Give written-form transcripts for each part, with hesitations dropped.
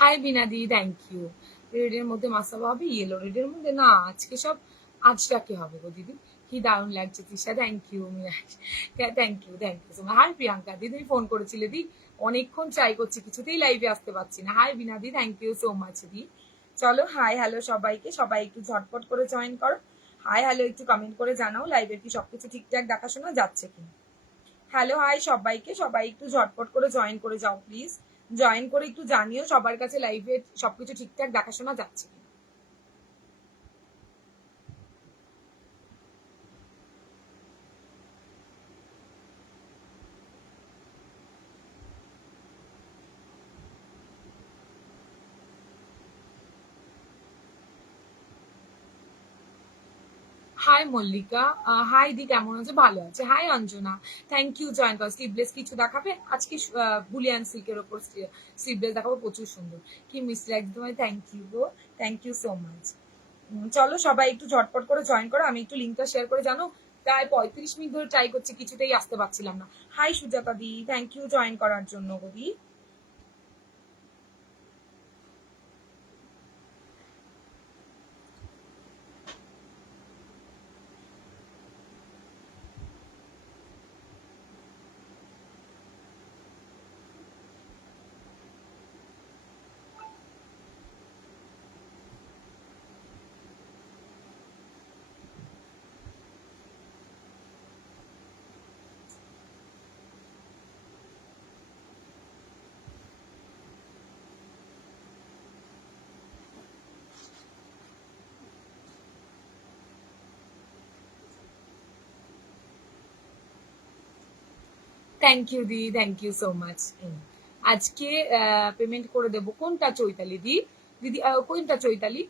High বিনাদি, thank you. রেডের মধ্যে মাসাবা হবে, ইয়েলো রেডের মধ্যে না, আজকে সব আজটাকে হবে গো দিদি। কি দারুণ লাগছে Trisha, thank you. Thank you, thank you so much. Hi Priyanka দি, তুমি ফোন করেছিলে দি, অনেকক্ষণ ট্রাই করছি, কিছুতেই লাইভে আসতে পারছি না। হাই বিনাদি, থ্যাংক ইউ সো মাচ দি। চলো হাই হ্যালো সবাইকে, সবাই একটু ঝটপট করে জয়েন করো। হাই হ্যালো একটু কমেন্ট করে জানাও লাইভের কি সবকিছু ঠিকঠাক দেখাশোনা যাচ্ছে কিনা। হ্যালো হাই সবাইকে, সবাই একটু ঝটপট করে জয়েন করে যাও প্লিজ। জয়েন করে একটু জানিও সবার কাছে লাইভে সবকিছু ঠিকঠাক দেখাশোনা যাচ্ছে কিনা। হাই মল্লিকা, হাই দি, কেমন আছে? ভালো আছে। Hi Anjana, thank you join কর। স্লিভলেস কিছু দেখাবে আজকে? বুলিয়ান সিল্কের ওপর স্লিভলেস দেখাবো, প্রচুর সুন্দর। কি মিস লাগছে তোমায়, থ্যাংক ইউ গো, থ্যাংক ইউ সো মাচ। চলো সবাই একটু ঝটপট করে জয়েন করো, আমি একটু লিঙ্কটা শেয়ার করে জানো প্রায় 35 মিনিট ধরে ট্রাই করছি, কিছুতেই আসতে পারছিলাম না। হাই সুজাতা দি, থ্যাংক ইউ জয়েন করার জন্য গো দি। থ্যাংক ইউ দি, থ্যাংক ইউ সো মাচ। আজকে পেমেন্ট করে দেবো। কোনটা চৈতালি দি? দিদি কোনটা চৈতালি?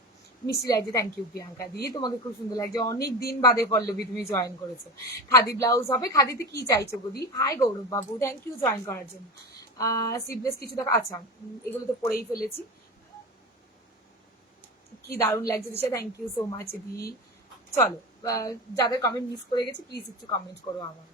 মিষ্টি লাগছে, থ্যাংক ইউ প্রিয়াঙ্কা দি, তোমাকে খুব সুন্দর লাগছে, অনেক দিন বাদে পল্লবী তুমি জয়েন করেছো। খাদি ব্লাউজ হবে, খাদিতে কি চাইছো গো দি? High Gaurav Babu, thank you join করার জন্য। সিভলেস কিছু দেখা, আচ্ছা এগুলো তো পরেই ফেলেছি। কি দারুণ লাগছে দিশা, থ্যাংক ইউ সো মাচ দি। চলো যাদের কমেন্ট মিস করে গেছি প্লিজ একটু কমেন্ট করো আবার।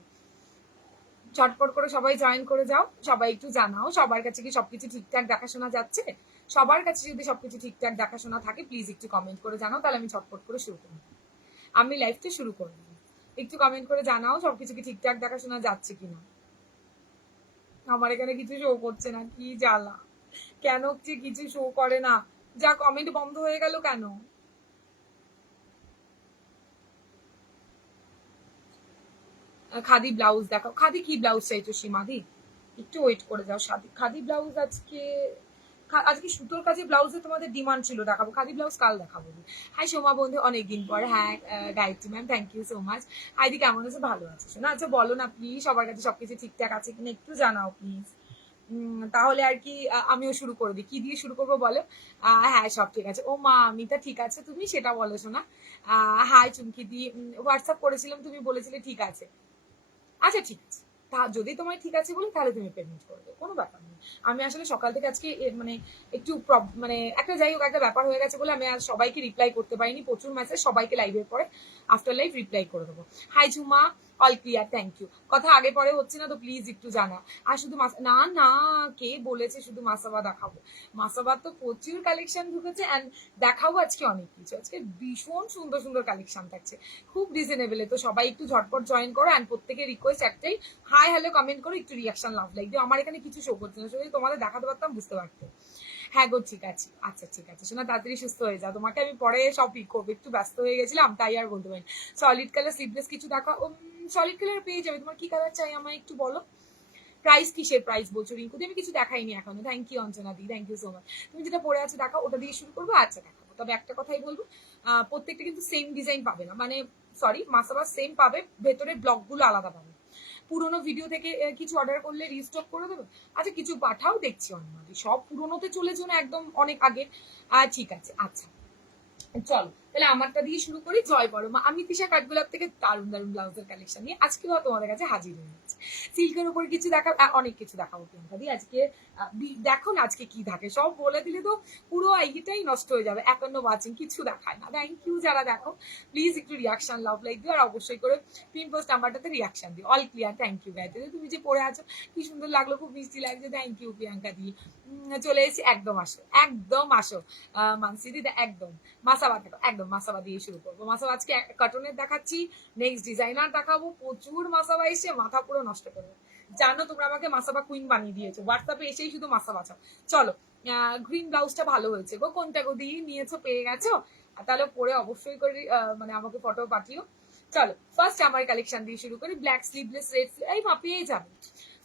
চটপট করে সবাই জয়েন করে যাও, সবাই একটু জানাও সবার কাছে কি সবকিছু ঠিকঠাক দেখাশোনা যাচ্ছে। সবার কাছে যদি সবকিছু ঠিকঠাক দেখাশোনা থাকে প্লিজ একটু কমেন্ট করে জানাও, তাহলে আমি চটপট করে শুরু করবো, আমি লাইভটা শুরু করবো। একটু কমেন্ট করে জানাও সবকিছু কি ঠিকঠাক দেখাশোনা যাচ্ছে কিনা। আমার এখানে কিছু শো করছে না, কি জ্বালা, কেন যে কিছু শো করে না? যা কমেন্ট বন্ধ হয়ে গেল কেন? খাদি ব্লাউজ দেখাও, খাদি কি ব্লাউজ চাইছো সীমাদি? একটু ওয়েট করে যাও। খাদি ব্লাউজ আজকে, আজকে সুতোর কাজে ব্লাউজে তোমাদের ডিমান্ড ছিল, দেখাবো। খাদি ব্লাউজ কাল দেখাবো। হাই সোমা বন্ধু, অনেকদিন পর। হ্যাঁ Gayatri ma'am, thank you so much. হাইদি কেমন আছে? ভালো আছে শোনা। আচ্ছা বলো না প্লিজ সবার কাছে সবকিছু ঠিকঠাক আছে কিনা একটু জানাও প্লিজ। তাহলে আর কি আমিও শুরু করে দিই। কি দিয়ে শুরু করবো বলো? হ্যাঁ সব ঠিক আছে। ও মা আমিতা ঠিক আছে, তুমি সেটা বলো শোনা। হাই চুমকি দি, হোয়াটসঅ্যাপ করেছিলাম, তুমি বলেছিলে ঠিক আছে। আচ্ছা ঠিক আছে, তা যদি তোমার ঠিক আছে বলি তাহলে তুমি পেমেন্ট করবে, কোনো ব্যাপার নেই। আমি আসলে সকাল থেকে আজকে মানে একটু মানে একটা যাই হোক একটা ব্যাপার হয়ে গেছে বলে আমি আজ সবাইকে রিপ্লাই করতে পারিনি, প্রচুর মেসেজ, সবাইকে লাইভের পরে আফটার লাইভ রিপ্লাই করে দেবো। Hi Jhuma, all clear, thank you. কথা আগে পরে হচ্ছে না তো প্লিজ একটু জানা। আর শুধু না না, কে বলেছে শুধু মাসাবা দেখাবো? মাসাবা তো প্রচুর কালেকশন ঢুকেছে, অ্যান্ড দেখাবো আজকে অনেক কিছু। আজকে ভীষণ সুন্দর সুন্দর কালেকশন থাকছে, খুব রিজনেবল। তো সবাই একটু ঝটপট জয়েন করো, অ্যান্ড প্রত্যেকে রিকোয়েস্ট একটাই, হাই হ্যালো কমেন্ট করো, একটু রিয়াকশন লাভ লাইক দিও। আমার এখানে কিছু শো করছে না, যদি তোমাদের দেখাতে পারতাম বুঝতে পারতো। হ্যাঁ গো ঠিক আছে, আচ্ছা ঠিক আছে শোনা, তাড়াতাড়ি সুস্থ হয়ে যাও, তোমাকে আমি পরে সব পিক করবো, একটু ব্যস্ত হয়ে গেছিলাম তাই আর বলতে পারি। সলিড কালার স্লিভলেস কিছু দেখা, সলিড কালার পেয়ে যাবে। তোমার কি কালার চাই আমায় একটু বলো। প্রাইস কিসের প্রাইস বলছো রিঙ্কুদি? আমি কিছু দেখাইনি এখনো। Thank you Anjana di, thank you so much. তুমি যেটা পরে আছো দেখাও, ওটা দিয়ে শুরু করবো। আচ্ছা দেখাবো, তবে একটা কথাই বলবো, প্রত্যেকটা কিন্তু সেম ডিজাইন পাবে না, মানে সরি মাসাবা সেম পাবে, ভেতরের ব্লকগুলো আলাদা পাবে। পুরোনো ভিডিও থেকে কিছু অর্ডার করলে রিস্টক করে দেবে। আচ্ছা কিছু পাঠাও, দেখছি অন্য সব পুরোনোতে চলে যেও না একদম অনেক আগে। ঠিক আছে আচ্ছা চলো তাহলে আমারটা দিয়ে শুরু করি। জয় বড় মা। আমি তৃষা কাঠগোলাপ থেকে দারুণ দারুণ ব্লাউজের কালেকশন নিয়ে আজকেও তোমাদের কাছে হাজির হয়ে যাচ্ছে। সিল্কের উপর কিছু দেখাবো, অনেক কিছু দেখাবো প্রিয়াঙ্কা দি আজকে। দেখো না আজকে কি থাকে, সব বলে দিলে তো পুরো আইডিটাই নষ্ট হয়ে যাবে। একান্ন ওয়াচিং কিছু দেখায় না। থ্যাংক ইউ যারা দেখো, প্লিজ একটু রিয়াকশন লাভ লাইক দিও, আর অবশ্যই করে পিন পোস্ট নাম্বারটাতে রিয়াকশন দিও। All clear. থ্যাংক ইউ গাইতে, তুমি যে পড়ে আছো কি সুন্দর লাগলো, খুব মিষ্টি লাগছে। থ্যাংক ইউ প্রিয়াঙ্কা দি। চলে এসেছি, একদম আসো, একদম আসো মানসি দিদা, একদম মাসাবা দেখো, একদম মাসাবা দিয়ে শুরু করবো। মাসাবা আজকে কটনের দেখাচ্ছি, নেক্সট ডিজাইনার দেখাবো। প্রচুর মাসাবা এসে মাথা পুরো নষ্ট করবো। জানো তোমরা আমাকে মাসাবা কুইন বানিয়ে দিয়েছো, হোয়াটসঅ্যাপে এসেই শুধু মাসাবা চাও। চলো, গ্রিন ব্লাউজটা ভালো হয়েছে গো, কোনটা গো দিয়ে নিয়েছো, পেয়ে গেছো? তাহলে পরে অবশ্যই করে মানে আমাকে ফটো পাঠিও। চলো ফার্স্ট আমার কালেকশন দিয়ে শুরু করি। ব্ল্যাক স্লিভলেস, রেড, এই মা পেয়ে যাবে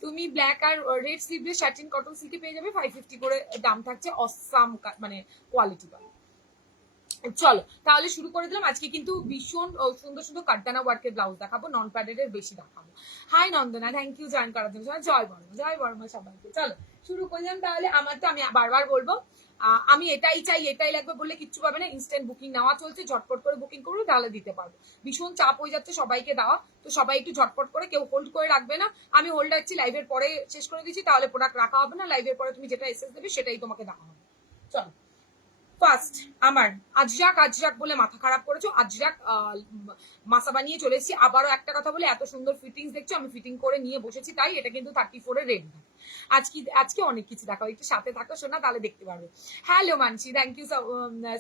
তুমি। ব্ল্যাক আর রেড স্লিভলেস স্যাটিন কটন সিল্কে পেয়ে যাবে। 550 করে দাম থাকছে, অসাম মানে কোয়ালিটি পাবে। চলো তাহলে শুরু করে দিলাম। আজকে কিন্তু ভীষণ সুন্দর সুন্দর কাটদানা ওয়ার্কের ব্লাউজ দেখাবো, নন প্যাডেড এর বেশি দেখাবো। Hi Nandana, thank you join করার জন্য। জয় বর্মা, জয় বর্মা সবাইকে। চলো শুরু করলাম। তাহলে আমার তো আমি বারবার বলবো, আমি এটাই চাই এটাই লাগবে বললে কিচ্ছু পাবে না। ইনস্ট্যান্ট বুকিং নেওয়া চলছে, ঝটপট করে বুকিং করবে, তাহলে দিতে পারবো। ভীষণ চাপ হয়ে যাচ্ছে সবাইকে দেওয়া, তো সবাই একটু ঝটপট করে, কেউ হোল্ড করে রাখবে না। আমি হোল্ড রাখছি, লাইভের পরে শেষ করে দিচ্ছি, তাহলে প্রোডাক্ট রাখা হবে না। লাইভের পরে তুমি যেটা এসএস দেবে সেটাই তোমাকে দেওয়া হবে। চলো ফার্স্ট আমার আজরাক, আজরাক বলে মাথা খারাপ করেছো, আজরাক মাসা বানিয়ে চলে এসেছি। আবারও একটা কথা বলে, এত সুন্দর ফিটিংস দেখছো, আমি ফিটিং করে নিয়ে বসেছি, তাই এটা কিন্তু 34 এর রেডি। আজকে অনেক কিছু দেখাও, একটু সাথে থাকো শোনা, তাহলে দেখতে পারবে। Hello Manasi, thank you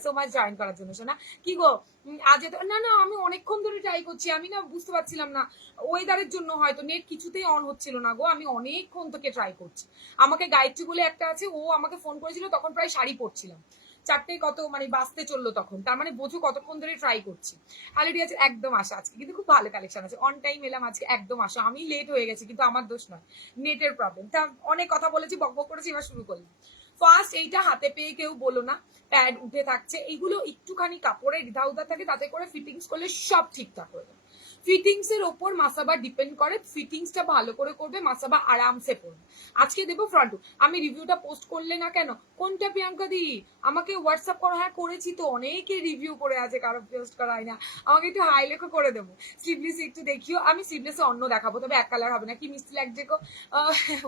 so much join করার জন্য শোনা। কি গো আজ না না, আমি অনেকক্ষণ ধরে ট্রাই করছি, আমি না বুঝতে পারছিলাম না ওয়েদারের জন্য হয়তো নেট কিছুতেই অন হচ্ছিল না গো। আমি অনেকক্ষণ থেকে ট্রাই করছি। আমাকে গায়ত্রী বলে একটা আছে, ও আমাকে ফোন করেছিল, তখন প্রায় শাড়ি পরছিলাম, 4টে কত মানে বাঁচতে চললো তখন, তার মানে বোঝো কতক্ষণ ধরে ট্রাই করছি। অলরেডি আছে, একদম আসা আজকে কিন্তু খুব ভালো কালেকশন আছে, অন টাইম এলাম আজকে, একদম আসো। আমি লেট হয়ে গেছি কিন্তু আমার দোষ নয়, নেটের প্রবলেম। তা অনেক কথা বলেছি, বকবক করেছি, এবার শুরু করলাম। ফার্স্ট এইটা হাতে পেয়ে কেউ বলো না, প্যাড উঠে থাকছে, এইগুলো একটুখানি কাপড়ে রিধা উধা থাকে, তাতে করে ফিটিংস করলে সব ঠিকঠাক হয়ে যাবে। ফিটিংস এর ওপর মাসাবা ডিপেন্ড করে, ফিটিংসটা ভালো করে করবে, মাসাবা আরামসে পড়বে। আজকে দেবো ফ্রন্ট। আমি রিভিউটা পোস্ট করলে না কেন? কোনটা প্রিয়াঙ্কা দি? আমাকে হোয়াটসঅ্যাপ করো। হ্যাঁ করেছি তো, অনেকে রিভিউ করে আছে, কারো পোস্ট করা হয় না। আমাকে একটু হাইলাইটও করে দেবো। স্লিভলেস একটু দেখিও, আমি স্লিভলেসে অন্য দেখাবো, তবে এক কালার হবে না। কি মিষ্টি লাগছে গো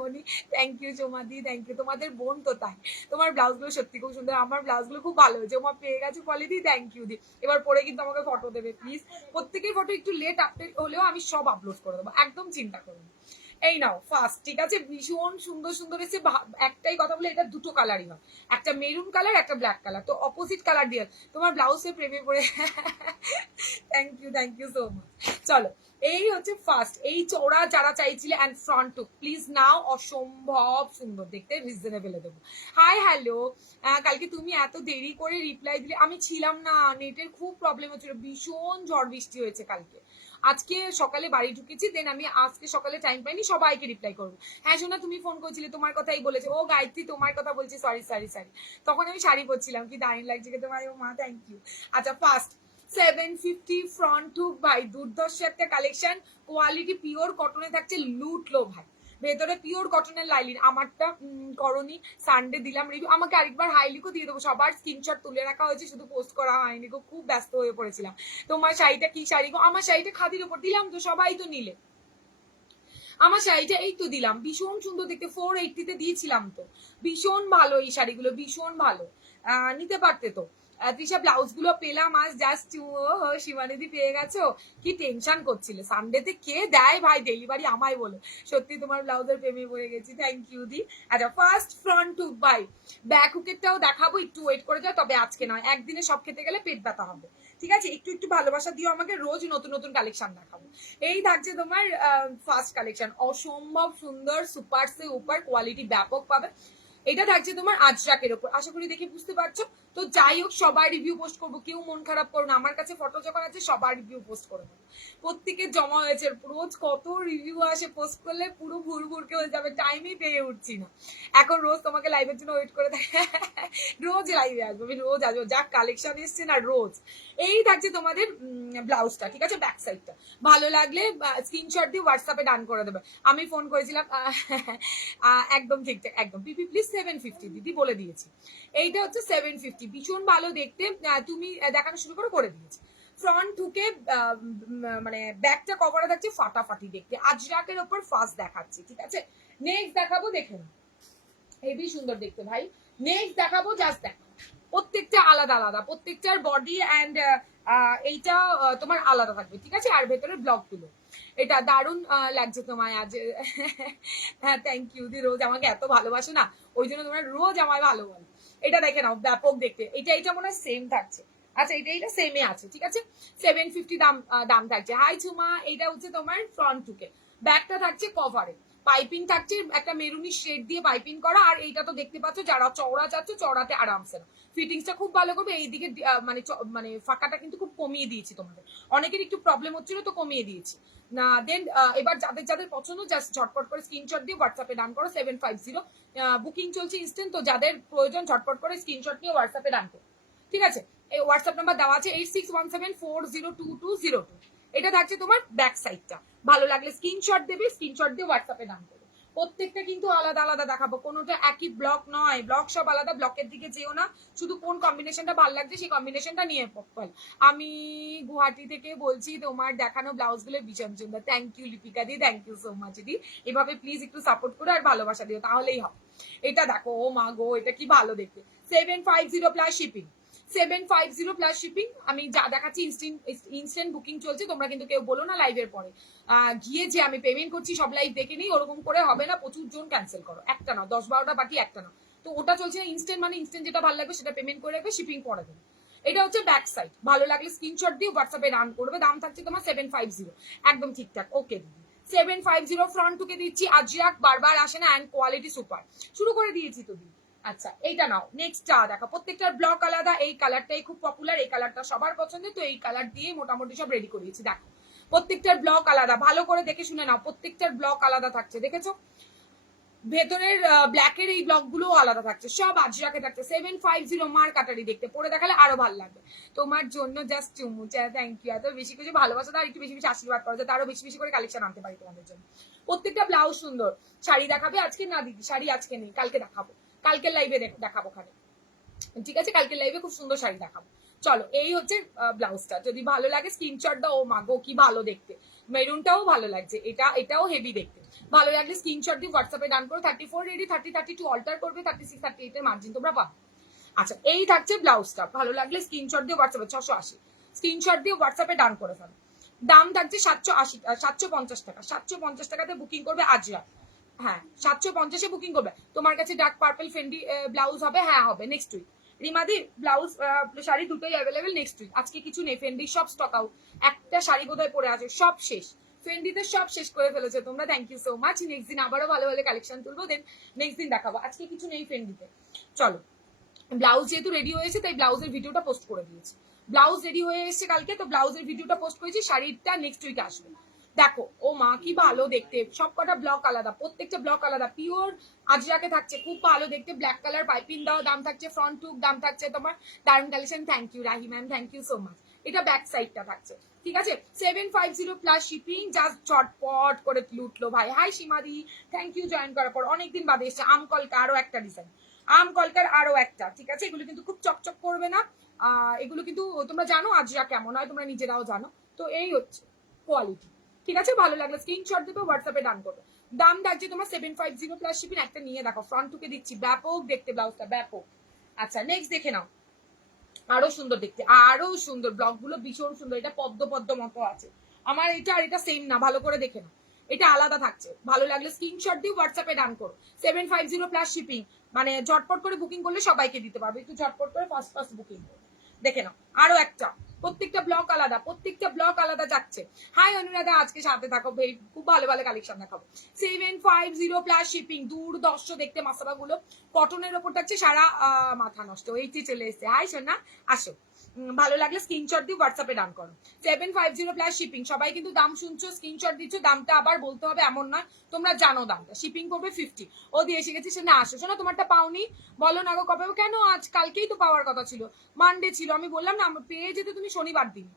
উনি। থ্যাংক ইউ সোমাদি, থ্যাংক ইউ। তোমাদের বোন তো তাই, তোমার ব্লাউজগুলো সত্যি খুব সুন্দর, আমার ব্লাউজগুলো খুব ভালো হয়েছে। ওমা পেয়ে গেছে কোয়ালিটি, থ্যাংক ইউ দি। এবার পরে কিন্তু আমাকে ফটো দেবে প্লিজ। প্রত্যেকের ফটো একটু লেট আপডেট হলেও আমি সব আপলোড করে দেবো, একদম চিন্তা করুন। এই নাও ফার্স্ট, ঠিক আছে? ভীষণ সুন্দর সুন্দর এসে, একটাই কথা বলে, এটা দুটো কালারই হয়, একটা মেরুন কালার, একটা ব্ল্যাক কালার, তো অপোজিট কালার দিয়ে তোমার ব্লাউজের প্রেমে পড়ে থ্যাংক ইউ সো মাচ। চলো এই হচ্ছে ফার্স্ট, এই চওড়া যারা চাইছিলে, অ্যান্ড ফ্রন্ট টু প্লিজ নাও, অসম্ভব সুন্দর দেখতে, রিজনেবল দেবো। হাই হ্যালো, কালকে তুমি এত দেরি করে রিপ্লাই দিলে, আমি ছিলাম না, নেটের খুব প্রবলেম হচ্ছিল, ভীষণ ঝড় বৃষ্টি হয়েছে কালকে। আজকে সকালে বাড়ি ঢুকেছি, দেন আমি আজকে সকালে টাইম পাইনি, সবাইকে রিপ্লাই করবো। হ্যাঁ শোনা, তুমি ফোন করছিলে, তোমার কথাই বলেছে। ও গায়ত্রী, তোমার কথা বলছি, সরি সরি সরি। তখন আমি শাড়ি পরছিলাম, কি দারুণ লাগছে তোমার, ও মা থ্যাংক ইউ। আচ্ছা ফার্স্ট 750 ফ্রন্ট হুক, ভাই দুর্ধর্ষ একটা কালেকশন, কোয়ালিটি পিওর কটনে থাকছে, লুটলো ভাই। ভেতরে পিওর কটনের লাইলিন, আমারটা করনি, সানডে দিলাম রিভিউ। আমাকে আরেকবার হাইলিকও দিয়ে দেবো, সবার স্ক্রিনশট তুলে রাখা হয়েছে, শুধু পোস্ট করা হয়নি গো, খুব ব্যস্ত হয়ে পড়েছিলাম। তোমার শাড়িটা কি শাড়ি গো? আমার শাড়িটা খাদির ওপর দিলাম তো, সবাই তো নিলে। আমার শাড়িটা এই তো দিলাম, ভীষণ সুন্দর দেখতে, 480-তে দিয়েছিলাম তো, ভীষণ ভালো এই শাড়িগুলো, ভীষণ ভালো, নিতে পারতে তো। তৃষা ব্লাউজ গুলো পেলাম আজ জাস্ট। শিবানিদি পেয়ে গেছো? কি টেনশন করছিলে, সানডেতে কে দেয় ভাই ডেলিভারি, আমায় বলো। সত্যি তোমার ব্লাউজের প্রেমে পড়ে গেছি, থ্যাংক ইউ দি। আচ্ছা ফার্স্ট ফ্রন্ট হুক ভাই, ব্যাক হুকেরটাও দেখাবো, একটু ওয়েট করে যাও, তবে আজকে নয়, একদিনে সব খেতে গেলে পেট ব্যথা হবে, ঠিক আছে? একটু একটু ভালোবাসা দিও আমাকে, রোজ নতুন নতুন কালেকশন দেখাবো। এই থাকছে তোমার ফার্স্ট কালেকশন, অসম্ভব সুন্দর, সুপার সে উপর কোয়ালিটি ব্যাপক পাবে। এটা থাকছে তোমার আজরাকের ওপর, আশা করি দেখে বুঝতে পারছো। তো যাই হোক, সবার রিভিউ পোস্ট করবো, কেউ মন খারাপ করো না, আমার কাছে ফটো যখন আছে সবার রিভিউ পোস্ট করে দেবো। প্রত্যেকের জমা হয়েছে, রোজ কত রিভিউ আসে, পোস্ট করলে পুরো ভুর ভুরকে হয়ে যাবে, টাইমই পেয়ে উঠছি না। এখন রোজ তোমাকে লাইভের জন্য ওয়েট করে থাকে, রোজ লাইভে আসবো, আমি রোজ আসবো, যা কালেকশন এসছে না রোজ। এই থাকছে তোমাদের ব্লাউজটা, ঠিক আছে? ব্যাক সাইডটা ভালো লাগলে স্ক্রিনশট দিয়ে হোয়াটসঅ্যাপে ডান করে দেবে। আমি ফোন করেছিলাম, একদম ঠিকঠাক, একদম। পিপি প্লিজ 750 দিদি বলে দিয়েছি, এইটা হচ্ছে 750, ভীষণ ভালো দেখতে। তুমি দেখানো শুরু করে দিয়েছি। ফ্রন্ট হুকে মানে ব্যাকটা কভারে থাকছে ফাটাফাটি দেখতে, আজরাকের ওপর ফার্স্ট দেখাচ্ছি, ঠিক আছে। নেক্সট দেখাবো, দেখে নাও, হেভি সুন্দর দেখতে ভাই। নেক্সট দেখাবো, জাস্ট দেখো, প্রত্যেকটা আলাদা আলাদা, প্রত্যেকটার বডি অ্যান্ড এইটা তোমার আলাদা থাকবে, ঠিক আছে। আর ভেতরের ব্লক গুলো, এটা দারুণ লাগছে তোমায় আজ। হ্যাঁ থ্যাংক ইউ দি, রোজ আমাকে এত ভালোবাসো না, ওই জন্য তোমরা রোজ আমায় ভালো বলো। এটা দেখে নাও, ব্যাপক দেখতে। এটা মনে হয় সেম থাকছে, আচ্ছা এটা সেমে আছে, ঠিক আছে। 750 দাম থাকছে। হাই ঝুমা, এটা হচ্ছে তোমার ফ্রন্ট টুকে, ব্যাকটা থাকছে কভারে, পাইপিং থাকছে একটা মেরুনি শেড দিয়ে পাইপিং করা। আর এইটা তো দেখতে পাচ্ছ, যারা চওড়া চাচ্ছ চওড়াতে আরামসে না, ফিটিংসটা খুব ভালো করবে। এইদিকে মানে মানে ফাঁকাটা কিন্তু খুব কমিয়ে দিয়েছি তোমাদের, অনেকের একটু প্রবলেম হচ্ছিল তো কমিয়ে দিয়েছি না। দেন এবার যাদের যাদের পছন্দ জাস্ট ঝটপট করে স্ক্রিনশট দিয়ে হোয়াটসঅ্যাপে ডান করো। 750 বুকিং চলছে ইনস্ট্যান্ট, তো যাদের প্রয়োজন ঝটপট করে স্ক্রিনশট নিয়ে হোয়াটসঅ্যাপে ডান করো, ঠিক আছে। এই হোয়াটসঅ্যাপ নাম্বার দেওয়া আছে 8617402202। এটা থাকছে তোমার ব্যাক সাইডটা, ভালো লাগলে স্ক্রিনশট দেবে, স্ক্রিনশট দিয়ে হোয়াটসঅ্যাপে ডান করবে। প্রত্যেকটা কিন্তু আলাদা আলাদা দেখাবো, কোনোটা একই ব্লক নয়, ব্লক সব আলাদা, ব্লকের দিকে যেও না, শুধু কোন কম্বিনেশনটা ভালো লাগছে সেই কম্বিনেশনটা নিয়ে পকল। আমি গুয়াহাটি থেকে বলছি, তোমার দেখানো ব্লাউজ গুলো ভীষণ সুন্দর। থ্যাংক ইউ লিপিকা দি, থ্যাংক ইউ সো মাচ দি। এভাবে প্লিজ একটু সাপোর্ট করো আর ভালোবাসা দিও, তাহলেই হবে। এটা দেখো, ও মা গো, এটা কি ভালো দেখতে। 750 প্লাস শিপিং, 750 প্লাস শিপিং। আমি যা দেখাচ্ছি ইনস্ট্যান্ট বুকিং চলছে, তোমরা কিন্তু কেউ বলো না লাইভের পরে গিয়ে যে আমি পেমেন্ট করছি সব লাইভ দেখে নিই, ওরকম করে হবে না, প্রচুর জন ক্যান্সেল করো, একটা না 10-12টা বাকি, একটা না। তো ওটা চলছে না, ইনস্ট্যান্ট মানে ইনস্ট্যান্ট যেটা ভালো লাগবে সেটা পেমেন্ট করে রাখবে, শিপিং পরে দেবে। এটা হচ্ছে ব্যাক সাইড, ভালো লাগলে স্ক্রিনশট দিয়ে হোয়াটসঅ্যাপে রান করবে। দাম থাকছে তোমার 750, একদম ঠিকঠাক, ওকে দিদি। 750 ফ্রন্ট টুকে দিচ্ছি, আজরাক বারবার আসে না, অ্যান্ড কোয়ালিটি সুপার, শুরু করে দিয়েছি তো দিদি। আচ্ছা এইটা নাও, নেক্সটটা দেখো, প্রত্যেকটার ব্লক আলাদা, এই কালারটাই খুব পপুলার, এই কালারটা সবার পছন্দের, তো এই কালার দিয়ে মোটামুটি সব রেডি করিয়েছি। দেখো প্রত্যেকটার ব্লক আলাদা, ভালো করে দেখে শুনে নাও, প্রত্যেকটার ব্লক আলাদা থাকছে, দেখেছো। ভেতরের ব্ল্যাকের এই ব্লক গুলো আলাদা থাকছে, সব আজরাকে থাকছে। 750 মার কাটারি দেখতে, পরে দেখালে আরো ভালো লাগবে। তোমার জন্য জাস্ট চুমু, থ্যাংক ইউ, এত বেশি কিছু ভালোবাসা আর একটু বেশি বেশি আশীর্বাদ করো, যাতে আরো বেশি বেশি করে কালেকশন আনতে পারি তোমাদের জন্য। প্রত্যেকটা ব্লাউজ সুন্দর। শাড়ি দেখাবে আজকে? না দিদি, শাড়ি আজকে নেই, কালকে দেখাবো, কালকের লাইভে দেখাবো ওখানে, ঠিক আছে। কালকের লাইভে খুব সুন্দর শাড়ি দেখাবো। চলো, এই হচ্ছে ব্লাউজটা, যদি ভালো লাগে স্ক্রিনশট দাও। ও মাগো কি ভালো দেখতে, মেরুনটাও ভালো লাগছে, এটাও হেভি দেখতে। ভালো লাগলে স্ক্রিনশট দিয়ে হোয়াটসঅ্যাপে ডান করো। 34 রেডি, 30-32 অল্টার করবে, 36-38 এর মার্জিন তোমরা পাবে। আচ্ছা এই থাকছে ব্লাউজটা, ভালো লাগলে স্ক্রিনশট দিয়ে হোয়াটসঅ্যাপে 680, স্ক্রিনশট দিয়ে হোয়াটসঅ্যাপে ডান করে ফেলো। দাম থাকছে 780, 750 টাকা, 750 টাকাতে বুকিং করবে আজরা। হ্যাঁ 750-এ বুকিং করবে। তোমার কাছে ডার্ক পার্পল ফেন্ডি ব্লাউজ হবে? হ্যাঁ হবে, নেক্সট উইক। রিমাদি ব্লাউজ শাড়ি দুটোই অ্যাভেলেবেল, নেক্সট উইক। আজকে কিছু নেই, ফেন্ডি সব স্টক আউট, একটা শাড়ি বোধহয় পরে আছে, সব শেষ, ফেন্ডিতে সব শেষ করে ফেলেছে তোমরা। Thank you so much. Next দিন আবারও ভালো ভালো কালেকশন তুলবো, দেন নেক্সট দিন দেখাবো। আজকে কিছু নেই ফেন্ডিতে। চলো, ব্লাউজ যেহেতু রেডি হয়েছে তাই ব্লাউজের ভিডিওটা পোস্ট করে দিয়েছি। ব্লাউজ রেডি হয়ে এসেছে কালকে, তো ব্লাউজের ভিডিওটা পোস্ট করেছি, শাড়িটা নেক্সট উইকে আসবে। দেখো ও মা কি ভালো দেখতে, সব কটা ব্লক আলাদা, প্রত্যেকটা ব্লক আলাদা, পিওর আজরাকে থাকছে, খুব ভালো দেখতে, ব্ল্যাক কালার পাইপিং দাও। দাম থাকছে ফ্রন্ট টুক, দাম থাকছে তোমার, দারুন collection, thank you Rahi ma'am, thank you so much. এটা ব্যাক সাইডটা থাকছে, ঠিক আছে। 750 প্লাস শিপিং, জাস্ট চটপট করে লুটলো ভাই। হাই সীমাদি, থ্যাংক ইউ জয়েন করার পর, অনেকদিন বাদে এসছে। আম কলকা আরো একটা ডিজাইন, আম কলকার আরো একটা, ঠিক আছে। এগুলো কিন্তু খুব চকচক করবে না, এগুলো কিন্তু তোমরা জানো আজরা কেমন হয়, তোমরা নিজেরাও জানো। তো এই হচ্ছে কোয়ালিটি, ঠিক আছে। ভালো লাগলে স্ক্রিনশট দেবে, হোয়াটসঅ্যাপে ডান করবে। দাম থাকছে তোমার 750 প্লাস শিপিং। একটা নিয়ে দেখো, ফ্রন্ট টুকে দিচ্ছি, ব্যাপক দেখতে ব্লাউজটা, ব্যাপক। আচ্ছা নেক্সট দেখে নাও, আরো সুন্দর দেখতে, আরো সুন্দর, ব্লক গুলো ভীষণ সুন্দর। এটা পদ্ম পদ্ম মতো আছে, আমার এটা আর এটা সেম না, ভালো করে দেখে নাও, এটা আলাদা থাকছে। ভালো লাগলে স্ক্রিনশট দিয়ে হোয়াটসঅ্যাপে ডান করো। 750 প্লাস শিপিং, মানে ঝটপট করে বুকিং করলে সবাইকে দিতে পারবে, একটু ঝটপট করে ফার্স্ট বুকিং করবে। দেখে নাও আরো একটা, প্রত্যেকটা ব্লক আলাদা, প্রত্যেকটা ব্লক আলাদা যাচ্ছে। হাই অনুরাধা, আজকে সাথে থাকো, খুব ভালো ভালো কালেকশন দেখাবো। 750 প্লাস শিপিং, দুর্দর্শ দেখতে মাসালা গুলো, কটনের ওপর থাকছে, সারা মাথা নষ্ট, এইটি চলে এসছে। হাই সোনা, আসো। ভালো লাগলে স্ক্রিনশট দিয়ে হোয়াটসঅ্যাপে ডান করো। 750 প্লাস শিপিং, সবাই কিন্তু দাম শুনছো, স্ক্রিনশট দিচ্ছ, দামটা আবার বলতে হবে এমন নয়, তোমরা জানো দামটা। শিপিং করবে 50। ও দিয়ে এসে গেছে, সে না আসো, শোনা তোমারটা পাওনি, বলো না গো কবে, কেন আজ কালকেই তো পাওয়ার কথা ছিল, মানডে ছিল, আমি বললাম না পেয়ে যেতে তুমি শনিবার দিন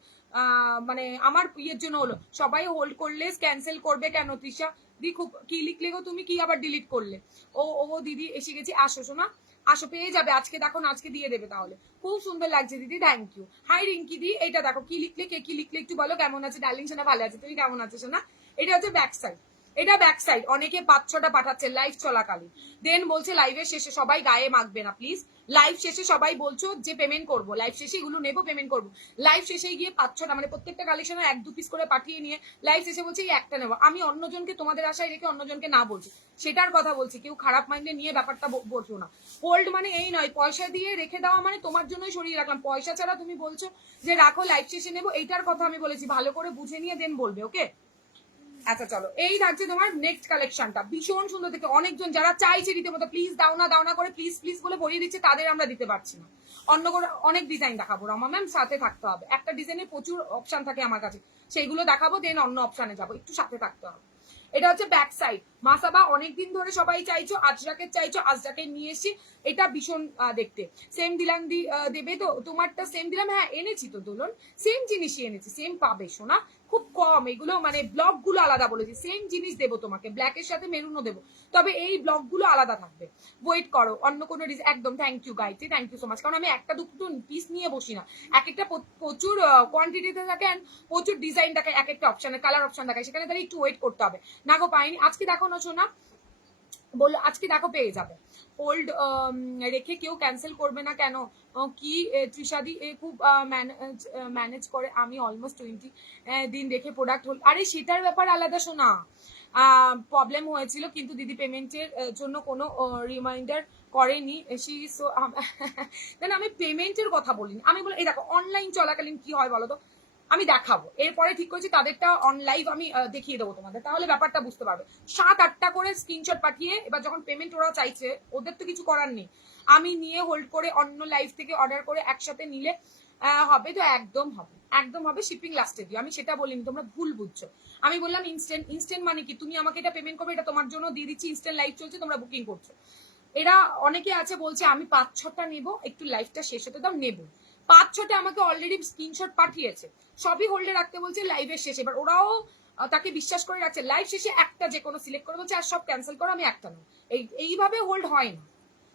মানে আমার ইয়ের জন্য হলো, সবাই হোল্ড করলে ক্যান্সেল করবে কেন তৃষা দি? খুব কি লিখলে গো তুমি, কি আবার ডিলিট করলে? ও ও দিদি এসে গেছি, আসো শোনা, আসো, পেয়ে যাবে আজকে, দেখো না আজকে দিয়ে দেবে তাহলে। খুব সুন্দর লাগছে দিদি, থ্যাংক ইউ। হাই রিঙ্কি দি, এটা দেখো কি লিখলে, কে কি লিখলে একটু বলো। কেমন আছে ডার্লিং সোনা? ভালো আছে, তুমি কেমন আছো সোনা? এটা হচ্ছে ব্যাক সাইড, এটা ব্যাক সাইড। অনেকে 5-6টা পাঠাচ্ছে লাইভ চলাকালীন, দেন বলছে লাইভের শেষে সবাই গায়ে মাখবে না প্লিজ। লাইভ শেষে সবাই বলছো যে পেমেন্ট করবো, লাইভ শেষে এগুলো নেবো, পেমেন্ট করবো। লাইভ শেষে গিয়ে 5-6টা মানে প্রত্যেকটা কালেকশনে 1-2 পিস করে পাঠিয়ে নিয়ে লাইভ শেষে বলছে এই একটা নেবো। আমি অন্যজনকে তোমাদের আশায় রেখে অন্যজনকে না বলছি, সেটার কথা বলছি। কেউ খারাপ মাইন্ডে নিয়ে ব্যাপারটা বলছো না। হোল্ড মানে এই নয় পয়সা দিয়ে রেখে দেওয়া, মানে তোমার জন্যই সরিয়ে রাখলাম, পয়সা ছাড়া তুমি বলছো যে রাখো লাইভ শেষে নেবো, এইটার কথা আমি বলেছি। ভালো করে বুঝে নিয়ে দেন বলবে, ওকে? আচ্ছা চলো, এই থাকছে তোমার নেক্সট কালেকশনটা, ভীষণ সুন্দর দেখতে। অনেকজন যারা চাইছে রীতিমতো প্লিজ দাও না করে প্লিজ প্লিজ বলে ভরিয়ে দিচ্ছে, তাদের আমরা দিতে পারছি না। অন্য করে অনেক ডিজাইন দেখাবো রমা ম্যাম, সাথে থাকতে হবে। একটা ডিজাইনের প্রচুর অপশন থাকে আমার কাছে, সেইগুলো দেখাবো, দেন অন্য অপশনে যাবো, একটু সাথে থাকতে হবে। এটা হচ্ছে ব্যাক সাইড মাসাবা, অনেকদিন ধরে সবাই চাইছো, আজরাকের চাইছো, আজরাকের নিয়ে এসছি। এটা ভীষণ দেখতে। সেম দিলাম দেবে তো তোমারটা? সেম দিলাম, হ্যাঁ এনেছি তো দোলন, সেম জিনিসই এনেছি, সেম পাবে শোনা। খুব কম এগুলো, মানে ব্লক গুলো আলাদা বলেছি, সেম জিনিস দেবো তোমাকে, ব্ল্যাকের সাথে মেরুনও দেবো, তবে এই ব্লক গুলো আলাদা থাকবে। ওয়েট করো, অন্য কোনো একদম। থ্যাংক ইউ গাইতে, থ্যাংক ইউ সো মাচ। কারণ আমি একটা দুটো পিস নিয়ে বসি না, এক একটা প্রচুর কোয়ান্টিটিতে থাকে, প্রচুর ডিজাইন থাকে, এক একটা অপশনের কালার অপশন থাকে, সেখানে তাহলে একটু ওয়েট করতে হবে। না গো পাইনি আজকে, দেখো না শোনা, বললো আজকে দেখো পেয়ে যাবে। হোল্ড রেখে কেউ ক্যান্সেল করবে না কেন? কি তৃষাদি খুব ম্যানেজ করে, আমি অলমোস্ট 20 দিন রেখে প্রোডাক্ট হোল্ড। আরে সেটার ব্যাপার আলাদা শোনা, প্রবলেম হয়েছিল, কিন্তু দিদি পেমেন্টের জন্য কোনো রিমাইন্ডার করেনি। আমি পেমেন্টের কথা বলিনি, আমি বলি এই দেখো অনলাইন চলাকালীন কি হয় বলো তো, আমি দেখাবো এরপরে, ঠিক করেছি তাদেরটা অন লাইভ আমি দেখিয়ে দেবো তোমাদের, তাহলে ব্যাপারটা বুঝতে পারবে। 7-8টা করে স্ক্রিনশট পাঠিয়ে এবার যখন পেমেন্ট ওরা চাইছে, ওদের তো কিছু করার নেই, আমি নিয়ে হোল্ড করে অন্য লাইভ থেকে অর্ডার করে একসাথে নিলে হবে তো? একদম হবে, একদম হবে। শিপিং লাস্টে দিও, আমি সেটা বলিনি, তোমরা ভুল বুঝছো। আমি বললাম ইনস্ট্যান্ট। ইনস্ট্যান্ট মানে কি, তুমি আমাকে এটা পেমেন্ট করবে, এটা তোমার জন্য দিয়ে দিচ্ছি, ইনস্ট্যান্ট লাইভ চলছে, তোমরা বুকিং করছো। এরা অনেকে আছে বলছে আমি 5-6টা নেবো, একটু লাইভটা শেষ হতে দাও, নেবো। 5-6টা আমাকে অলরেডি স্ক্রিনশট পাঠিয়েছে, সবই হোল্ডে রাখতে বলছে লাইভের শেষে। এবার ওরাও তাকে বিশ্বাস করে রাখছে, লাইভ শেষে একটা যে কোনো সিলেক্ট করে বলছে, আর সব ক্যান্সেল করো, আমি একটা নেবো। এইভাবে হোল্ড হয় না।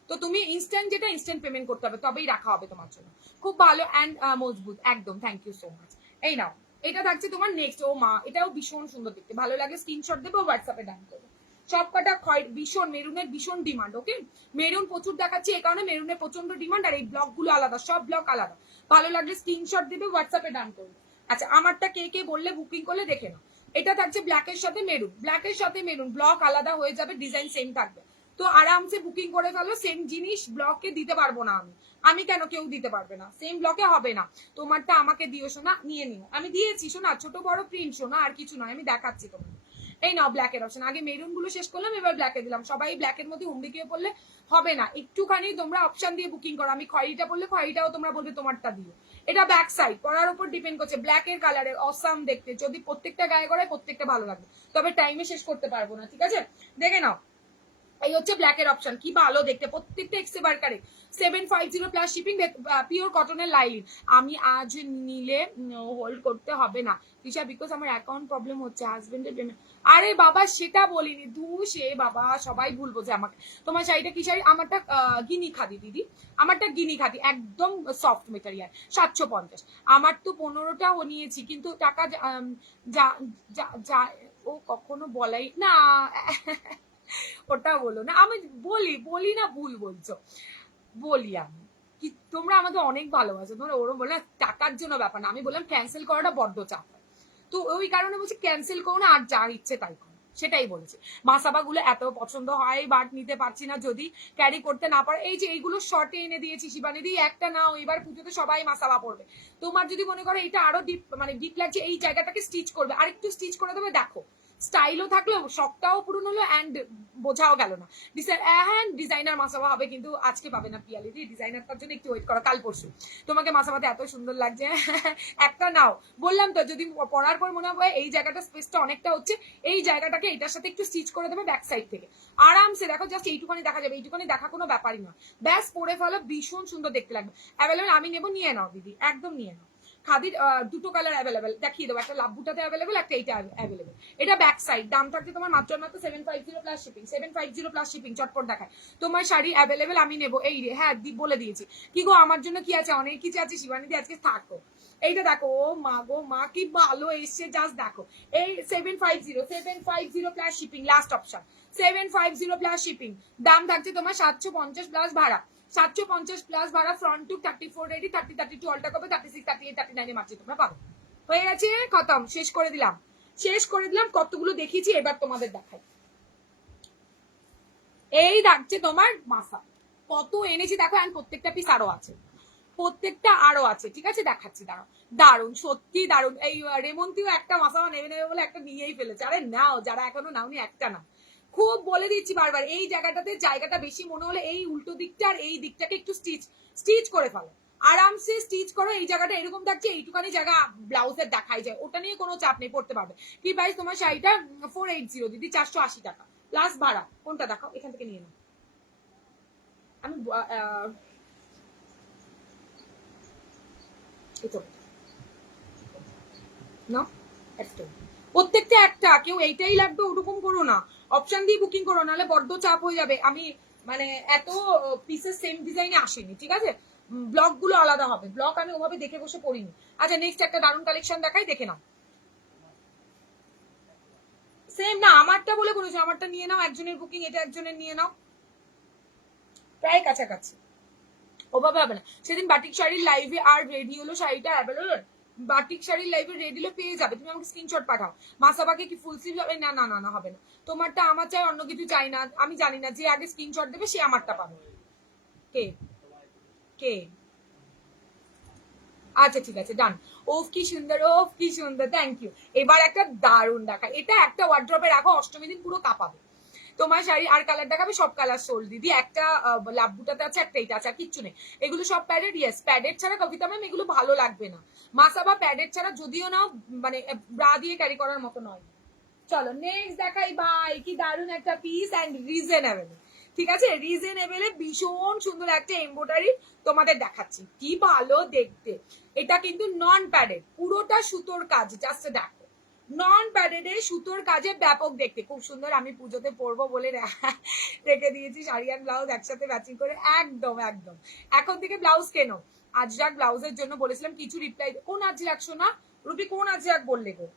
তো তুমি ইনস্ট্যান্ট, যেটা ইনস্ট্যান্ট পেমেন্ট করতে হবে, তবেই রাখা হবে তোমার জন্য। খুব ভালো অ্যান্ড মজবুত, একদম। Thank you so much. এই নাও, এটা থাকছে তোমার নেক্সট। ও মা, এটাও ভীষণ সুন্দর দেখতে, ভালো লাগে স্ক্রিনশট দেবো, হোয়াটসঅ্যাপে ডান করবো। সব কটা ভীষণ মেরুনের ভীষণ ডিমান্ড, ওকে? মেরুন প্রচুর দেখাচ্ছি, এই কারণে মেরুনের প্রচন্ড ডিমান্ড, আর এই ব্লক গুলো আলাদা, সব ব্লক আলাদা। ভালো লাগলে স্ক্রিনশট দেবে, হোয়াটসঅ্যাপে ডান করবে। আচ্ছা, আমারটা কে কে বললে বুকিং করলে দেখে নাও। এটা থাকছে ব্ল্যাকের সাথে মেরুন, ব্ল্যাকের সাথে মেরুন, ব্লক আলাদা হয়ে যাবে, ডিজাইন সেম থাকবে। তো আরামসে বুকিং করে ফেলো, সেম জিনিস ব্লকে দিতে পারবো না আমি, আমি কেন, কেউ দিতে পারবে না, সেম ব্লকে হবে না। তোমারটা আমাকে দিও শোনা, নিয়ে নিও, আমি দিয়েছি শোনা, ছোট বড় প্রিন্ট শোনা, আর কিছু নয়, আমি দেখাচ্ছি তোমাকে। এই নাও ব্ল্যাকের অপশন, আগে মেরুন গুলো শেষ করলাম, এবার ব্ল্যাকে দিলাম। সবাই ব্ল্যাকের মধ্যে হুমড়ি পড়লে হবে না, একটুখানি তোমরা অপশন দিয়ে বুকিং করো। আমি খয়েরিটা বললে খয়েরিটাও তোমরা বলবে তোমারটা দিও। এটা ব্যাক সাইড, পরার উপর ডিপেন্ড করছে, ব্ল্যাকের কালারের অসাম দেখতে, যদি প্রত্যেকটা গায়ে করে প্রত্যেকটা ভালো লাগবে, তবে টাইমে শেষ করতে পারবো না, ঠিক আছে? দেখে নাও, এই হচ্ছে ব্ল্যাকের অপশন, কি ভালো দেখতে, প্রত্যেকটা এক্সেবার কারেক্ট। 750 প্লাস শিপিং, পিওর কটনের লাইলিন। আমি আজ নিলে হোল্ড করতে হবে না তৃষা, বিকজ আমার অ্যাকাউন্ট প্রবলেম হচ্ছে, হাজবেন্ডের পেমেন্ট। আরে বাবা সেটা বলিনি, সে বাবা সবাই ভুল বোঝে আমাকে। তোমার শাড়িটা কি শাড়ি? আমারটা গিনি খাদি দিদি, আমারটা গিনি খাদি, একদম সফট মেটেরিয়াল, 750। আমার তো 15টা নিয়েছি, কিন্তু টাকা ও কখনো বলাই না। ওটা বলো না, আমি বলি না, ভুল বলছো, বলি আমি কি, তোমরা আমাকে অনেক ভালোবাসো, তোমরা ওরম বলে টাকার জন্য ব্যাপার না। আমি বললাম ক্যান্সেল করাটা বড্ড চাপ, তো ওই কারণে বলছি ক্যান্সেল করো না, আর যা ইচ্ছে তাই করো, সেটাই বলেছে। মাসাবা গুলো এত পছন্দ হয়, বাট নিতে পারছি না, যদি ক্যারি করতে না পারে। এই যে এইগুলো শর্টে এনে দিয়েছি শিবানী দি, একটা নাও, এবার পুজোতে সবাই মাসাবা পড়বে। তোমার যদি মনে করো এটা আরো ডিপ, মানে ডিপ লাগছে, এই জায়গাটাকে স্টিচ করবে, আরেকটু স্টিচ করে দেবে, দেখো স্টাইলও থাকলো, শখটাও পূরণ হলো, অ্যান্ড বোঝাও গেল না। হ্যাঁ ডিজাইনার মাসাবা হবে, কিন্তু আজকে পাবে না পিয়ালি দি, ডিজাইনারটার জন্য একটু ওয়েট করো, কাল পরশু। তোমাকে মাসাবাতে এত সুন্দর লাগছে, একটা নাও। বললাম তো, যদি পরার পর মনে হয় এই জায়গাটা স্পেসটা অনেকটা হচ্ছে, এই জায়গাটাকে এটার সাথে একটু স্টিচ করে দেবে ব্যাক সাইড থেকে, আরামসে দেখো, জাস্ট এইটুখানি দেখা যাবে, এইটুখানি দেখা কোনো ব্যাপারই না, ব্যাস পরে ফেলো, ভীষণ সুন্দর দেখতে লাগবে। অ্যাভেলেবেল, আমি নেবো, নিয়ে নাও দিদি, একদম নিয়ে নাও। খাদির দুটো কালার অ্যাভেলেবেল, দেখিয়ে দেবো, একটা লাভবুটাতে অ্যাভেলেবেল, একটা এইটা অ্যাভেলেবেল। এটা ব্যাক সাইড, দাম থাকছে তোমার মাত্র মাত্র 750 প্লাস শিপিং, 750 প্লাস শিপিং। চটপট দেখায় তোমার শাড়ি অ্যাভেলেবেল, আমি নেবো এই রে। হ্যাঁ বলে দিয়েছি। কি গো আমার জন্য কি আছে, অনেক কিছু আছে শিবানীদি, আজকে থাকো। এইটা দেখো, ও মা গো মা, কি ভালো এসছে, জাস্ট দেখো। এই 750 plus shipping, last option 750 plus shipping. দাম থাকছে তোমার 750 প্লাস ভাড়া, 750 প্লাস ভাড়া। ফ্রন্ট টু 34 রেডি, 30 32 অল্টা কপি, 36 38 39 মার্চে তোমরা পাবে। হয়ে গেছে, খতম, শেষ করে দিলাম, শেষ করে দিলাম। কতগুলো দেখিয়েছি, এবার তোমাদের দেখাই। এই থাকছে তোমার মাসা, কত এনেছি দেখো, এখন প্রত্যেকটা পিস আরো আছে, প্রত্যেকটা আরো আছে, ঠিক আছে দেখাচ্ছি, দাঁড়াও। দারুন, সত্যি দারুন। এই রেমন্তিও একটা মাসামা নেবে নেবে বলে একটা নিয়েই ফেলেছে। আরে নাও, যারা এখনো নাওনি একটা না। খুব বলে দিচ্ছি বারবার, এই জায়গাটাতে জায়গাটা বেশি মনে হলে এই উল্টো দিকটা আর এই দিকটাকে একটু স্টিচ করে ফেলো, আরামসে স্টিচ করো। এই জায়গাটা এরকম থাকছে, এইটুখানি জায়গা ব্লাউজের দেখাই যায়, ওটা নিয়ে কোনো চাপ নেই, পড়তে পারবে। কি প্রাইস তোমার শাড়িটা? 480 দিদি, 480 টাকা প্লাস ভাড়া। কোনটা দেখাও, এখান থেকে নিয়ে নাও। আমি না একটা, প্রত্যেকটা একটা, কেউ এইটাই লাগবে ওরকম করো না, অপশন দিয়ে বুকিং করো, নাহলে বড্ড চাপ হয়ে যাবে। আমি মানে এত পিসের সেম ডিজাইনে আসেনি, ঠিক আছে, ব্লক গুলো আলাদা হবে, ব্লক আমি ওভাবে দেখে বসে পড়িনি। আচ্ছা নেক্সট একটা দারুণ কালেকশন দেখাই, দেখে নাও। সেম না, আমারটা বলে করেছো, আমারটা নিয়ে নাও, একজনের বুকিং, এটা একজনের নিয়ে নাও, প্রায় কাছাকাছি, ওভাবে হবে না। সেদিন বাটিক শাড়ির লাইভে আর রেডি হলো শাড়িটা অ্যাভেলেবল, বাটিক শাড়ির লাইভে রেডি হলো, পেয়ে যাবে। তুমি আমাকে স্ক্রিনশট পাঠাও। মাসাবাকে কি ফুল স্লিভ হবে? না না না না, হবে না। তোমারটা আমার চাই, অন্য কিছু চাই না, আমি জানি না, যে আগে স্ক্রিনশট দেবে সে আমারটা পাবে। কে কে আচ্ছা ঠিক আছে, ডান। ওফ কি সুন্দর, ওফ কি সুন্দর, থ্যাংক ইউ। এবার একটা দারুণ দেখা, এটা একটা ওয়ার্ড্রপে রাখো, অষ্টমী দিন পুরো কাঁপাবে তোমার শাড়ি। আর কালার দেখাবে, সব কালার সোল দিদি, একটা লাভবুটাতে আছে, একটা এটা আছে, আর কিচ্ছু নেই। এগুলো সব প্যাডেড, ইয়েস প্যাডেড ছাড়া কবিতা ম্যাম এগুলো ভালো লাগবে না। মাসাবা প্যাডেড ছাড়া যদিও নাও, মানে ব্রা দিয়ে ক্যারি করার মতো নয়। চলো নেক্সট দেখাই ভাই, কি দারুণ একটা পিস অ্যান্ড রিজনেবল, ঠিক আছে, রিজনেবলে ভীষণ সুন্দর একটা এমব্রয়ডারি তোমাদের দেখাচ্ছি, কি ভালো দেখতে। এটা কিন্তু নন প্যাডেড, পুরোটা সুতোর কাজ, জাস্ট দেখো, নন প্যাডেড এ সুতোর কাজে ব্যাপক দেখতে, খুব সুন্দর। আমি পুজোতে পরবো বলে রেখে দিয়েছি শাড়ি আর ব্লাউজ একসাথে ম্যাচিং করে, একদম একদম। এখন থেকে ব্লাউজ কেন, আজরাক ব্লাউজের জন্য বলেছিলাম, কিছু রিপ্লাই, কোন আজরাক শোনা, রুবি কোন আজরাক বললে গো?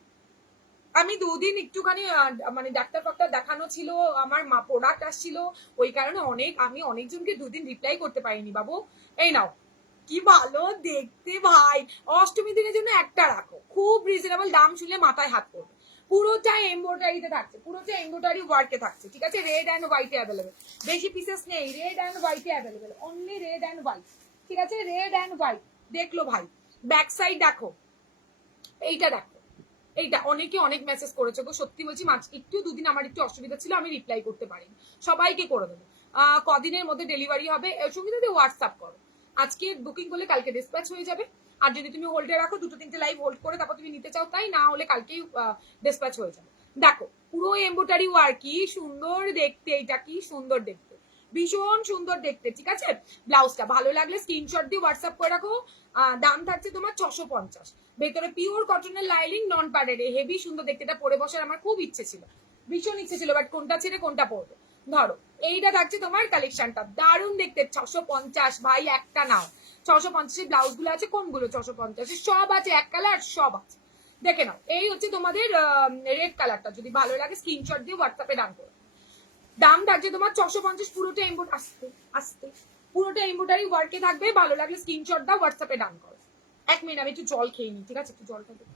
আমি দুদিন একটুখানি মানে ডাক্তার ফাক্তার দেখানো ছিল, আমার মা প্রোডাক্ট আসছিল, ওই কারণে আমি অনেকজনকে দুদিন রিপ্লাই করতে পারিনি বাবু। এই নাও, কি ভালো দেখতে ভাই, অষ্টমী দিনের জন্য একটা রাখো, খুব রিজনেবল, দাম শুনলে মাথায় হাত পড়বে। পুরোটা এমব্রয়ডারিতে থাকছে, পুরোটা এমব্রয়ডারি ওয়ার্কে থাকছে, ঠিক আছে, রেড অ্যান্ড হোয়াইটে অ্যাভেলেবেল, বেশি পিসেস নেই, রেড অ্যান্ড হোয়াইটে available, only red and white, ঠিক আছে, রেড অ্যান্ড হোয়াইট। দেখলো ভাই, ব্যাক সাইড দেখো, এইটা দেখো, এইটা অনেকে অনেক মেসেজ করেছে গো, সত্যি বলছি, একটু দুদিন আমার একটু অসুবিধা ছিল, আমি রিপ্লাই করতে পারিনি, সবাইকে করে দেবো। কদিনের মধ্যে ডেলিভারি হবে, সঙ্গে যদি হোয়াটসঅ্যাপ করো, আজকে বুকিং করলে কালকে ডিসপ্যাচ হয়ে যাবে। আর যদি তুমি হোল্ডে রাখো, দুটো তিনটে লাইভ হোল্ড করে তারপর তুমি নিতে চাও, তাই না হলে কালকেই ডিসপ্যাচ হয়ে যাবে। দেখো পুরো এমব্রয়ডারি ওয়ার্ক, কি সুন্দর দেখতে, এটা কি সুন্দর দেখতে, ভীষণ সুন্দর দেখতে, ঠিক আছে। ব্লাউজটা ভালো লাগলে স্ক্রিনশট দিয়ে হোয়াটসঅ্যাপ করে রাখো। দাম থাকছে তোমার 650, ভেতরে পিওর কটনের লাইনিং, নন প্যাডেড, হেভি সুন্দর দেখতে, এটা পরে বসার আমার খুব ইচ্ছে ছিল, ভীষণ ইচ্ছে ছিল, বাট কোনটা ছেড়ে কোনটা পরবো। ধরো এইটা থাকছে তোমার কালেকশনটা, দারুণ দেখতে, 650 ভাই, একটা নাও। 650 ব্লাউজ গুলো আছে, কোনগুলো 650, সব আছে, এক কালার সব আছে, দেখে নাও। এই হচ্ছে তোমাদের রেড কালারটা, যদি ভালো লাগে স্ক্রিনশট দিয়ে হোয়াটসঅ্যাপে ডান করো। দাম থাকছে তোমার 650, পুরোটা আস্তে আস্তে, পুরোটা এমব্রয়ডারি ওয়ার্কে থাকবে, ভালো লাগলে স্ক্রিনশট দাও, হোয়াটসঅ্যাপে ডান করো। এক মিনিট, আমি একটু জল খেয়ে নিই, ঠিক আছে, একটু জলটা দেবো।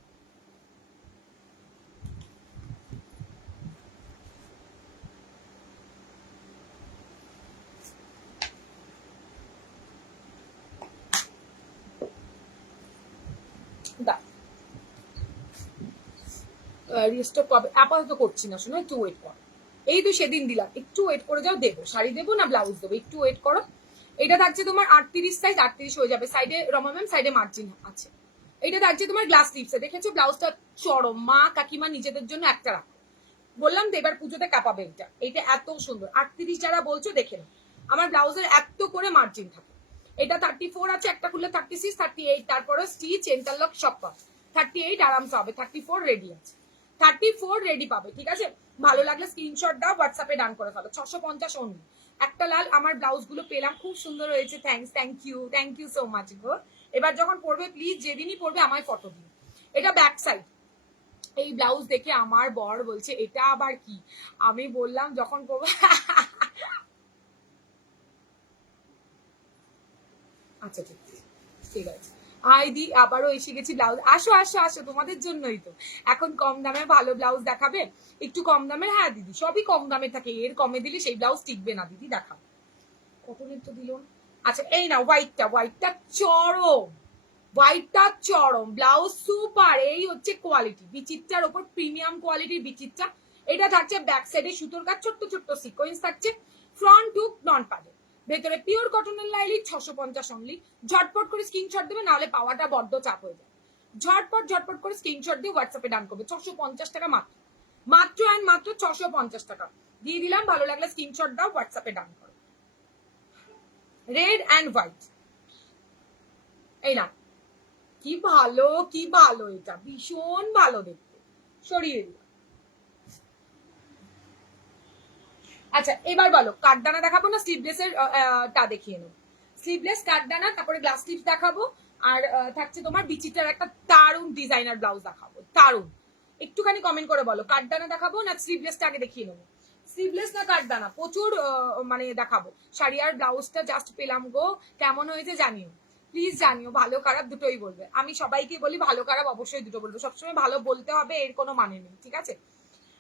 রিস্টক পাবে, আপাতত করছি না, শোনো একটু ওয়েট করো, এই তো সেদিন দিলাম, একটু ওয়েট করে যাও, দেবো শাড়ি, দেবো না ব্লাউজ দেবো, একটু ওয়েট করো। এটা থাকছে তোমার 38 সাইজ, 38 হয়ে যাবে, সাইডে রমা ম্যাম, সাইডে মার্জিন আছে। এটা থাকছে তোমার গ্লাস লিপসে, দেখেছো ব্লাউজটা চরম, মা কাকিমা নিজেদের জন্য একটা রাখো, বললাম তো এবার পুজোতে কাঁপাবে। এটা এত সুন্দর, 38 যারা বলছো দেখে নাও, আমার ব্লাউজের এত করে মার্জিন থাকে, এটা 34 আছে, একটা খুললে 36, 38, তারপরে স্টিচ ইন্টারলক সব পাবে। 38 আরামসে হবে, 34 রেডি আছে, 34 রেডি পাবে, ঠিক আছে? ভালো লাগলে স্ক্রিনশট দাও, হোয়াটসঅ্যাপে ডান করে ফেলো। 650 অনলি। একটা লাল, আমার ব্লাউজ গুলো পেলাম, খুব সুন্দর হয়েছে, thanks, thank you so much গো। এবার যখন পড়বে প্লিজ, যেদিনই পড়বে আমায় ফটো দিন। এটা ব্যাক সাইড। এই ব্লাউজ দেখে আমার বর বলছে এটা আবার কি, আমি বললাম যখন পড়বো আচ্ছা ঠিক আছে। দি আবারও এসে গেছি ব্লাউজ, আসো আসো আসো, তোমাদের জন্যই তো। এখন কম দামে ভালো ব্লাউজ দেখাবে, একটু কম দামের। হ্যাঁ দিদি, সবই কম দামে থাকে, এর কমে দিলে সেই ব্লাউজ টিকবে না দিদি, দেখাও। কটনের তো দিল। আচ্ছা এই না, হোয়াইটটা চরম, হোয়াইটটা চরম, ব্লাউজ সুপার। এই হচ্ছে কোয়ালিটি, বিচিত্রার ওপর প্রিমিয়াম কোয়ালিটির বিচিত্রা। এটা থাকছে ব্যাক সাইডে সুতোর কাজ, ছোট্ট ছোট্ট সিকোয়েন্স থাকছে, ফ্রন্ট টু নন পাড়ে, ভেতরে পিওর কটনের লাইলি, 650 অনলি। ঝটপট করে স্ক্রিনশট দেবে, নাহলে পাওয়াটা বড্ড চাপ হয়ে যায়। ঝটপট করে স্ক্রিনশট দিয়ে হোয়াটসঅ্যাপে ডান করবে। 650 টাকা মাত্র, মাত্র অ্যান্ড মাত্র 650 টাকা দিয়ে দিলাম। ভালো লাগলে স্ক্রিনশট দাও, হোয়াটসঅ্যাপে ডান করো। রেড অ্যান্ড হোয়াইট, এই না, কি ভালো, এটা ভীষণ ভালো দেখতে, সরিয়ে দিলাম। আচ্ছা এবার বলো, কাঠদানা দেখাবো না স্লিভলেসের টা দেখিয়ে নেবো। স্লিভলেস কাঠদানা, তারপরে গ্লাস স্লিভ দেখাবো, আর থাকছে তোমার বিচিটার একটা দারুন ডিজাইনার ব্লাউজ দেখাবো, দারুন। একটুখানি কমেন্ট করে বলো, কাঠদানা দেখাবো না স্লিভলেসটা আগে দেখিয়ে নেবো? স্লিভলেস না কাঠদানা, প্রচুর মানে দেখাবো। শাড়ি আর ব্লাউজটা জাস্ট পেলাম গো, কেমন হয়েছে জানিও, প্লিজ জানিও, ভালো খারাপ দুটোই বলবে। আমি সবাইকে বলি ভালো খারাপ অবশ্যই দুটো বলবো, সবসময় ভালো বলতে হবে এর কোনো মানে নেই, ঠিক আছে?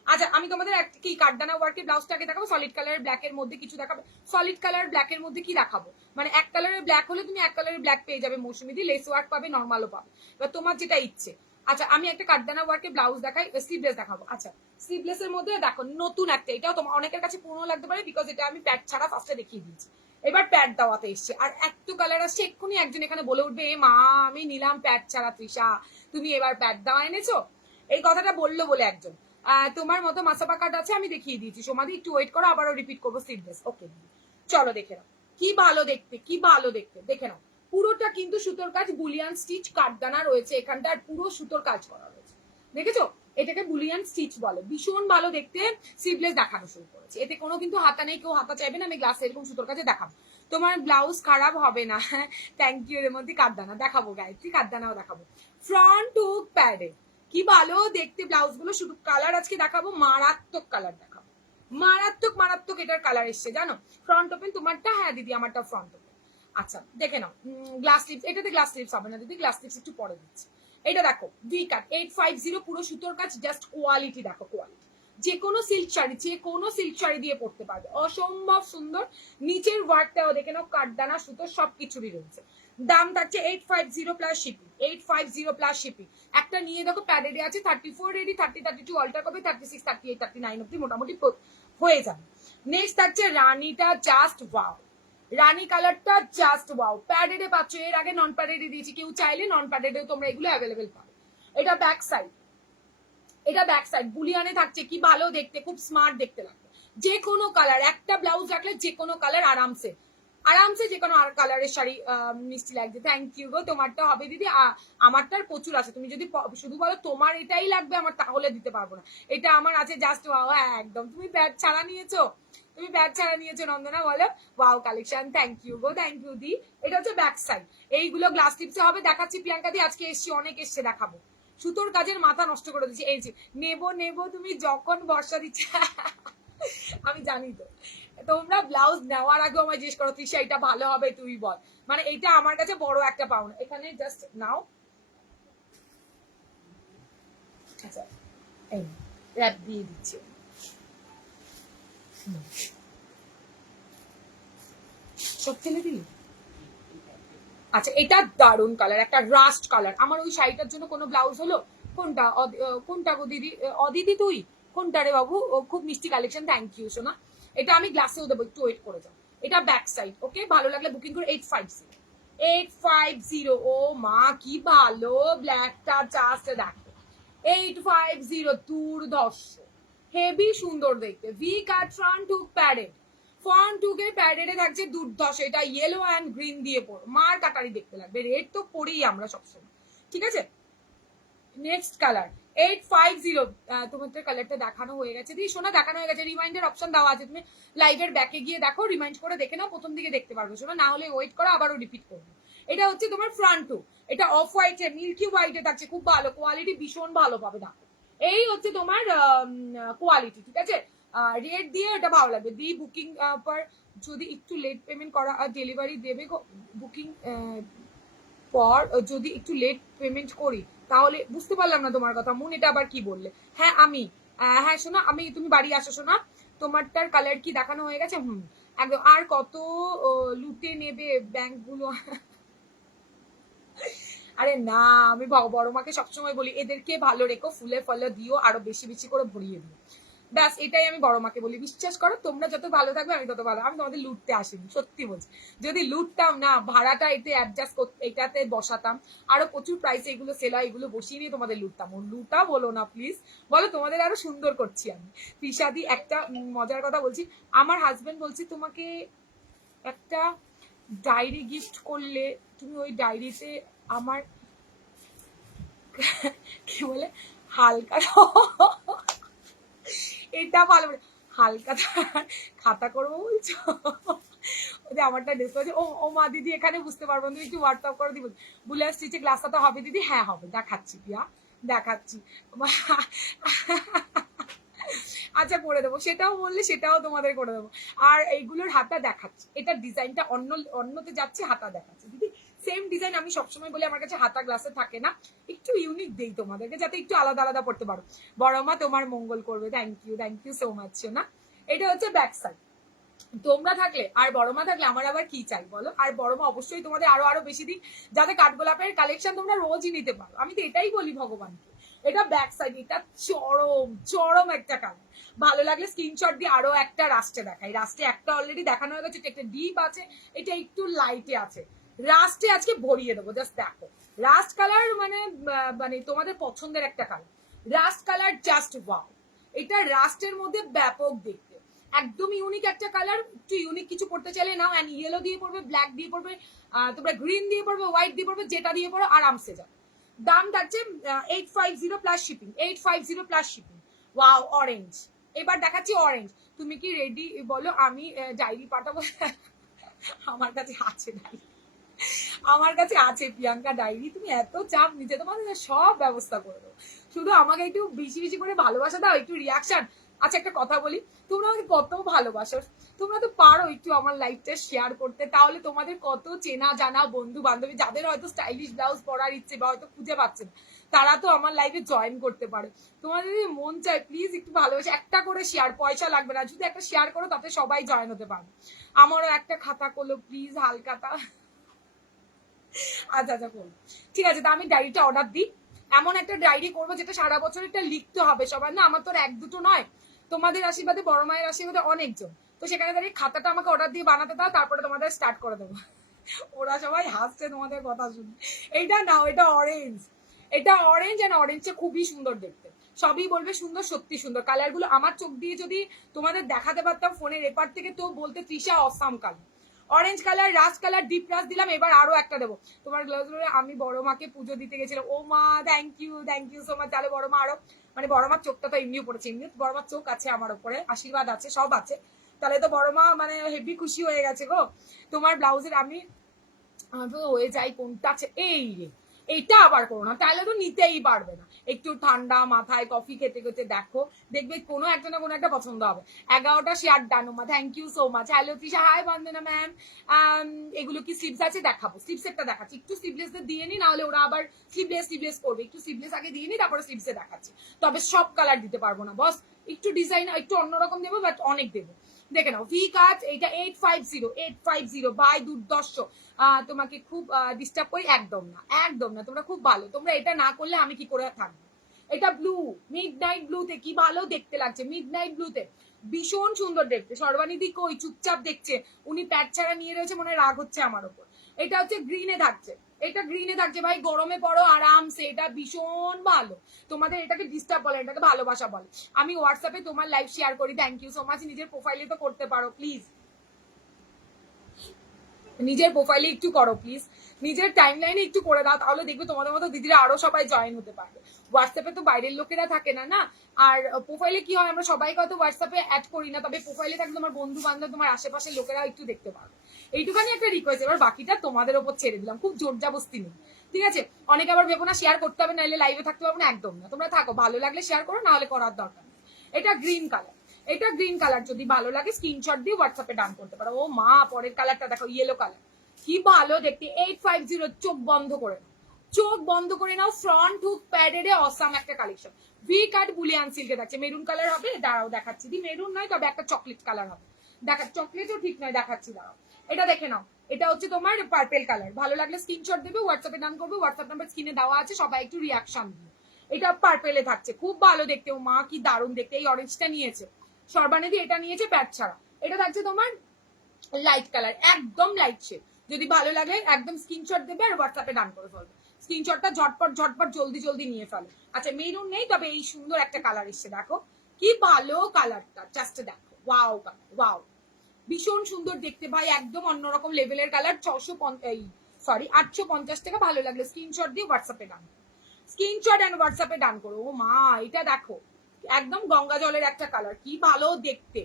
আচ্ছা আমি তোমাদের কি কাঠদানা ওয়ার্কের ব্লাউজটাকে দেখাবো, সলিড কালারের ব্ল্যাক এর মধ্যে কিছু দেখাবো। সলিড কালার ব্ল্যাক এর মধ্যে কি দেখাবো, মানে এক কালারের ব্ল্যাক হলে তুমি এক কালারের ব্ল্যাক পেয়ে যাবে মৌসুমি দি, লেস ওয়ার্ক পাবে, নর্মালও পাবে, এবার তোমার যেটা ইচ্ছে। আচ্ছা আমি একটা কাঠদানা ওয়ার্কের ব্লাউজ দেখাই, স্লিভলেস দেখাবো। আচ্ছা স্লিভলেস এর মধ্যে দেখো নতুন একটা, এটাও তোমার অনেকের কাছে পুরনো লাগতে পারে, বিকজ এটা আমি প্যাড ছাড়া ফার্স্টে দেখিয়ে দিয়েছি, এবার প্যাড দেওয়াতে এসছে। আর এত কালার আসছে, এক্ষুনি একজন এখানে বলে উঠবে এ মা আমি নিলাম প্যাড ছাড়া, তৃষা তুমি এবার প্যাড দেওয়া এনেছো, এই কথাটা বললো বলে একজন। তোমার মতো মাসাপা কাট আছে, আমি দেখিয়ে দিয়েছি। সমাধি একটু ওয়েট করো, আবারও রিপিট করবো স্লিভলেস। ওকে চলো দেখে নাও, কি ভালো দেখতে, দেখে নাও। পুরোটা কিন্তু সুতোর কাজ, বুলিয়ান স্টিচ কাঠদানা রয়েছে এখানটা, আর পুরো সুতোর কাজ করা রয়েছে, দেখেছো? এটাকে বুলিয়ান স্টিচ বলে, ভীষণ ভালো দেখতে। স্লিভলেস দেখানো শুরু করেছে, এতে কোনো কিন্তু হাতা নেই, কেউ হাতা চাইবে না, আমি গ্লাসে এরকম সুতোর কাছে দেখাবো, তোমার ব্লাউজ খারাপ হবে না। Thank you. এর মধ্যে কাঠদানা দেখাবো, গায়ত্রী কাঠদানাও দেখাবো, ফ্রন্ট হুক প্যাডে, কি ভালো দেখতে ব্লাউজ গুলো। শুধু কালার আজকে দেখাবো, মারাত্মক কালার দেখাবো, মারাত্মক এটার কালার এসছে জানো। ফ্রন্ট ওপেন তোমারটা, হ্যাঁ দিদি আমারটা ফ্রন্ট ওপেন। আচ্ছা দেখে নাও, গ্লাস স্লিভস, এটাতে গ্লাস স্লিভস হবে না দিদি, গ্লাস স্লিভস একটু পরে দিচ্ছি। এটা দেখো দুই কাট 850, পুরো সুতোর কাজ, জাস্ট কোয়ালিটি দেখো, কোয়ালিটি যে কোনো সিল্ক শাড়ি দিয়ে পড়তে পারবে, অসম্ভব সুন্দর। নিচের ওয়ার্কটাও দেখে নাও, কাঠদানা সুতো সবকিছুরই রয়েছে। দাম থাকছে 850 প্লাস শিপিং, 850 প্লাস শিপিং। একটা নিয়ে দেখো প্যাডেডে আছে, 34 রেডি, 30 32 অল্টার করবে, 36 38 39 অব্দি মোটামুটি হয়ে যাবে। নেক্সট থাকছে রানীটা, জাস্ট ওয়াও, রানী কালারটা জাস্ট ওয়াও, প্যাডেডে পাচ্ছ, এর আগে নন প্যাডেডে দিয়েছি, কেউ চাইলে নন প্যাডেডেও তোমরা এগুলো অ্যাভেলেবেল পাবে। এটা ব্যাক সাইড, বুলিয়ানে থাকছে, কি ভালো দেখতে, খুব স্মার্ট দেখতে লাগবে। যে কোনো কালার, একটা ব্লাউজ রাখলে যে কোনো কালার আরামসে যে কোনো কালারের শাড়ি মিষ্টি লাগছে। থ্যাংক ইউ গো, তোমারটা হবে দিদি, আমারটার প্রচুর আছে, তুমি যদি শুধু বলো তোমার এটাই লাগবে আমার, তাহলে দিতে পারবো না, এটা আমার আছে জাস্ট ওয়াও। হ্যাঁ একদম, তুমি ব্যাগ ছাড়া নিয়েছো, নন্দনা বলো ওয়াও কালেকশন, থ্যাংক ইউ গো, থ্যাংক ইউ দি। এটা হচ্ছে ব্যাক সাইড, এইগুলো গ্লাস টিপসে হবে, দেখাচ্ছি প্রিয়াঙ্কা দি, আজকে এসছি, অনেক এসছে দেখাবো, সুতোর কাজের মাথা নষ্ট করে দিচ্ছি। এই যে নেবো তুমি যখন বর্ষা দিচ্ছে আমি জানি তো, তোমরা ব্লাউজ নেওয়ার আগে আমায় জিজ্ঞেস করো তৃষা এটা ভালো হবে তুই বল, মানে এটা আমার কাছে বড় একটা পাওনা। এখানে জাস্ট নাও, আচ্ছা এই র‍্যাপ দিয়ে দিচ্ছি, সব ফেলে দিলি। আচ্ছা এটা দারুন কালার, একটা রাস্ট কালার, আমার ওই শাড়িটার জন্য কোনো ব্লাউজ হলো, কোনটা গো দিদি, অদিতি তুই কোনটা রে বাবু, খুব মিষ্টি কালেকশন, থ্যাংক ইউ সোনা। এটা আমি গ্লাসেও দেবো, একটু ওয়েট করে যাও। এটা ব্যাক সাইড, ওকে ভালো লাগলে বুকিং করে 850 ও মা কি ভালো, ব্ল্যাকটা জাস্ট দেখো, 850 দুর্ধর্ষ, হেভি সুন্দর দেখতে, V cut front hook padded, ফন টুকে প্যাডেডে থাকছে দুর্ধর্ষ, এটা ইয়েলো অ্যান্ড গ্রিন দিয়ে পড়ো, মার কাটারি দেখতে লাগবে, রেড তো পরেই আমরা সবসময়, ঠিক আছে। নেক্সট কালার 850, তোমাদের কালারটা দেখানো হয়ে গেছে দি সোনা, দেখানো হয়ে গেছে, রিমাইন্ডার অপশন দেওয়া আছে, তুমি লাইভের ব্যাকে গিয়ে দেখো, রিমাইন্ড করে দেখে নাও, প্রথম দিকে দেখতে পারবে সোনা, না হলে ওয়েট করো আবারও রিপিট করবো। এটা হচ্ছে তোমার ফ্রন্ট টু, এটা অফ হোয়াইটে মিল্কি হোয়াইটে থাকছে, খুব ভালো কোয়ালিটি, ভীষণ ভালো পাবে, দেখো এই হচ্ছে তোমার কোয়ালিটি, ঠিক আছে। রেট দিয়ে এটা ভালো লাগবে দি বুকিং পর, যদি একটু লেট পেমেন্ট করা আর ডেলিভারি দেবে বুকিং পর, যদি একটু লেট পেমেন্ট করি তাহলে, বুঝতে পারলাম না তোমার কথা মুন, এটা আবার কি বললে। হ্যাঁ আমি, হ্যাঁ শোনা আমি, তুমি বাড়ি আসো শোনা, তোমারটার কালার কি দেখানো হয়ে গেছে, একদম। আর কত লুটে নেবে ব্যাংকগুলো আরে না, আমি বড় মাকে সবসময় বলি এদেরকে ভালো রেখো, ফুলে ফলে দিও, আরো বেশি বেশি করে ভরিয়ে দিও, ব্যাস এটাই আমি বড় মাকে বলি। বিশ্বাস করো তোমরা যত ভালো থাকবে আমি তত ভালো, আমি তোমাদের লুটতে আসিনি, সত্যি বলছি, যদি লুটতাম না ভাড়াটা এতে অ্যাডজাস্ট এটাতে বসাতাম, আরো প্রচুর প্রাইসে এগুলো সেল হয়, এগুলো বসিয়ে নিয়ে তোমাদের লুটতাম, লুটা বলো না প্লিজ, বলো তোমাদের আরো সুন্দর করছি আমি। পিসাদি একটা মজার কথা বলছি, আমার হাজবেন্ড বলছি তোমাকে একটা ডায়েরি গিফট করলে তুমি ওই ডায়েরিতে আমার কি বলে হালকা এটা ভালো, হালকা খাতা করবো বলছো, ওদের আমারটা ডিসপ্লে, ও মা দিদি এখানে বুঝতে পারবো, তুমি একটু হোয়াটসঅ্যাপ করে দিব, বলে স্টিচে গ্লাসটা তো হবে দিদি, হ্যাঁ হবে, দেখাচ্ছি পিয়া দেখাচ্ছি আচ্ছা করে দেবো, সেটাও বললে সেটাও তোমাদের করে দেবো। আর এইগুলোর হাতা দেখাচ্ছি, এটার ডিজাইনটা অন্যতে যাচ্ছে, হাতা দেখাচ্ছি দিদি, সেম ডিজাইন আমি সবসময় বলি আমার কাছে হাতা গ্লাসে থাকে না, একটু ইউনিক দেই তোমাদেরকে যাতে একটু আলাদা আলাদা পড়তে পারো। বড় মা তোমার মঙ্গল করবে, থ্যাংক ইউ সো মাচ না। এটা হচ্ছে ব্যাক সাইড, তোমরা থাকলে আর বড় মা থাকলে আমার আবার কি চাই বলো, আর বড় মা অবশ্যই তোমাদের আরো আরো বেশি দিক, যাতে কাঠগোলাপের কালেকশন তোমরা রোজই নিতে পারো, আমি তো এটাই বলি ভগবানকে। এটা ব্যাক সাইড, এটা চরম চরম একটা কালার, ভালো লাগলে স্ক্রিনশট দিয়ে আরো একটা রাস্টে দেখাই, রাস্টে একটা অলরেডি দেখানো হয়ে গেছে, একটা ডিপ আছে, এটা একটু লাইটে আছে, রাস্টে আজকে ভরিয়ে দেবো, জাস্ট দেখো রাস্ট কালার মানে মানে তোমাদের পছন্দের একটা colour, rust colour just wow, এটা রাস্টের মধ্যে ব্যাপক দেখতে, একদম ইউনিক একটা কালার, একটু ইউনিক কিছু পড়তে চাইলে নাও, এন্ড ইয়েলো দিয়ে পড়বে, ব্ল্যাক দিয়ে পড়বে, তোমরা গ্রিন দিয়ে পড়বে, হোয়াইট দিয়ে পড়বে, যেটা দিয়ে পড়ো আরামসে যাও। দাম থাকছে 850 plus shipping, 850 plus shipping. Wow orange, এবার দেখাচ্ছি অরেঞ্জ, তুমি কি রেডি বলো, আমি ডায়েরি পাঠাবো আমার কাছে আছে ডায়েরি, আমার কাছে আছে প্রিয়াঙ্কা ডায়েরি, তুমি এত চাপ নিচে, তোমাদের সব ব্যবস্থা করে দেবো, শুধু আমাকে একটু বেশি বেশি করে ভালোবাসা দাও, একটু রিয়াকশন। আচ্ছা একটা কথা বলি, তোমরা আমাকে কত ভালোবাসো, তোমরা তো পারো একটু আমার লাইফটা শেয়ার করতে, তাহলে তোমাদের কত চেনা জানা বন্ধু বান্ধবী যাদের হয়তো স্টাইলিশ ব্লাউজ পরার ইচ্ছে বা হয়তো খুঁজে পাচ্ছে না, তারা তো আমার লাইফে জয়েন করতে পারে, তোমাদের যদি মন চায় প্লিজ একটু ভালোবাসে একটা করে শেয়ার, পয়সা লাগবে না, যদি একটা শেয়ার করো তাতে সবাই জয়েন হতে পারবে, আমারও একটা খাতা করলো প্লিজ, হালখাতা। আচ্ছা আচ্ছা করবো, ঠিক আছে, তা আমি ডায়েরিটা অর্ডার দিই, এমন একটা ডায়েরি করবো যেটা সারা বছর এটা লিখতে হবে সবার, না আমার তো এক দুটো নয়, তোমাদের আশীর্বাদে বড় মায়ের আশীর্বাদে অনেকজন, তো সেখানে দাঁড়িয়ে খাতাটা আমাকে অর্ডার দিয়ে বানাতে দাও, তারপরে তোমাদের স্টার্ট করে দেবো। ওরা সবাই হাসছে তোমাদের কথা শুনে, এইটা নাও, এটা অরেঞ্জ, এটা অরেঞ্জ এন্ড অরেঞ্জটা খুবই সুন্দর দেখতে, সবই বলবে সুন্দর, সত্যি সুন্দর কালার গুলো, আমার চোখ দিয়ে যদি তোমাদের দেখাতে পারতাম ফোনের এপার থেকে তো বলতে Trisha awesome colour, orange colour, rust colour, deep rust দিলাম, এবার আরো একটা দেবো তোমার গ্লাউজ। আমি বড় মাকে পুজো দিতে গেছিলাম, ও মা থ্যাংক ইউ সো মাচ, তাহলে বড় মা আরো, মানে বড় মার চোখটা তো এমনিও পড়েছে, এমনিও বড় মার চোখ আছে আমার উপরে, আশীর্বাদ আছে, সব আছে, তাহলে তো বড় মা মানে হেভি খুশি হয়ে গেছে গো, তোমার ব্লাউজের আমি হয়ে যাই কোনটা আছে, এই রে এইটা আবার করো না, তাহলে তো নিতেই পারবে না, একটু ঠান্ডা মাথায় কফি খেতে খেতে দেখো, দেখবে কোনো একটা না কোনো একটা পছন্দ হবে। 11টা শেয়ার ডানুমা, thank you so much, hello Trisha, hi Bandana ma'am, এগুলো কি স্লিভস আছে দেখাবো, স্লিভসেরটা দেখাচ্ছি, একটু স্লিভলেস দিয়ে নি, নাহলে ওরা আবার স্লিভলেস করবে, একটু স্লিভলেস আগে দিয়ে নি তারপরে স্লিভসে দেখাচ্ছি, তবে সব কালার দিতে পারবো না বস, একটু ডিজাইন একটু অন্যরকম দেবো, বাট অনেক দেবো, দেখে নাও ভি কাট, এইটা 850 ভাই দুর্দর্শ, তোমাকে খুব ডিস্টার্ব করি, একদম না একদম না, তোমরা খুব ভালো, তোমরা এটা না করলে আমি কি করে থাকবো, এটা ব্লু, মিড নাইট ব্লুতে কি ভালো দেখতে লাগছে, মিড নাইট ব্লুতে ভীষণ সুন্দর দেখতে, সর্বানিধি কই চুপচাপ দেখছে, উনি প্যাট ছাড়া নিয়ে রয়েছে, মনে রাগ হচ্ছে আমার ওপর, এটা হচ্ছে গ্রিনে থাকছে, এটা গ্রিনে থাকছে ভাই, গরমে পড়ো আরামসে, এটা ভীষণ ভালো, তোমাদের এটাকে ডিস্টার্ব বলে, এটাকে ভালোবাসা বলে, আমি হোয়াটসঅ্যাপে তোমার লাইভ শেয়ার করি, থ্যাংক ইউ সো মাচ, নিজের প্রোফাইলে তো করতে পারো প্লিজ, নিজের প্রোফাইলে একটু করো প্লিজ, নিজের টাইমলাইনে একটু করে দাও, তাহলে দেখবে তোমাদের মতো দিদিরা আরো সবাই জয়েন হতে পারবে। হোয়াটসঅ্যাপে তো বাইরের লোকেরা থাকে না না, আর প্রোফাইলে কি হয় আমরা সবাইকে হয়তো হোয়াটসঅ্যাপে অ্যাড করি না, তবে প্রোফাইলে থাকলে তোমার বন্ধু বান্ধব তোমার আশেপাশের লোকেরা একটু দেখতে পারবে। এইটুখানি একটা রিকোয়েস্ট, এবার বাকিটা তোমাদের ওপর ছেড়ে দিলাম, খুব জোর জাবস্তি নেই, ঠিক আছে? অনেকে আবার ভেবো না শেয়ার করতে হবে, নাহলে লাইভে থাকতে পারবো না, একদম না, তোমরা থাকো, ভালো লাগলে শেয়ার করো, নাহলে করার দরকার নেই। এটা গ্রিন কালার, এটা গ্রিন কালার, যদি ভালো লাগে স্ক্রিনশট দিয়ে হোয়াটসঅ্যাপে ডান করতে পারো। ও মা, পরের কালারটা দেখো, ইয়েলো কালার, কি ভালো দেখতে। 850, চোখ বন্ধ করে নাও, চোখ বন্ধ করে নাও। ফ্রন্ট হুক প্যাডেডে অসাম একটা কালেকশন, ভি কাট বুলিয়ান সিল্কে থাকছে, মেরুন কালার হবে, দাঁড়াও দেখাচ্ছি, দি মেরুন নয় তবে একটা চকলেট কালার হবে, দেখা চকলেটও ঠিক নয়, দেখাচ্ছি দাঁড়াও, এটা দেখে নাও, এটা হচ্ছে তোমার পার্পেল কালার। ভালো লাগলে স্ক্রিনশট দেবে, হোয়াটসঅ্যাপে ডান করবে, হোয়াটসঅ্যাপ নাম্বার স্ক্রিনে দেওয়া আছে, সবাই একটু রিয়াকশন দিও। এটা পার্পেলে থাকছে, খুব ভালো দেখতে, ও মা কি দারুণ দেখতে। এই অরেঞ্জটা নিয়েছে সর্বানিধি, এটা নিয়েছে প্যাট ছাড়া, এটা থাকছে তোমার লাইট কালার, একদম লাইট শেড। যদি ভালো লাগে একদম স্ক্রিনশট দেবে আর হোয়াটসঅ্যাপে ডান করে ফেলবে, স্ক্রিনশটটা ঝটপট ঝটপট জলদি জলদি নিয়ে ফেলো। আচ্ছা মেরুন নেই, তবে এই সুন্দর একটা কালার এসছে, দেখো কি ভালো কালারটা, জাস্ট দেখো, ওয়াও কালার, ওয়াও, ভীষণ সুন্দর দেখতে ভাই, একদম অন্যরকম লেভেলের কালার। 850 টাকা। ভালো লাগলে স্ক্রিনশট দিয়ে হোয়াটসঅ্যাপে ডান, স্ক্রিনশট এন্ড হোয়াটসঅ্যাপে ডান করো। ও মা, এটা দেখো একদম গঙ্গা জলের একটা কালার, কি ভালো দেখতে।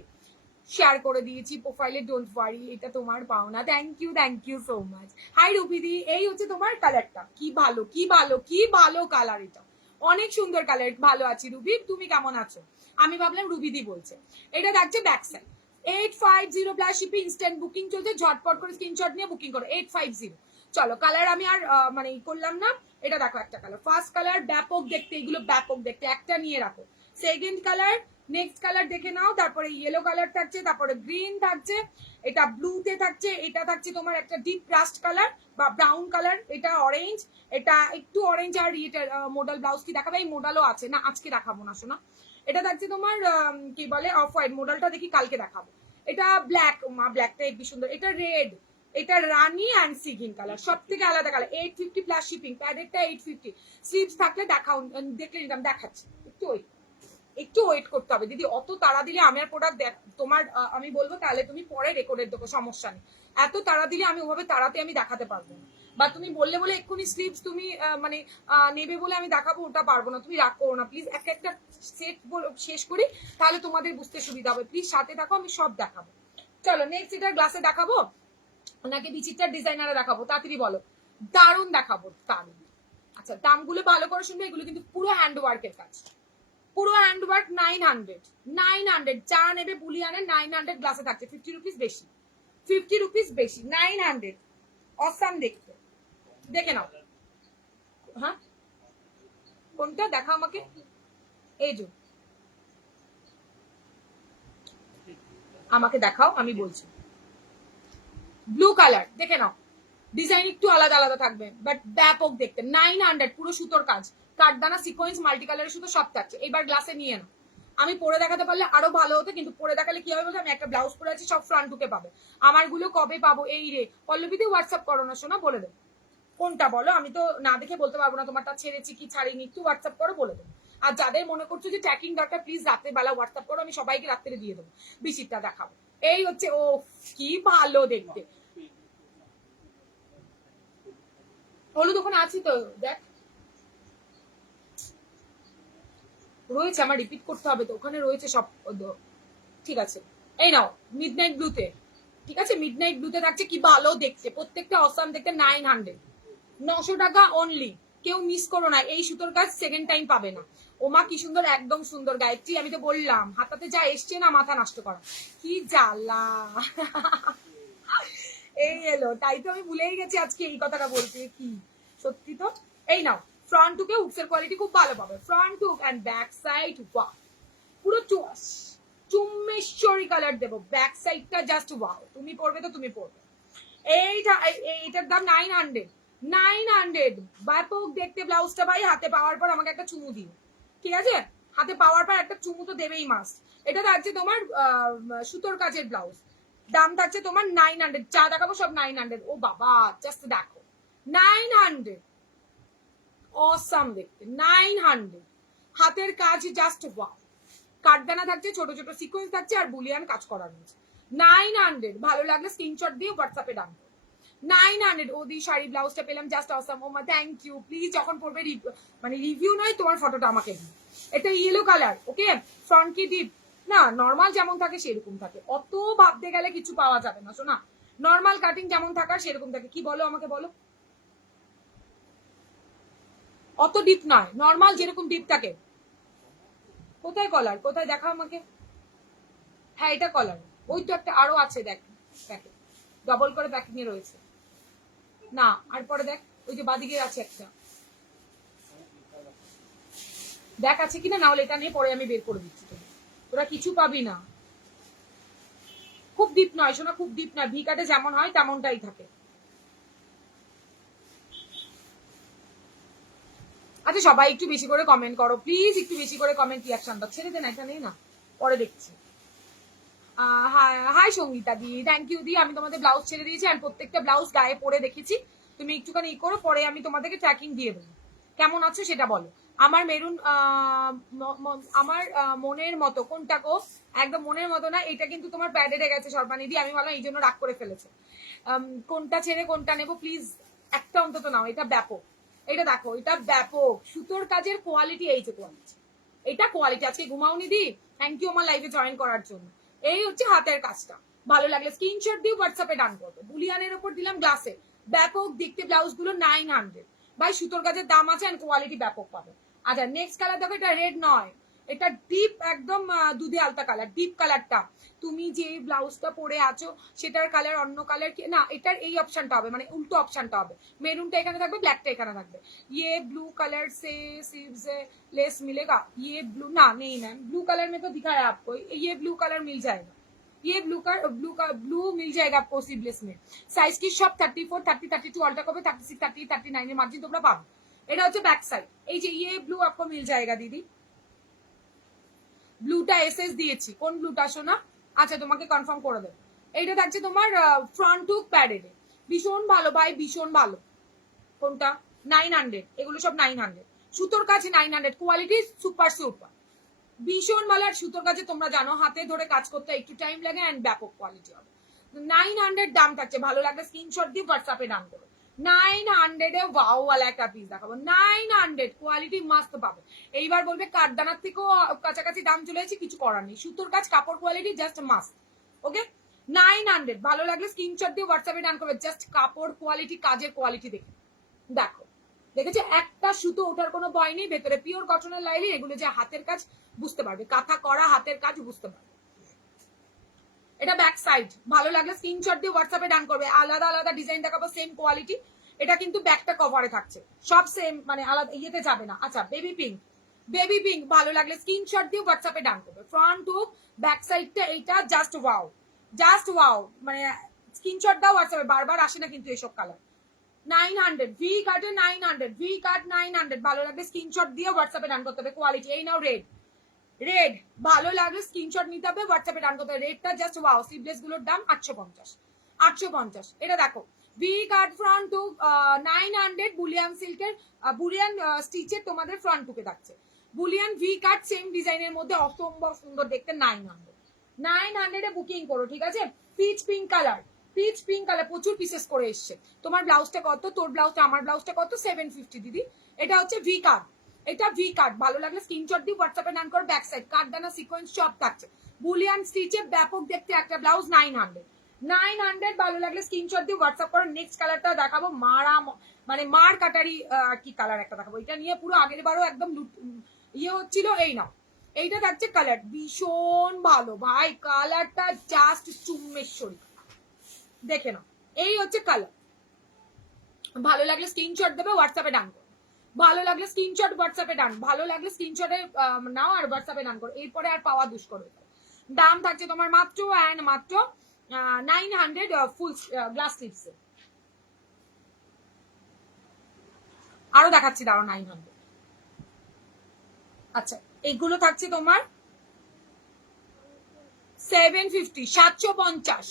শেয়ার করে দিয়েছি প্রোফাইলে, ডোন্ট ওয়ারি, এটা তোমার পাওনা। Thank you so much. Hi রুবিদি, এই হচ্ছে তোমার কালারটা, কি ভালো কি ভালো কি ভালো কালার, এটা অনেক সুন্দর কালার। ভালো আছি রুবি, তুমি কেমন আছো? আমি ভাবলাম রুবিদি বলছে। এটা দেখছে back side, 850 plus shipping, instant booking চলছে, ঝটপট করে স্ক্রিনশট নিয়ে বুকিং করো। 850। চলো কালার আমি আর মানে করলাম না। এটা দেখো একটা কালার, ফার্স্ট কালার, ব্যাপক দেখতে, এগুলো ব্যাপক দেখতে, একটা নিয়ে রাখো। সেকেন্ড কালার, নেক্সট কালার দেখে নাও, তারপরে ইয়েলো কালার থাকছে, তারপরে গ্রিন থাকছে, এটা ব্লুতে থাকছে, এটা থাকছে তোমার একটা ডিপ রাস্ট কালার বা ব্রাউন কালার, এটা অরেঞ্জ, এটা একটু অরেঞ্জ। আর এটা মডেল ব্লাউজ কি দেখাবে? এই মডেলও আছে না, আজকে দেখাবো না শোনা। এটা থাকছে তোমার কি বলে অফ হোয়াইট, মডেলটা দেখি কালকে দেখাবো। এটা ব্ল্যাক, মা ব্ল্যাকটা একটু সুন্দর, এটা রেড, এটা রানি অ্যান্ড সি গ্রিন কালার, সব থেকে আলাদা কালার। 850 প্লাস শিপিং, প্যাডেরটা 850। স্লিভস থাকলে দেখাও, দেখলে নিতাম, দেখাচ্ছি, একটু ওয়েট করতে হবে দিদি, অত তাড়া দিলে আমি আর প্রোডাক্ট তোমার আমি বলবো তাহলে তুমি পরে রেকর্ডের দেবো, সমস্যা নেই। এত তাড়া দিলে আমি ওভাবে তাড়াতে আমি দেখাতে পারবো না, বা তুমি বললে বলে এক্ষুনি স্লিভস তুমি মানে নেবে বলে আমি দেখাবো, ওটা পারবো না। তুমি রাগ করো না প্লিজ, একটা সেট শেষ করি, তাহলে তোমাদের বুঝতে সুবিধা হবে। প্লিজ সাথে থাকো, আমি সব দেখাবো। চলো নেক্সট, এটার গ্লাসে দেখাবো নাকি বিচিত্রার ডিজাইনারে দেখাবো? তাড়াতাড়ি বলো। দারুণ দেখাবো, দারুণ। আচ্ছা দামগুলো ভালো করে শুনবে, এগুলো কিন্তু পুরো হ্যান্ড ওয়ার্কের কাজ, পুরো হ্যান্ডওয়ার্ক। 900 যা নেবে বুলিয়ানের 900 গ্লাসে থাকছে, 50 রুপিস বেশি, 50 রুপিস বেশি, 900। অসাম দেখতে, দেখে নাও। হ্যাঁ কোনটা দেখা আমাকে, এই যে আমাকে দেখাও, আমি বলছি। ব্লু কালার দেখে নাও, ডিজাইন একটু আলাদা আলাদা থাকবে, বাট ব্যাপক দেখতে। 900 পুরো সুতোর কাজ, কাঠদানা সিকোয়েন্স মাল্টি কালারের সুতো সব থাকছে। এবার গ্লাসে নিয়ে নাও, আমি পরে দেখাতে পারলে আরো ভালো হতো, কিন্তু পরে দেখালে কি হবে বলতে, আমি একটা ব্লাউজ পরে আছি, সব ফ্রন্ট ঢুকে পাবে। আমার গুলো কবে পাবো? এই রে পল্লবীতে হোয়াটসঅ্যাপ করো না শোনা, বলে দেবো কোনটা বলো, আমি তো না দেখে বলতে পারবো না তোমারটা ছেড়েছি কি ছাড়িনি, একটু হোয়াটসঅ্যাপ করো, বলে দেবো। আর যাদের মনে করছো যে ট্র্যাকিং দরকার, প্লিজ রাত্রে বেলা হোয়াটসঅ্যাপ করো, আমি সবাইকে রাত্রে দিয়ে দেবো, বিচিত্রা দেখাবো। এই হচ্ছে, ও কি ভালো দেখতে, হলুদ ওখানে আছি তো, দেখ রয়েছে, আমার রিপিট করতে হবে তো, ওখানে রয়েছে সব। ঠিক আছে, এই নাও মিডনাইট ব্লুতে, ঠিক আছে মিডনাইট ব্লুতে থাকছে, কি ভালো দেখতে, প্রত্যেকটা অসাম দেখতে। 900, 900 টাকা অনলি, কেউ মিস করো না, এই সুতোর কাজ সেকেন্ড টাইম পাবে না। ওমা কি সুন্দর, একদম সুন্দর গায়ত্রী, আমি তো বললাম হাতাতে যা এসছে না, মাথা নষ্ট করা, কি জ্বালা। এই এলো, তাই তো আমি ভুলেই গেছি আজকে এই কথাটা বলতে, কি সত্যি তো। এই নাও, ফ্রন্ট টুকে উক্সের কোয়ালিটি খুব ভালো পাবে, front took and back side, wow পুরো চুম্মেশ্বরী কালার দেবো, ব্যাক সাইডটা জাস্ট ওয়াও। তুমি পড়বে তো তুমি পড়বে। এইটা, এইটার দাম 900, 900 ব্যাপক দেখতে ব্লাউজটা। ভাই হাতে পাওয়ার পর আমাকে একটা চুমু দিও, ঠিক আছে? হাতে পাওয়ার পর একটা চুমু তো দেবেই মাস্ট। এটা থাকছে তোমার সুতোর কাজের ব্লাউজ, দাম থাকছে তোমার 900, যা দেখাবো সব 900। ও বাবা জাস্ট দেখো, 900, অসাম দেখতে, 900 হাতের কাজ জাস্ট ওয়াও। কাঠদানা থাকছে, ছোট ছোট সিকোয়েন্স থাকছে, আর বুলিয়ান কাজ করা রয়েছে। 900 ভালো লাগলে স্ক্রিনশট দিয়ে হোয়াটসঅ্যাপে ডান করো। 900 ওদি শাড়ি ব্লাউজটা পেলাম, জাস্ট অসাম। ও মা থ্যাংক ইউ। প্লিজ যখন পড়বে মানে রিভিউ নয়, তোমার ফটোটা আমাকে দিন। এটা ইয়েলো কালার, ওকে। ফ্রন্ট কি ডিপ না, নর্মাল যেমন থাকে সেরকম থাকে, অত ভাবতে গেলে কিছু পাওয়া যাবে না শোনা। নর্মাল কাটিং যেমন থাকার সেরকম থাকে। কি বলো আমাকে বলো, অত ডিপ নয়, নর্মাল যেরকম ডিপ থাকে। কোথায় কলার, কোথায় দেখা আমাকে। হ্যাঁ এটা কলার, ওই তো একটা আরো আছে দেখ, দেখে ডবল করে প্যাকিং এ রয়েছে না। আর পরে দেখ ওই যে বাদিকে আছে একটা, দেখ আছে কিনা, না হলে এটা নিয়ে পরে আমি বের করে দিচ্ছি। তোরা কিছু পাবি না, খুব ডিপ নয় শোনা, খুব ডিপ নয়, ভি কাটে যেমন হয় তেমনটাই থাকে। আচ্ছা সবাই একটু বেশি করে কমেন্ট করো প্লিজ, একটু বেশি করে কমেন্ট, রিয়াকশন দাও। ছেড়ে দেন, এটা নেই না, পরে দেখছি। হাই সঙ্গীতা দি, থ্যাংক ইউ দি। আমি তোমাদের ব্লাউজ ছেড়ে দিয়েছি আর প্রত্যেকটা ব্লাউজ গায়ে পরে দেখেছি। তুমি একটুখানি ই করো, পরে আমি তোমাদেরকে ট্র্যাকিং দিয়ে দেবো। কেমন আছো সেটা বলো। আমার মেরুন আমার মনের মতো কোনটা গো, একদম মনের মতো না, এটা কিন্তু তোমার প্যাডেডে গেছে সর্বাণী দি, আমি ভাবলাম এই জন্য রাগ করে ফেলেছে। কোনটা ছেড়ে কোনটা নেবো প্লিজ, একটা অন্তত নাও, এটা ব্যাপক। এটা দেখো, এটা ব্যাপক সুতোর কাজের কোয়ালিটি, এই যে কোয়ালিটি, এটা কোয়ালিটি। আজকে ঘুমাওনি দি, থ্যাংক ইউ আমার লাইভে জয়েন করার জন্য। এই হচ্ছে হাতের কাজটা, ভালো লাগলে স্ক্রিনশট দিয়ে হোয়াটসঅ্যাপে ডান করবে। বুলিয়ানের উপর দিলাম গ্লাসে, ব্যাপক দেখতে ব্লাউজ গুলো 900। ভাই সুতোর কাজের দাম আছে এন্ড কোয়ালিটি ব্যাপক পাবে। আচ্ছা নেক্সট কালার দেখো, এটা রেড নয়, এটা ডিপ একদম দুধে আলতা কালার, ডিপ কালারটা। তুমি যে ব্লাউজটা পরে আছো সেটার কালার অন্য কালার কি না, এটার এই অপশনটা হবে, মানে উল্টো অপশনটা হবে। মেরুনটা এখানে থাকবে, ব্ল্যাকটা এখানে থাকবে। ये ब्लू कलर से सिर्फ से लेस मिलेगा, ये ब्लू ना नहीं मैम, ब्लू कलर में तो दिखाया आपको, ये ब्लू कलर मिल जाएगा, ये ब्लू मिल जाएगा आपको सिबलेस में। साइज की সব 34 30 32 অল্টা করবে, 36 30 39 এর মার্জিন তোমরা পাবে। এটা হচ্ছে ব্যাক সাইড। এই যে ये ब्लू आपको मिल जाएगा दीदी, ব্লুটা এসএস দিয়েছি, কোন ব্লুটা শোনা, আচ্ছা তোমাকে কনফার্ম করে দেবো। এইটা থাকছে তোমার ফ্রন্ট হুক প্যাডেড, ভীষণ ভালো ভাই, ভীষণ ভালো। কোনটা 900, এগুলো সব 900, সুতোর কাছে 900, কোয়ালিটি সুপার সুপার, ভীষণ ভালো। আর সুতোর কাছে তোমরা জানো হাতে ধরে কাজ করতে একটু টাইম লাগে এন্ড ব্যাপক কোয়ালিটি হবে। 900 দাম থাকছে, ভালো লাগলে স্ক্রিনশট দিয়ে হোয়াটসঅ্যাপে ডান করো। 900 এ ওয়াও ওয়ালা একটা পিস দেখাবো, 900 কোয়ালিটি মাস্ত পাবে। এইবার বলবে কাঠদানার থেকেও কাছাকাছি দাম চলে এসেছে, কিছু করার নেই, সুতোর কাজ কাপড় কোয়ালিটি জাস্ট মাস্ত। ওকে 900, ভালো লাগলে স্ক্রিনশট দিয়ে হোয়াটসঅ্যাপে ডান করবে, জাস্ট কাপড় কোয়ালিটি, কাজের কোয়ালিটি দেখে দেখো। দেখেছো একটা সুতো ওঠার কোনো ভয় নেই, ভেতরে পিওর কটনের লাইলি, এগুলো যে হাতের কাজ বুঝতে পারবে, কাঁথা করা হাতের কাজ বুঝতে পারবে। এটা ব্যাক সাইড, ভালো লাগলে স্ক্রিনশট দিয়ে হোয়াটসঅ্যাপে ডান করবে। আলাদা আলাদা ডিজাইন দেখাবো, সেম কোয়ালিটি। এটা কিন্তু ব্যাকটা কভারে থাকছে, সব সেম, মানে আলাদা ইয়েতে যাবে না। আচ্ছা বেবি পিঙ্ক, বেবি পিঙ্ক ভালো লাগলে স্ক্রিনশট দিয়ে হোয়াটসঅ্যাপে ডান করবে। ফ্রন্ট হুক ব্যাক সাইডটা এইটা জাস্ট ওয়াও, জাস্ট ওয়াও, মানে স্ক্রিনশট দাও হোয়াটসঅ্যাপে, বারবার আসে না কিন্তু এসব কালার। 900 ভি কাটে 900, ভি কাট 900, ভালো লাগবে স্ক্রিনশট দিয়ে হোয়াটসঅ্যাপে ডান করতে হবে। কোয়ালিটি এই নাও রেড, রেড ভালো লাগলে স্ক্রিনশট নিতে হবে, হোয়াটসঅ্যাপে ডান করতে হবে। রেডটা জাস্ট ওয়াও, স্লিভলেস গুলোর দাম 850, 850। এটা দেখো ভি কাট ফ্রন্ট টু 900, বুলিয়ান সিল্কের, বুলিয়ান স্টিচের তোমাদের ফ্রন্ট টুকে থাকছে। বুলিয়ান ভি কাট সেম ডিজাইনের মধ্যে অসম্ভব সুন্দর দেখতে, 900, 900 এ বুকিং করো ঠিক আছে। Pitch pink colour, pitch pink colour প্রচুর পিসেস করে এসছে। তোমার ব্লাউজটা কত, তোর ব্লাউজটা আমার ব্লাউজটা কত, 750 দিদি। এটা হচ্ছে ভি কাট, এটা ভি কাট, ভালো লাগলে স্ক্রিনশট দিয়ে হোয়াটসঅ্যাপে ডান করো। ব্যাক সাইড কাটদানা সিকোয়েন্স সব থাকছে, বুলিয়ান স্টিচে ব্যাপক দেখতে একটা ব্লাউজ 900, 900, ভালো লাগলে স্ক্রিনশট দিয়ে হোয়াটসঅ্যাপ করো। নেক্সট কালারটা দেখাবো, মারা মানে মার কাটারি কি কালার একটা দেখাবো, এটা নিয়ে পুরো আগের বারও একদম ইয়ে হচ্ছিল। এই নাও, এইটা থাকছে কালার, ভীষণ ভালো ভাই, কালারটা জাস্ট চুম্মেশ্বরী, দেখে নাও। এই হচ্ছে কালার, ভালো লাগলে স্ক্রিনশট দেবে, হোয়াটসঅ্যাপে ডান করো। ভালো লাগলে স্ক্রিনশট হোয়াটসঅ্যাপে ডান, ভালো লাগলে স্ক্রিনশটে নাও আর হোয়াটসঅ্যাপে ডান করো, এরপরে আর পাওয়া দুষ্কর। দাম থাকছে তোমার মাত্র অ্যান্ড মাত্র 900, ফুল গ্লাস স্লিভস। আরো দেখাচ্ছি দাঁড়ো 900। আচ্ছা এইগুলো থাকছে তোমার 750, 750,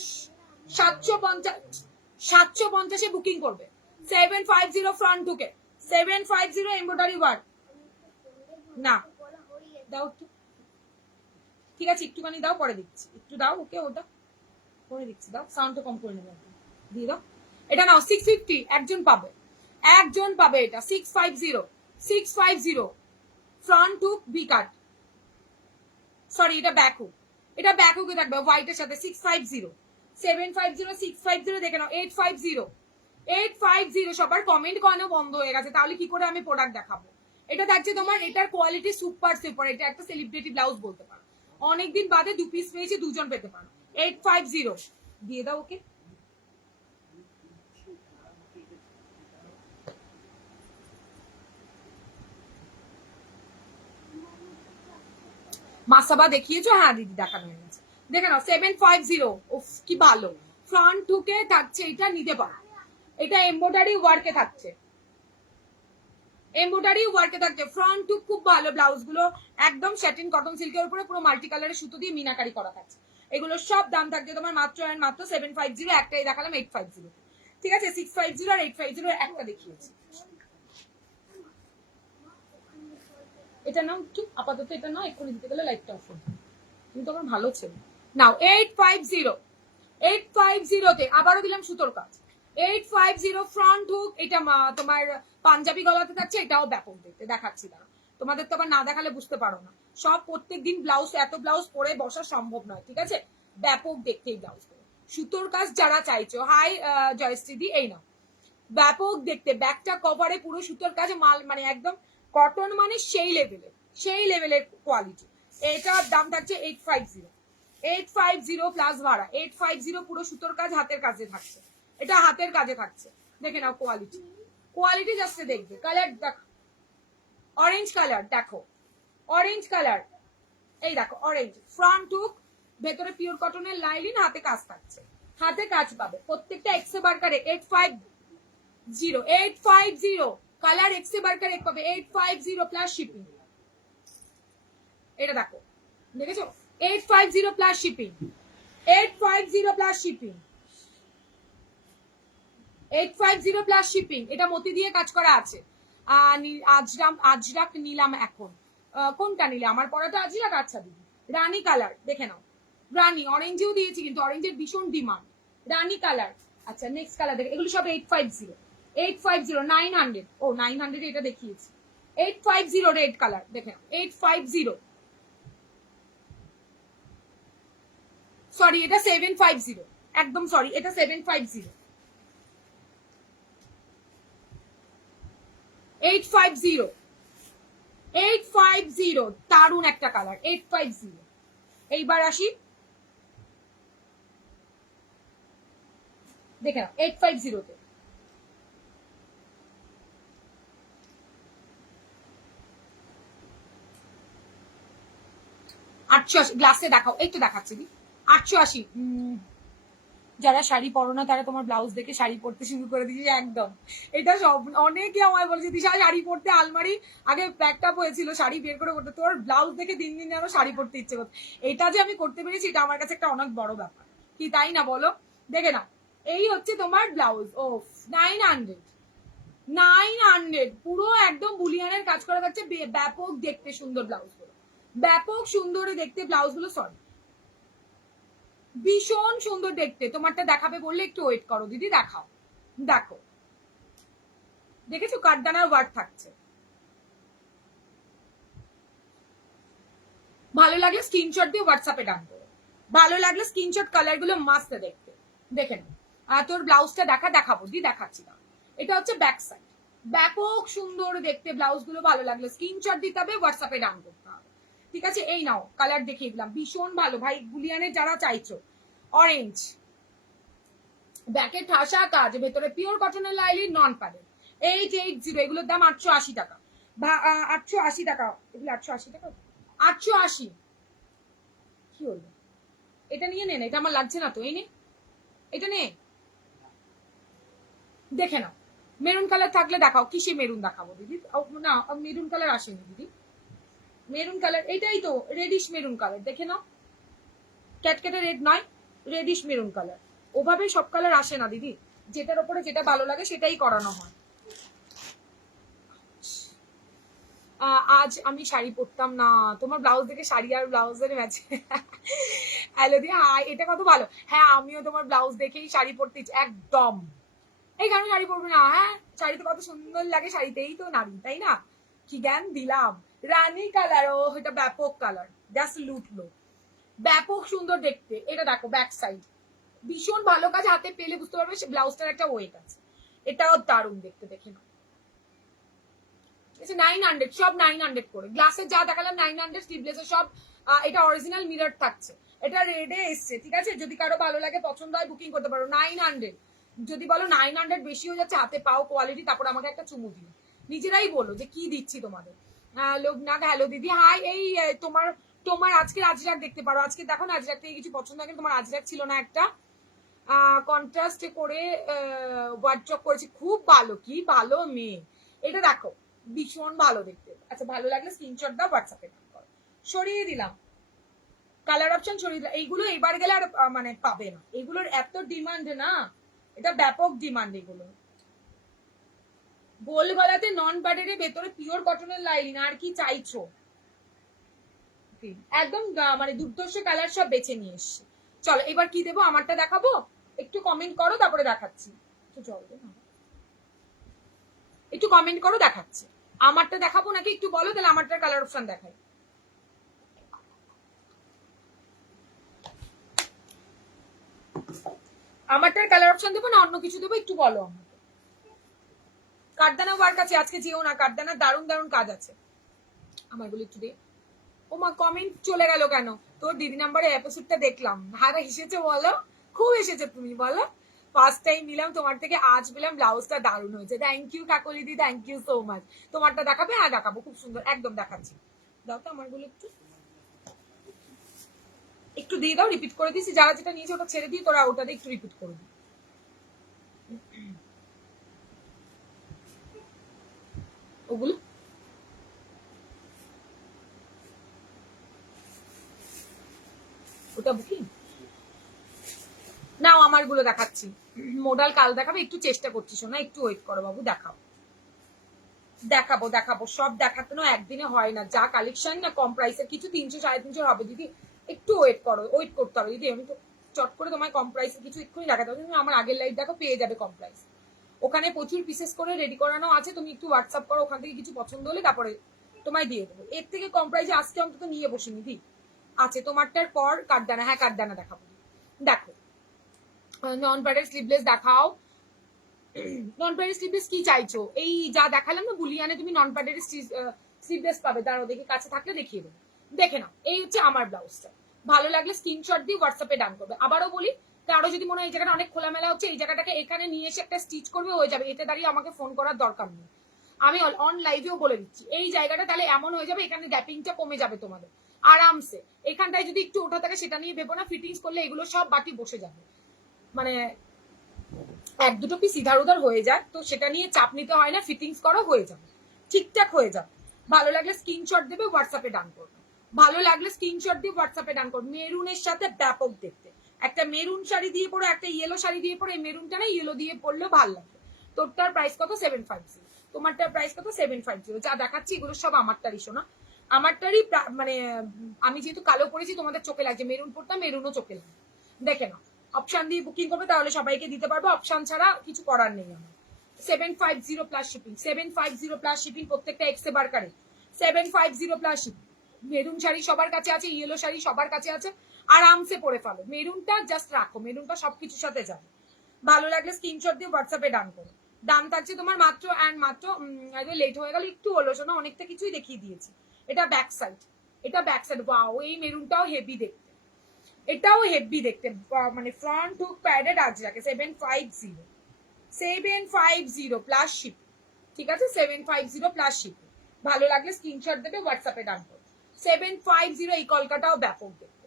750, 750-এ বুকিং করবে। 750 ফ্রন্ট ঢুকে, 750 এমব্রয়ডারি ওয়ার্ক। না দাও একটু, ঠিক আছে একটুখানি দাও, পরে দিচ্ছি, একটু দাও ওকে, ওটা পরে দিচ্ছি, দাও সাউন্ডটা কম করে নেবে, দিয়ে দাও। এটা নাও 650, একজন পাবে, একজন পাবে এটা 650, 650 ফ্রন্ট হুক ভি কাট, সরি এটা ব্যাক হুক, এটা ব্যাক হুকে থাকবে হোয়াইটের সাথে 650, 750, 650 দেখে নাও 850, 850 সবার কমেন্ট করানো বন্ধ হয়ে গেছে, তাহলে কি করে আমি প্রোডাক্ট দেখাবো। এটা থাকছে তোমার, এটার কোয়ালিটি সুপার সুপার, এটা একটা সেলিব্রিটি ব্লাউজ বলতে পারো, অনেকদিন বাদে 2 পিস পেয়েছি, দুজন পেতে পারো। 850 দিয়ে দাও ওকে। মাসাবা দেখিয়েছো? হ্যাঁ দিদি দেখানো হয়ে গেছে, দেখে নাও 750, উফ কি ভালো, ফ্রন্ট হুকে থাকছে, এটা নিতে পারো, এটা এমব্রয়ডারি ওয়ার্কে থাকছে, এমব্রয়ডারি ওয়ার্কে থাকছে, ফ্রন্ট হুক খুব ভালো, ব্লাউজ গুলো একদম স্যাটিন কটন সিল্কের উপরে পুরো মাল্টি কালারের সুতো দিয়ে মিনাকারি করা থাকছে, এগুলো সব দাম থাকছে তোমার মাত্র আর মাত্র 750, একটাই দেখালাম 850, ঠিক আছে 650 আর 850 একটা দেখিয়েছি। এটা নাও একটু আপাতত, এটা নাও, এক্ষুনি দিতে গেলে লাইটটা অফ হবে, তুমি তো আমার ভালো ছিল। নাও 850, 850 তে আবারও দিলাম সুতোর কাজ, 850 ফ্রন্ট হুক, এটা তোমার পাঞ্জাবি গলাতে থাকছে, এটাও ব্যাপক দেখতে দেখাচ্ছি না, তোমাদের তো আবার না দেখালে বুঝতে পারো না, সব প্রত্যেকদিন ব্লাউজ, এত ব্লাউজ পরে বসা সম্ভব নয়, ঠিক আছে, ব্যাপক দেখতে এই ব্লাউজ গুলো, সুতোর কাজ যারা চাইছো, হাই জয়শ্রীদি, এই নাও ব্যাপক দেখতে, ব্যাকটা কভারে পুরো সুতোর কাজ, মাল মানে একদম কটন, মানে সেই লেভেলের, সেই লেভেলের কোয়ালিটি, এটার দাম থাকছে 850, 850 প্লাস ভাড়া, 850 পুরো সুতোর কাজ, হাতের কাজে থাকছে, এটা হাতের কাজে থাকছে, দেখে নাও কোয়ালিটি, কোয়ালিটি জাস্ট দেখবে, কালার দেখো, অরেঞ্জ কালার দেখো, অরেঞ্জ কালার, এই দেখো অরেঞ্জ, ফ্রন্ট হুক, ভেতরে পিওর কটনের লাইলিন, হাতে কাজ থাকছে, হাতে কাজ পাবে প্রত্যেকটা এক্সে বার্কারে, 850, 850 কালার এক্সে বার্কার এক পাবে, 850 প্লাস শিপিং, এটা দেখো দেখেছো, 850 plus shipping, 850 plus shipping, 850 plus shipping, এটা মতি দিয়ে কাজ করা আছে, আজরাক নিলাম এখন, কোনটা নিলে, আমার পরাটা আজরাক, আচ্ছা দিদি রানী কালার দেখে নাও, রানী অরেঞ্জেও দিয়েছি কিন্তু অরেঞ্জের ভীষণ ডিমান্ড, রানী কালার, আচ্ছা নেক্সট কালার দেখে, এগুলো সব 850, 850, 900, ও 900 এটা দেখিয়েছি, 850 রেড কালার দেখে নাও, 850, সরি এটা 750, একদম সরি এটা 750, 850, 850 দারুন একটা কালার, 850, এইবার আসি দেখে নাও 850 তে, আটশো আশি গ্লাসে দেখাও, এই তো দেখাচ্ছি 880, যারা শাড়ি পরো না তারা তোমার ব্লাউজ দেখে শাড়ি পরতে শুরু করে দিয়েছে, একদম এটা সব, অনেকে আমায় বলেছে দিশা শাড়ি পরতে, আলমারি আগে প্যাকটাপ হয়েছিল, শাড়ি বের করে করতে, তোর ব্লাউজ দেখে দিন দিন যেন শাড়ি পরতে ইচ্ছে করতে, এটা যে আমি করতে পেরেছি এটা আমার কাছে একটা অনেক বড় ব্যাপার, কি তাই না বলো, দেখে না এই হচ্ছে তোমার ব্লাউজ, ও 900, 900 পুরো একদম বুলিয়ানের কাজ করা থাকছে, ব্যাপক দেখতে সুন্দর ব্লাউজ গুলো, ব্যাপক সুন্দর দেখতে ব্লাউজ গুলো, সরি ভীষণ সুন্দর দেখতে, তোমারটা দেখাবে বললে একটু ওয়েট করো দিদি, দেখাও দেখো, দেখেছো কাঠদানার ওয়ার্ক থাকছে, ভালো লাগলে স্ক্রিনশট দিয়ে হোয়াটসঅ্যাপে ডান করো, ভালো লাগলে স্ক্রিনশট, কালার গুলো মাস্ট দেখতে, দেখে নাও, আর তোর ব্লাউজটা দেখাবো দি, দেখাচ্ছি না, এটা হচ্ছে ব্যাক সাইড, ব্যাপক সুন্দর দেখতে ব্লাউজ গুলো, ভালো লাগলে স্ক্রিনশট দিতে হবে, হোয়াটসঅ্যাপে ডান করতে হবে, ঠিক আছে, এই নাও কালার দেখিয়ে দিলাম, ভীষণ ভালো ভাই, বুলিয়ানের যারা চাইছো, অরেঞ্জ, ব্যাকে ঠাসা কাজ, ভেতরে পিওর কটনের লাইলিন, নন প্যাডেড, 880, এগুলোর দাম 880 টাকা, 880 টাকা, এগুলো 880 টাকা, 880, কি হলো, এটা নিয়ে নেন, এটা আমার লাগছে না তো, এই নে এটা নে, দেখে নাও, মেরুন কালার থাকলে দেখাও, কিসে মেরুন দেখাবো দিদি, না মেরুন কালার আসেনি দিদি, মেরুন কালার এটাই তো, রেডিশ মেরুন কালার, দেখে নাও, ক্যাটকেটে রেড নয়, রেডিশ মেরুন কালার, ওভাবে সব কালার আসে না দিদি, যেটার উপরে যেটা ভালো লাগে সেটাই করানো হয়, আজ আমি শাড়ি পরতাম না, তোমার ব্লাউজ দেখে শাড়ি আর ব্লাউজের ম্যাচ, হ্যালো দি হাই, এটা কত ভালো, হ্যাঁ আমিও তোমার ব্লাউজ দেখেই শাড়ি পরতে, একদম এই কেন শাড়ি পরবে না? হ্যাঁ, শাড়িতে কত সুন্দর লাগে, শাড়িতেই তো নারী, তাই না? কি জ্ঞান দিলাম। রানী কালার, ও এটা ব্যাপক কালার, জাস্ট লুটলো, ব্যাপক সুন্দর দেখতে। এটা দেখো ব্যাক সাইড, ভীষণ ভালো কাজ, হাতে পেলে বুঝতে পারবে সে ব্লাউজটার একটা ওয়েট আছে। এটাও দারুণ দেখতে, দেখে না। 900, সব 900 করে। গ্লাসের যা দেখালাম 900, স্লিভলেসের সব। এটা অরিজিনাল মিরর থাকছে, এটা রেডে এসছে, ঠিক আছে? যদি কারো ভালো লাগে, পছন্দ হয়, বুকিং করতে পারো। 900, যদি বলো 900 বেশি হয়ে যাচ্ছে, হাতে পাও কোয়ালিটি, তারপর আমাকে একটা চুমু দিও, নিজেরাই বলো যে কি দিচ্ছি তোমাদের। লোকনাথ, হ্যালো দিদি, হাই। এই তোমার তোমার আজকের আজরাক দেখতে পারো, আজকে দেখো না আজরাক থেকে কিছু পছন্দ হয়, তোমার আজরাক ছিল না একটা, কন্ট্রাস্টে করে ওয়ার্ড্রপ করেছি, খুব ভালো, কি ভালো মেয়ে। এটা দেখো, ভীষণ ভালো দেখতে। আচ্ছা, ভালো লাগলে স্ক্রিনশট দাও, হোয়াটসঅ্যাপে করো। সরিয়ে দিলাম, কালার অপশন সরিয়ে দিলাম। এইগুলো এবার গেলে আর মানে পাবে না, এগুলোর এত ডিমান্ড না, এটা ব্যাপক ডিমান্ড এগুলো। গোল গলাতে নন প্যাডের ভেতরে পিওর কটনের লাইলিন, আর কি চাইছো? একদম মানে দুর্ধর্ষ কালার সব বেছে নিয়ে এসছি। চলো এবার কি দেবো, আমারটা দেখাবো, একটু কমেন্ট করো, তারপরে দেখাচ্ছি। একটু কমেন্ট করো, দেখাচ্ছি। আমারটা দেখাবো নাকি একটু বলো, তাহলে আমারটার কালার অপশন দেখাই। আমারটার কালার অপশন দেবো না অন্য কিছু দেবো, একটু বলো আমাকে। কাঠদানা ওয়ার্ক আছে, আজকে যেও না, কাঠদানা দারুণ দারুণ কাজ আছে। আমারগুলো একটু দিয়ে। ও মা, কমেন্ট চলে গেল কেন? তোর দিদি নাম্বারে এপিসোডটা দেখলাম, হারা এসেছে বলো, খুব এসেছে তুমি বলো। ফার্স্ট টাইম নিলাম তোমার থেকে, আজ পেলাম, ব্লাউজটা দারুণ হয়েছে। Thank you Kakoli di, thank you so much. তোমারটা দেখাবে? হ্যাঁ দেখাবো, খুব সুন্দর, একদম দেখাচ্ছি। দাও তো আমারগুলো একটু, একটু দিয়ে দাও, রিপিট করে দিছি, যারা যেটা নিয়েছে ওটা ছেড়ে দিয়ে তোরা ওটাতে একটু রিপিট করে দিই। ওগুলো ওটা বুকিং নাও, আমারগুলো দেখাচ্ছি। মোডাল কাল দেখাবে, একটু চেষ্টা করছি শোনা, একটু ওয়েট করো বাবু, দেখাও। দেখাবো দেখাবো, সব দেখাতে না একদিনে হয় না, যা কালেকশন না কম প্রাইসের, কিছু 300 350 হবে দিদি, একটু ওয়েট করো, ওয়েট করতে হবে দিদি। আমি তো চট করে তোমায় কম প্রাইসে কিছু এক্ষুনি দেখাতে হবে, তুমি আমার আগের লাইভ দেখো, পেয়ে যাবে কম প্রাইস। ওখানে প্রচুর পিসেস করে রেডি করানো আছে, তুমি একটু হোয়াটসঅ্যাপ করো, ওখান থেকে কিছু পছন্দ হলে তারপরে তোমায় দিয়ে দেবো। এর থেকে কম প্রাইসে আজকে অন্তত নিয়ে বসিনি দিদি। আছে তোমারটার পর কাঠদানা, হ্যাঁ কাঠদানা দেখাবো। দেখো, নন প্যাডের স্লিভলেস দেখাও। নন প্যাডের স্লিভলেস কি চাইছো? এই যা দেখালাম না বুলিয়ানে, তুমি নন প্যাডের স্লিভলেস পাবে, তার ওদিকে কাছে থাকলে দেখিয়ে দেবো। দেখে নাও, এই হচ্ছে আমার ব্লাউজটা। ভালো লাগলে স্ক্রিনশট দিয়ে হোয়াটসঅ্যাপে ডান করবে। আবারও বলি, কারো যদি মনে হয় এই জায়গাটা অনেক খোলামেলা হচ্ছে, এই জায়গাটাকে এখানে নিয়ে এসে একটা স্টিচ করবে, হয়ে যাবে। এতে দাঁড়িয়ে আমাকে ফোন করার দরকার নেই, আমি অন লাইভেও বলে দিচ্ছি। এই জায়গাটা তাহলে এমন হয়ে যাবে, এখানে গ্যাপিংটা কমে যাবে তোমাদের আরামসে। এখানটায় যদি একটু ওঠা থাকে, সেটা নিয়ে ভেবো না, ফিটিংস করলে এগুলো সব বাটি বসে যাবে। মানে এক দুটো পিস ইধার উধার হয়ে যায়, তো সেটা নিয়ে চাপ নিতে হয় না, ফিটিংস করা হয়ে যাবে, ঠিকঠাক হয়ে যাবে। ভালো লাগলে স্ক্রিনশট দেবে, হোয়াটসঅ্যাপে ডান করবে। ভালো লাগলে স্ক্রিনশট দিয়ে হোয়াটসঅ্যাপে ডান করবে। মেরুনের সাথে ব্যাপক দেখতে, একটা মেরুন শাড়ি দিয়ে পরে, একটা ইয়েলো শাড়ি দিয়ে পরে, এই মেরুনটা না ইয়েলো দিয়ে পরলেও ভালো লাগবে। তোরটার প্রাইস কত? 750। তোমারটার প্রাইস কত? 750। যা দেখাচ্ছি এগুলো সব আমারটারই শোনা, আমারটারই। মানে আমি যেহেতু কালো পরেছি, তোমাদের চোখে লাগছে, মেরুন পরটা মেরুনও চোখে লাগছে, দেখে নাও। অপশন দিয়ে বুকিং করবে, তাহলে সবাইকে দিতে পারবো, অপশন ছাড়া কিছু করার নেই আমার। 750 প্লাস শিপিং, 750 প্লাস শিপিং, প্রত্যেকটা এক্সে বারকারে 750 প্লাস শিপিং। মেরুন শাড়ি সবার কাছে আছে, ইয়েলো শাড়ি সবার কাছে আছে, আরামসে পরে ফেলো। মেরুনটা জাস্ট রাখো, মেরুনটা সবকিছুর সাথে যাবে। ভালো লাগলে স্ক্রিনশট দিয়ে হোয়াটসঅ্যাপে ডান করো। দাম থাকছে তোমার মাত্র অ্যান্ড মাত্র, লেট হয়ে গেল একটু, হলো শোনা, অনেকটা কিছুই দেখিয়ে দিয়েছি। এটা ব্যাক সাইড, এটা ব্যাক সাইড। ওয়াও, এই মেরুনটাও হেভি দেখতে, এটাও হেভি দেখতে, মানে ফ্রন্ট হুক প্যাডেড আজরাকে। 750 প্লাস শিপিং, ঠিক আছে? 750 প্লাস শিপিং। ভালো লাগলে স্ক্রিনশট দেবে, হোয়াটসঅ্যাপে ডান করবে। 750, এই কলকাতাও ব্যাপক দেখতে।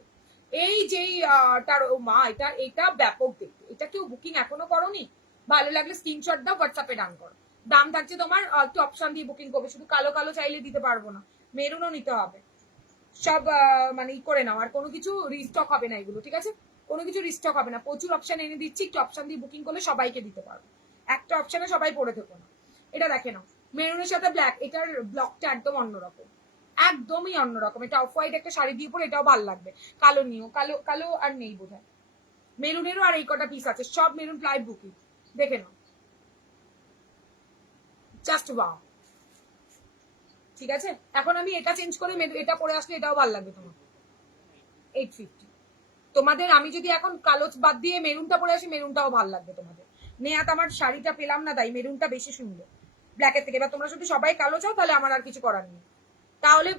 এই যেই তার, ও মা, এটা এটা ব্যাপক দেখতে, এটা কেউ বুকিং এখনো করোনি? ভালো লাগলে স্ক্রিনশট দাও, হোয়াটসঅ্যাপে ডান করো। দাম থাকছে তোমার, একটু অপশন দিয়ে বুকিং করবে, শুধু কালো কালো চাইলে দিতে পারবো না, মেরুনও নিতে হবে। সব মানে ই করে নাও, আর কোনো কিছু রিস্টক হবে না এগুলো, ঠিক আছে? কোনো কিছু রিস্টক হবে না, প্রচুর অপশন এনে দিচ্ছি, একটু অপশন দিয়ে বুকিং করলে সবাইকে দিতে পারবো। একটা অপশনে সবাই পড়ে থেকো না। এটা দেখে নাও, মেরুনের সাথে ব্ল্যাক, এটার ব্লকটা একদম অন্যরকম, একদমই অন্যরকম। এটা অফ হোয়াইট একটা শাড়ি দিয়ে পরে, এটাও ভালো লাগবে। কালো নিও, কালো কালো আর নেই বোধহয়। মেরুনেরও আর এই কটা পিস আছে, সব মেরুন প্লাই বুকিং, দেখে নাও। Just wow. ঠিক আছে, এখন আমি এটা চেঞ্জ করে এটা পরে আসলে এটাও ভালো লাগবে তোমার। 850 তোমাদের। আমি যদি এখন কালো বাদ দিয়ে মেরুনটা পরে আসি, মেরুনটাও ভালো লাগবে তোমাদের। নেহাত আমার শাড়িটা পেলাম না, তাই মেরুনটা বেশি সুন্দর ব্ল্যাকের থেকে। এবার তোমরা যদি সবাই কালো চাও তাহলে আমার আর কিছু করার নেই, তাহলে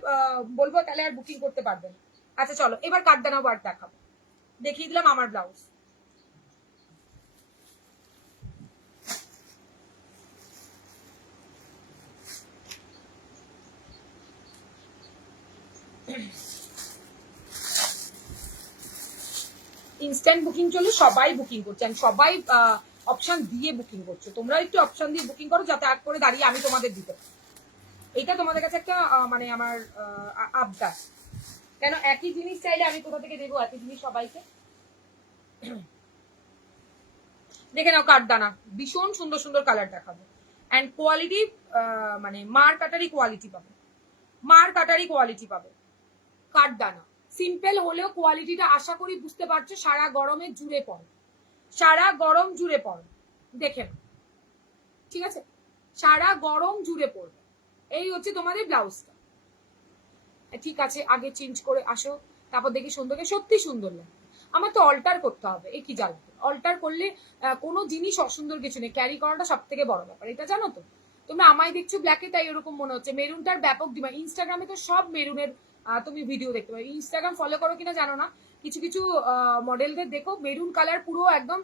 বলবো তাহলে আর বুকিং করতে পারবে না। আচ্ছা চলো এবার কাঠদানা ওয়ার্ক দেখাবো। দেখিয়ে দিলাম আমার ব্লাউজ। ইনস্ট্যান্ট বুকিং চলে, সবাই বুকিং করছে, সবাই অপশন দিয়ে বুকিং করছো। তোমরা একটু অপশন দিয়ে বুকিং করো যাতে আগ করে দাঁড়িয়ে আমি তোমাদের দিতে পারি। এটা তোমাদের কাছে একটা মানে আমার আবদার। কেন একই জিনিস চাইলে আমি কোথা থেকে দেবো একই জিনিস সবাইকে। দেখে নাও কাঠদানা, ভীষণ সুন্দর সুন্দর কালার দেখাবো। অ্যান্ড কোয়ালিটি মানে মার কাটারি কোয়ালিটি পাবে, মার কাটারি কোয়ালিটি পাবে। কাঠদানা সিম্পল হলেও কোয়ালিটিটা আশা করি বুঝতে পারছো। সারা গরমে জুড়ে পড়ে, সারা গরম জুড়ে পড়ে, দেখে নাও। ঠিক আছে, সারা গরম জুড়ে পড়বে। এই হচ্ছে তোমাদের ব্লাউজটা। ঠিক আছে, আগে চেঞ্জ করে আসো, তারপর দেখি সুন্দরকে সত্যি সুন্দর লাগে। আমার তো অল্টার করতে হবে, এ কি জ্বালাতে। অল্টার করলে কোনো জিনিস অসুন্দর কিছু নেই, ক্যারি করাটা সব থেকে বড় ব্যাপার, এটা জানো তো। তোমরা আমায় দেখছো ব্ল্যাকে তাই এরকম মনে হচ্ছে। মেরুনটার ব্যাপক ডিমান্ড, ইনস্টাগ্রামে তো সব মেরুনের তুমি ভিডিও দেখতে পাবে। ইনস্টাগ্রাম ফলো করো কিনা জানো না, কিছু কিছু মডেলদের দেখো মেরুন কালার পুরো একদম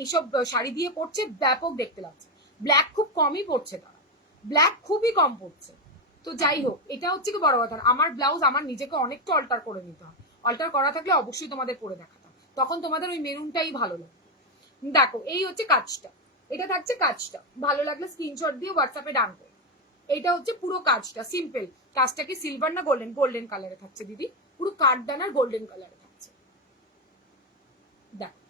এইসব শাড়ি দিয়ে পড়ছে, ব্যাপক দেখতে লাগছে। ব্ল্যাক খুব কমই পড়ছে তারা, ব্ল্যাক খুবই কম পড়ছে। তো যাই হোক, এটা হচ্ছে কি বড় কথা। আমার ব্লাউজ আমার নিজেকে অনেকটা অল্টার করে নিতে হয়, অল্টার করা থাকলে অবশ্যই তোমাদের পরে দেখাতাম, তখন তোমাদের ওই মেরুনটাই ভালো লাগবে। দেখো এই হচ্ছে কাজটা, এটা থাকছে কাজটা। ভালো লাগলে স্ক্রিনশট দিয়ে হোয়াটসঅ্যাপে ডান করো। এইটা হচ্ছে পুরো কাজটা সিম্পল। কাজটা কি সিলভার না গোল্ডেন? গোল্ডেন কালারে থাকছে দিদি, পুরো কাঠদানার গোল্ডেন কালারে থাকছে। দেখো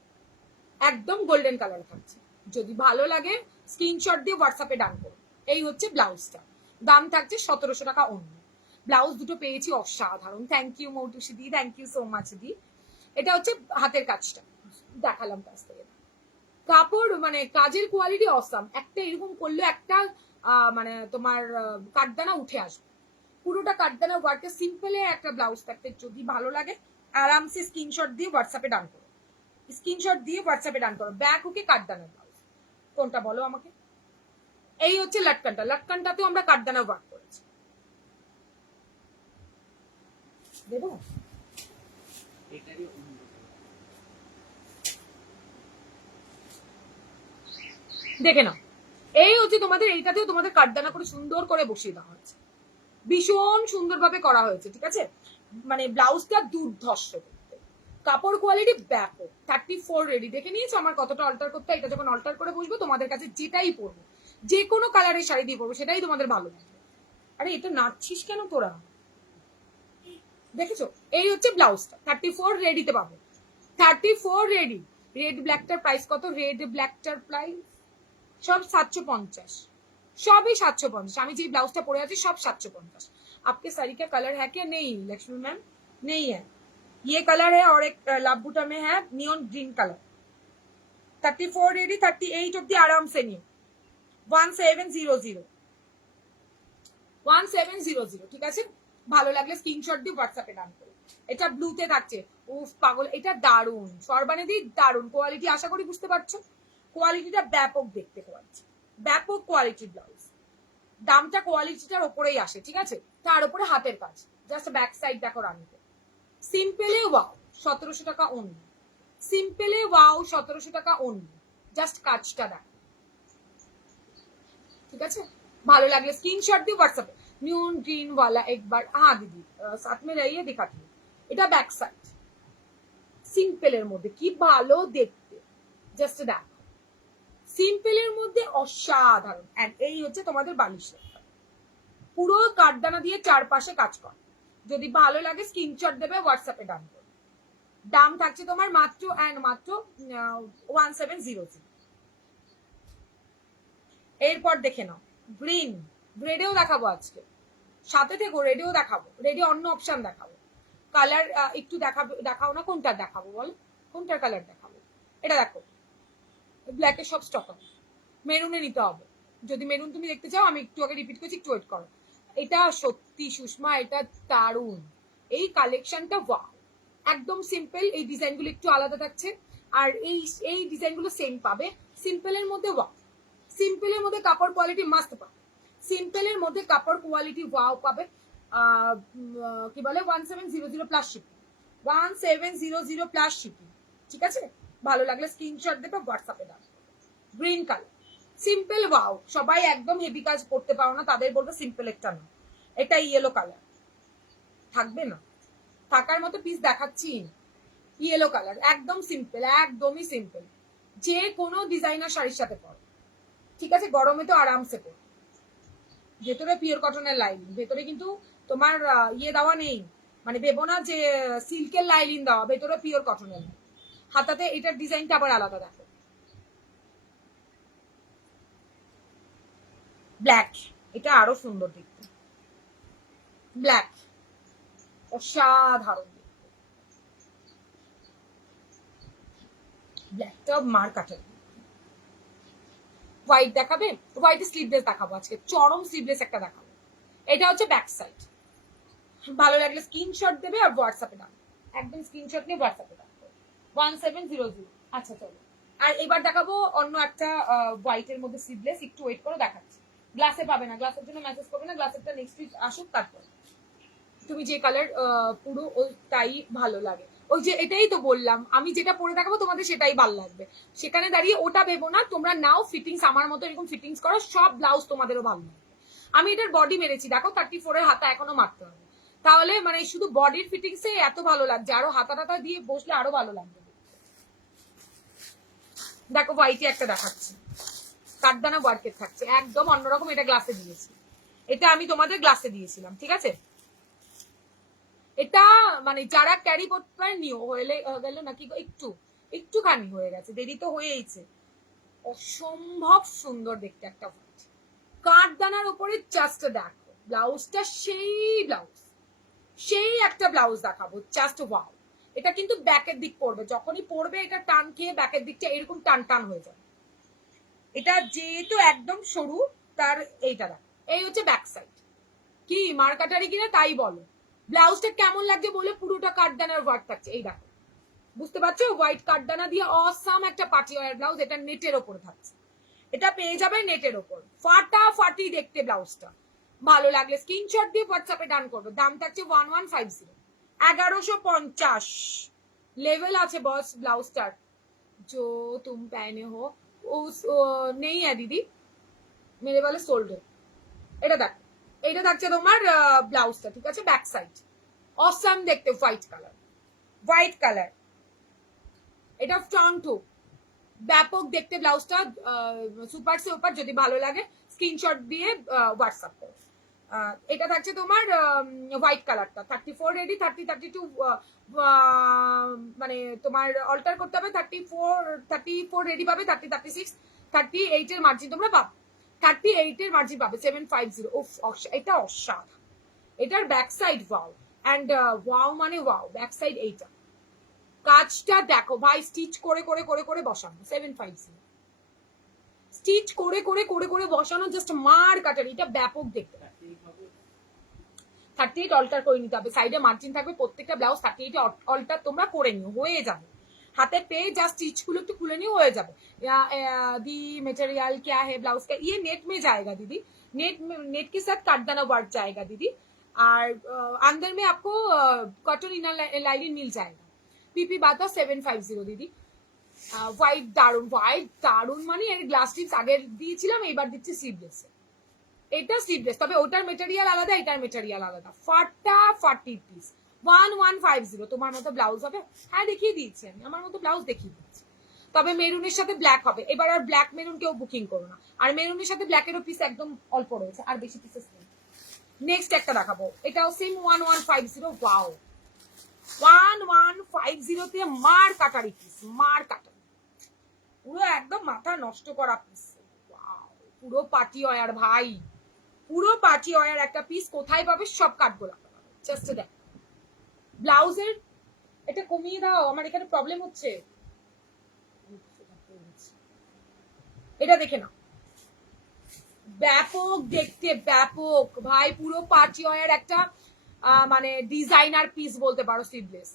একদম গোল্ডেন কালারে থাকছে। যদি ভালো লাগে স্ক্রিনশট দিয়ে হোয়াটসঅ্যাপে ডান করো। এই হচ্ছে ব্লাউজটা, দাম থাকছে 1700 টাকা অন্য। ব্লাউজ দুটো পেয়েছি অসাধারণ, থ্যাংক ইউ মৌটুসি দি, থ্যাংক ইউ সো মাচ দি। এটা হচ্ছে হাতের কাজটা, দেখালাম কাজ থেকে। কাপড় মানে কাজের কোয়ালিটি অসাম। একটা এরকম করলে একটা মানে তোমার কাঠদানা উঠে আসবে, পুরোটা কাঠদানা ওয়ার্কে সিম্পলে একটা ব্লাউজ থাকতে। যদি ভালো লাগে আরামসে স্ক্রিনশট দিয়ে হোয়াটসঅ্যাপে ডান করো, স্ক্রিনশট দিয়ে হোয়াটসঅ্যাপে ডান করো। ব্যাক হুকে কাঠদানা ব্লাউজ কোনটা বলো আমাকে। এই হচ্ছে লটকানটা, লটকানটাতেও আমরা কাঠদানা ওয়ার্ক করেছি। দেবো দেখে নাও। এই হচ্ছে তোমাদের, এইটাতেও তোমাদের কাঠদানা করে সুন্দর করে বসিয়ে দেওয়া হয়েছে, ভীষণ সুন্দরভাবে করা হয়েছে। ঠিক আছে, মানে ব্লাউজটা দুর্ধর্ষ দেখতে, কাপড় কোয়ালিটি ব্যাপক। 34 রেডি, দেখে নিয়েছো আমার কতটা অল্টার করতে। এটা যখন অল্টার করে বসবো তোমাদের কাছে যেটাই পরবো, যে কোনো কালারের শাড়ি দিয়ে পরবো, সেটাই তোমাদের ভালো লাগবে। আরে এটা নাচছিস কেন তোরা? দেখেছো, এই হচ্ছে ব্লাউজটা 34 রেডিতে পাবো। 34 রেডি। রেড ব্ল্যাকটার প্রাইস কত? রেড ব্ল্যাকটার প্রাইস সব 750, সবই 750। আমি যে ব্লাউজটা পরে আছি সব 750। आपके साड़ी का कलर है क्या? नहीं लक्ष्मी मैम, नहीं है। ये कलर है और एक लाभ बूटा में है neon green colour. 34 ready, 38 of the आराम से न्यू 1700 1700। ঠিক আছে, ভালো লাগলে স্ক্রিনশট দিয়ে হোয়াটসঅ্যাপে ডান করো। এটা ব্লুতে থাকছে, উফ পাগল, এটা দারুন সর্বানিদি, দারুন কোয়ালিটি। আশা করি বুঝতে পারছো, কোয়ালিটিটা ব্যাপক দেখতে পাচ্ছি, ব্যাপক কোয়ালিটির ব্লাউজ। দামটা কোয়ালিটিটার ওপরেই আসে। ঠিক আছে, তার উপরে হাতের কাজ, জাস্ট ব্যাক সাইড দেখো রানিতে। সিম্পলে ওয়াও 1700 টাকা অন্য, সিম্পলে ওয়াও 1700 টাকা অন্য, জাস্ট কাজটা দেখ। ঠিক আছে, ভালো লাগলে स्क्रीनशॉट দিও হোয়াটসঅ্যাপে। न्यून ग्रीन वाला एक बार, हाँ दीदी साथ में रहिए दिखाती हूँ। এটা ব্যাক সাইড সিম্পলের মধ্যে কি ভালো দেখতে, জাস্ট দেখ, সিম্পলের মধ্যে অসাধারণ। এন্ড এই হচ্ছে তোমাদের বালিশের, পুরো কাঠদানা দিয়ে চারপাশে কাজ কর। যদি ভালো লাগে স্ক্রিনশট দেবে, হোয়াটসঅ্যাপে ডান করবে। দাম থাকছে তোমার মাত্র এন্ড মাত্র 1700। এরপর দেখে নাও গ্রিন, রেডেও দেখাবো আজকে, সাথে থেকো, রেডিও দেখাবো, রেডি অন্য অপশন দেখাবো। কালার একটু দেখাও না, কোনটা দেখাবো বল, কোনটার কালার দেখাবো? এটা দেখো, ব্ল্যাকের সব স্টক হবে, মেরুনে নিতে হবে। যদি মেরুন তুমি দেখতে চাও, আমি একটু আগে রিপিট করছি, একটু ওয়েট করো। এটা সত্যি সুষমা, এটা দারুণ এই কালেকশনটা, ওয়াও। একদম সিম্পল, এই ডিজাইনগুলো একটু আলাদা থাকছে, আর এই ডিজাইনগুলো সেম পাবে। সিম্পলের মধ্যে ওয়াও, সিম্পলের মধ্যে কাপড় কোয়ালিটি মাস্ট পাবে, সিম্পলের মধ্যে কাপড় কোয়ালিটি ওয়াও পাবে। কি বলে 1700 প্লাস শিপিং, 1700 প্লাস শিপিং, ঠিক আছে? ভালো লাগলে স্ক্রিনশট দেবে, হোয়াটসঅ্যাপে দাও। Green colour, simple wow. সবাই একদম হেভি কাজ করতে পারো না, তাদের বলবো সিম্পল একটা না। এটা ইয়েলো কালার, থাকবে না, থাকার মতো পিস দেখাচ্ছি। ইয়েলো কালার, একদম সিম্পল, একদমই সিম্পল, যে কোনো ডিজাইনার শাড়ির সাথে পরো, ঠিক আছে? গরমে তো আরামসে পরো। ভেতরে পিওর কটনের লাইনিং, ভেতরে কিন্তু তোমার ইয়ে দেওয়া নেই, মানে ভেবো না যে সিল্কের লাইনিং দেওয়া, ভেতরে পিওর কটনের। হাতাতে এটার ডিজাইনটা আবার আলাদা, দেখো ব্ল্যাক, এটা আরো সুন্দর দেখতে, ব্ল্যাক অসাধারণ দেখতে, ব্ল্যাকটা মার কাটের। হোয়াইট দেখাবে? হোয়াইট স্লিভলেস দেখাবো আজকে, চরম স্লিভলেস একটা দেখাবো। এটা হচ্ছে ব্যাক সাইড। ভালো লাগলে স্ক্রিনশট দেবে আর হোয়াটসঅ্যাপে দাও, একদম স্ক্রিনশট নিয়ে হোয়াটসঅ্যাপে দাও 1700। আচ্ছা চলো, আর এবার দেখাবো অন্য একটা হোয়াইটের মধ্যে স্লিভলেস, একটু ওয়েট করো, দেখাচ্ছি। গ্লাসে পাবে না, গ্লাসের জন্য মেসেজ করবে না, গ্লাসেরটা নেক্সট উইক আসুক, তারপর তুমি যে কালার পুরো ওইটাই ভালো লাগে। ওই যে এটাই তো বললাম, আমি যেটা পরে দেখাবো তোমাদের সেটাই ভালো লাগবে, সেখানে দাঁড়িয়ে ওটা ভেবো না। তোমরা নাও ফিটিংস আমার মতো এরকম ফিটিংস করো, সব ব্লাউজ তোমাদেরও ভালো লাগবে। আমি এটার বডি মেরেছি, দেখো 34 এর হাতা এখনো মারতে হবে, তাহলে মানে শুধু বডির ফিটিংসে এত ভালো লাগছে, আরো হাতা টাতা দিয়ে বসলে আরো ভালো লাগবে। দেখো হোয়াইটে একটা দেখাচ্ছি, কাঠদানা ওয়ার্কের থাকছে, একদম অন্যরকম। এটা গ্লাসে দিয়েছি, এটা আমি তোমাদের গ্লাসে দিয়েছিলাম, ঠিক আছে? এটা মানে যারা ক্যারি করতে পারে নিও, হলে গেল নাকি একটুখানি হয়ে গেছে, দেরি তো হয়েইছে। অসম্ভব সুন্দর দেখতে একটা হোয়াইট কাঠদানার উপরে, জাস্ট দেখো ব্লাউজটা, সেই ব্লাউজ, সেই একটা ব্লাউজ দেখাবো, জাস্ট ওয়াও। এটা কিন্তু ব্যাকের দিক পড়বে, যখনই পড়বে এটা টান খেয়ে ব্যাকের দিকটা এরকম টান টান হয়ে যাবে। এটা যেহেতু একদম সরু, তার এইটা দেখো, এই হচ্ছে ব্যাক সাইড। কি মার্কাটারি কিনা তাই বলো। ব্লাউজটা কেমন লাগছে বলে, পুরোটা কাঠদানার ওয়ার্ক থাকছে, এই দেখো, বুঝতে পারছো? হোয়াইট কাঠদানা দিয়ে অসাম একটা পার্টি ওয়্যার ব্লাউজ, এটা নেটের ওপরে থাকছে, এটা পেয়ে যাবে নেটের ওপর, ফাটাফাটি দেখতে ব্লাউজটা। ভালো লাগলে স্ক্রিনশট দিয়ে হোয়াটসঅ্যাপে ডান করবে। দাম থাকছে 1150, 1150 लेवल আছে बॉस ब्लाउजটার। जो तुम पहने हो उस नहीं है दीदी, मेरे वाले सोल्ड है। এটা দেখ, এটা থাকছে তোমার ব্লাউজটা, ঠিক আছে? ব্যাক সাইড অসাম দেখতে, হোয়াইট কালার, হোয়াইট কালার। এটা ফ্রন্ট হুক, ব্যাপক দেখতে ব্লাউজটা, সুপার সে উপর। যদি ভালো লাগে স্ক্রিনশট দিয়ে হোয়াটসঅ্যাপ করো। এটা থাকছে তোমার হোয়াইট কালারটা, 34 রেডি, 32 মানে তোমার অল্টার করতে হবে, 34 রেডি পাবে, 36 38 এর মার্জিন তোমরা পাবে, 38 এর মার্জিন পাবে 750। এটা অসাধারণ। এটার back side wow, and wow মানে ওয়াও, ব্যাক সাইড এইটা কাজটা দেখো ভাই, স্টিচ করে করে করে করে বসানো, 750 স্টিচ করে করে করে করে বসানো, জাস্ট মার কাটার। এটা ব্যাপক দেখতে, 38 অল্টার করে নিতে হবে, সাইডে মার্জিন থাকবে, প্রত্যেকটা ব্লাউজ 38 অল্টার তোমরা করে নিও, হয়ে যাবে। हाथे पे जस्ट स्टिच खुले तो खुले नहीं हो जाए। दी मटेरियल क्या है ब्लाउज का, ये नेट में जाएगा दीदी, नेट के साथ काटदाना वर्क जाएगा दीदी, और अंदर में आपको कॉटन इनर लाइनिंग मिल जाएगा। पीपी बाता 750 दीदी। হোয়াইট দারুন, হোয়াইট দারুন মানে এর গ্লাস টিপস আগে দিয়েছিলাম, এইবার দিচ্ছি স্লিভলেস। এটা স্লিভলেস, তবে ওটার মেটেরিয়াল আলাদা, এটার মেটেরিয়াল আলাদা। ফাটাফাটি পিস, 1150। তোমার মতো ব্লাউজ হবে? হ্যাঁ দেখিয়ে দিয়েছি আমি, আমার মতো ব্লাউজ দেখিয়ে দিচ্ছি। তবে মেরুনের সাথে ব্ল্যাক হবে, এবার আর ব্ল্যাক মেরুন কেউ বুকিং করো না। আর মেরুনের সাথে ব্ল্যাকেরও পিস একদম অল্প রয়েছে, আর বেশি পিসেস নেই। নেক্সট একটা দেখাবো, এটাও সেম 1150। ওয়াও, 1150 তে মার কাটারি পিস, মার কাটারি, পুরো একদম মাথা নষ্ট করা পিস। পুরো পার্টি ওয়্যার ভাই, পুরো পার্টি ওয়্যার একটা পিস। কোথায় পাবে? সব কাঠগোলা পাবে। জাস্ট দেখ ব্লাউজের, এটা কমিয়ে দাও, আমার এখানে প্রবলেম হচ্ছে। এটা দেখে নাও, ব্যাপক দেখতে, ব্যাপক ভাই, পুরো পার্টি ওয়্যার একটা মানে ডিজাইনার পিস বলতে পারো। স্লিভলেস,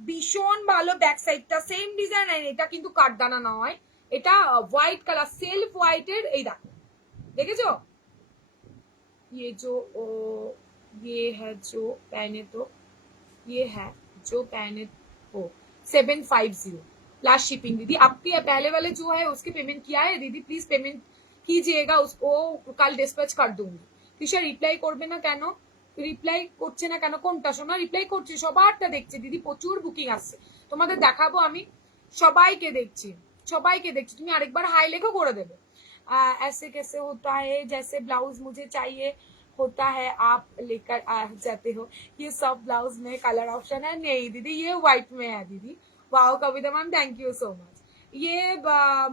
ভীষণ ভালো। ব্যাক সাইডটা সেম ডিজাইন, এটা কিন্তু কাঠদানা নয়, এটা হোয়াইট কালার, সেলফ হোয়াইটের। এই দেখো, দেখেছো? ये जो ये है जो पहने तो ये है जो पहने हो 750 प्लस शिपिंग। दीदी आपके पहले वाले जो है उसके पेमेंट किया है दीदी? प्लीज पेमेंट कीजिएगा, उसको कल डिस्पैच कर दूंगी। তৃষা রিপ্লাই করবে না কেন? রিপ্লাই করছে না কেন? কোনটা শোনা? রিপ্লাই করছে, সবারটা দেখছে দিদি, প্রচুর বুকিং আসছে, তোমাদের দেখাবো আমি। সবাইকে দেখছি, সবাইকে দেখছি। তুমি আরেকবার হাই লেখো করে দেবে। ऐसे कैसे होता है, जैसे ब्लाउज मुझे चाहिए होता है आप लेकर आ जाते हो। ये सब ब्लाउज में कलर ऑप्शन है? नहीं दीदी, ये व्हाइट में है दीदी। Wow Kavita ma'am, thank you so much. ये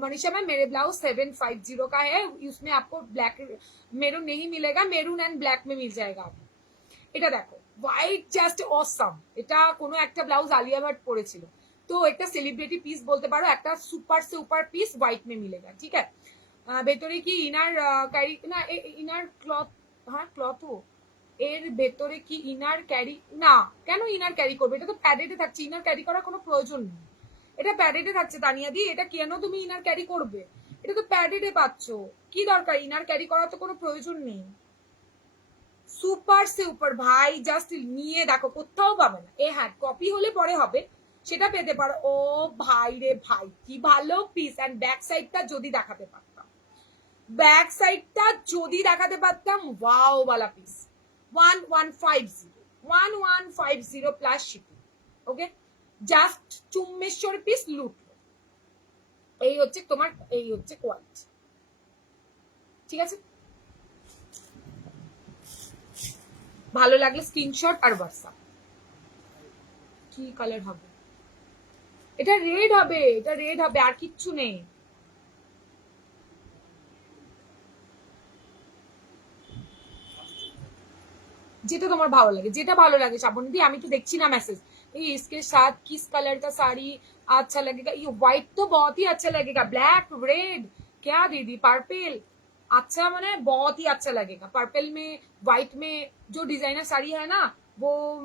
मनीषा मैम, मेरे ब्लाउज 750 का है, उसमें आपको ब्लैक मेरून नहीं मिलेगा, मेरून एंड ब्लैक में मिल जाएगा आपको। এটা দেখো, হোয়াইট জাস্ট অসাম। এটা কোনো একটা ব্লাউজ আলিয়া ভাট পরেছিল, তো একটা সেলিব্রিটি পিস বলতে পারো, একটা সুপার সুপার পিস হোয়াইট में मिलेगा, ठीक है। ভেতরে কি ইনার ক্যারি না, ইনার ক্লথ, হ্যাঁ ক্লথও এর ভেতরে কি ইনার ক্যারি না? কেন ইনার ক্যারি করবে? এটা তো প্যাডেডে থাকছে, ইনার ক্যারি করার কোনো প্রয়োজন নেই। এটা প্যাডেডে থাকছে তানিয়া দি, এটা কেন তুমি ইনার ক্যারি করবে? এটা তো প্যাডেডে পাচ্ছ, কি দরকার ইনার ক্যারি করার? তো কোনো প্রয়োজন নেই। সুপার সুপার ভাই, জাস্ট নিয়ে দেখো, কোথাও পাবে না। হ্যাঁ, কপি হলে পরে হবে, সেটা পেতে পারো। ও ভাই রে ভাই, কি ভালো পিস। এন্ড ব্যাক সাইডটা যদি দেখাতে পারতাম, ব্যাক সাইডটা যদি দেখাতে পারতাম, ওয়াও वाला piece. 1150 plus shipping. Okay, just চুম্মেশ্বর পিস লুটলো। এই হচ্ছে তোমার, এই হচ্ছে কোয়ালিটি, ঠিক আছে। ভালো লাগলে স্ক্রিনশট আর হোয়াটসঅ্যাপ। কি কালার হবে? এটা রেড হবে, এটা রেড হবে, আর কিচ্ছু নেই। যেটা তোমার ভালো লাগে, যেটা ভালো লাগে শ্রাবণী দি। আমি তো দেখছি না मैसेज। ये इसके साथ किस कलर का साड़ी अच्छा लगेगा? ये व्हाइट तो बहुत ही अच्छा लगेगा, ब्लैक रेड क्या दीदी, पर्पल। अच्छा मैंने बहुत ही अच्छा लगेगा पर्पल में, व्हाइट में। जो डिजाइनर साड़ी है ना, वो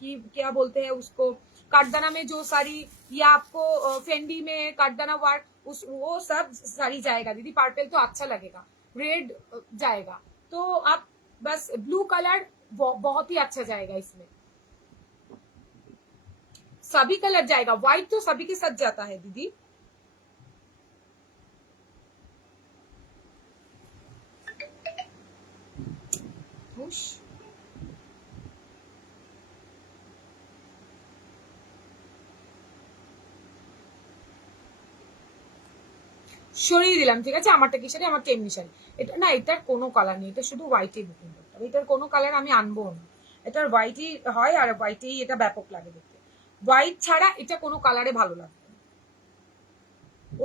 की क्या बोलते हैं उसको, काठदाना में जो साड़ी, या आपको फेंडी में काठदाना वर्क, उस वो सब साड़ी जाएगा दीदी। पर्पल तो अच्छा लगेगा, रेड जाएगा, तो आप बस ब्लू कलर बहुत ही अच्छा जाएगा इसमें। सभी कलर जाएगा, व्हाइट तो सभी के साथ जाता है दीदी। সরিয়ে দিলাম, ঠিক আছে। আমারটা কি শাড়ি? আমারটা এমনি শাড়ি। এটা না, এটার কোনো কালার নেই, এটা শুধু হোয়াইটই বুকিং করতে হবে। এটার কোনো কালার আমি আনবো না, এটার হোয়াইটই হয়, আর হোয়াইটেই এটা ব্যাপক লাগে দেখতে। হোয়াইট ছাড়া এটা কোনো কালারে ভালো লাগবে না,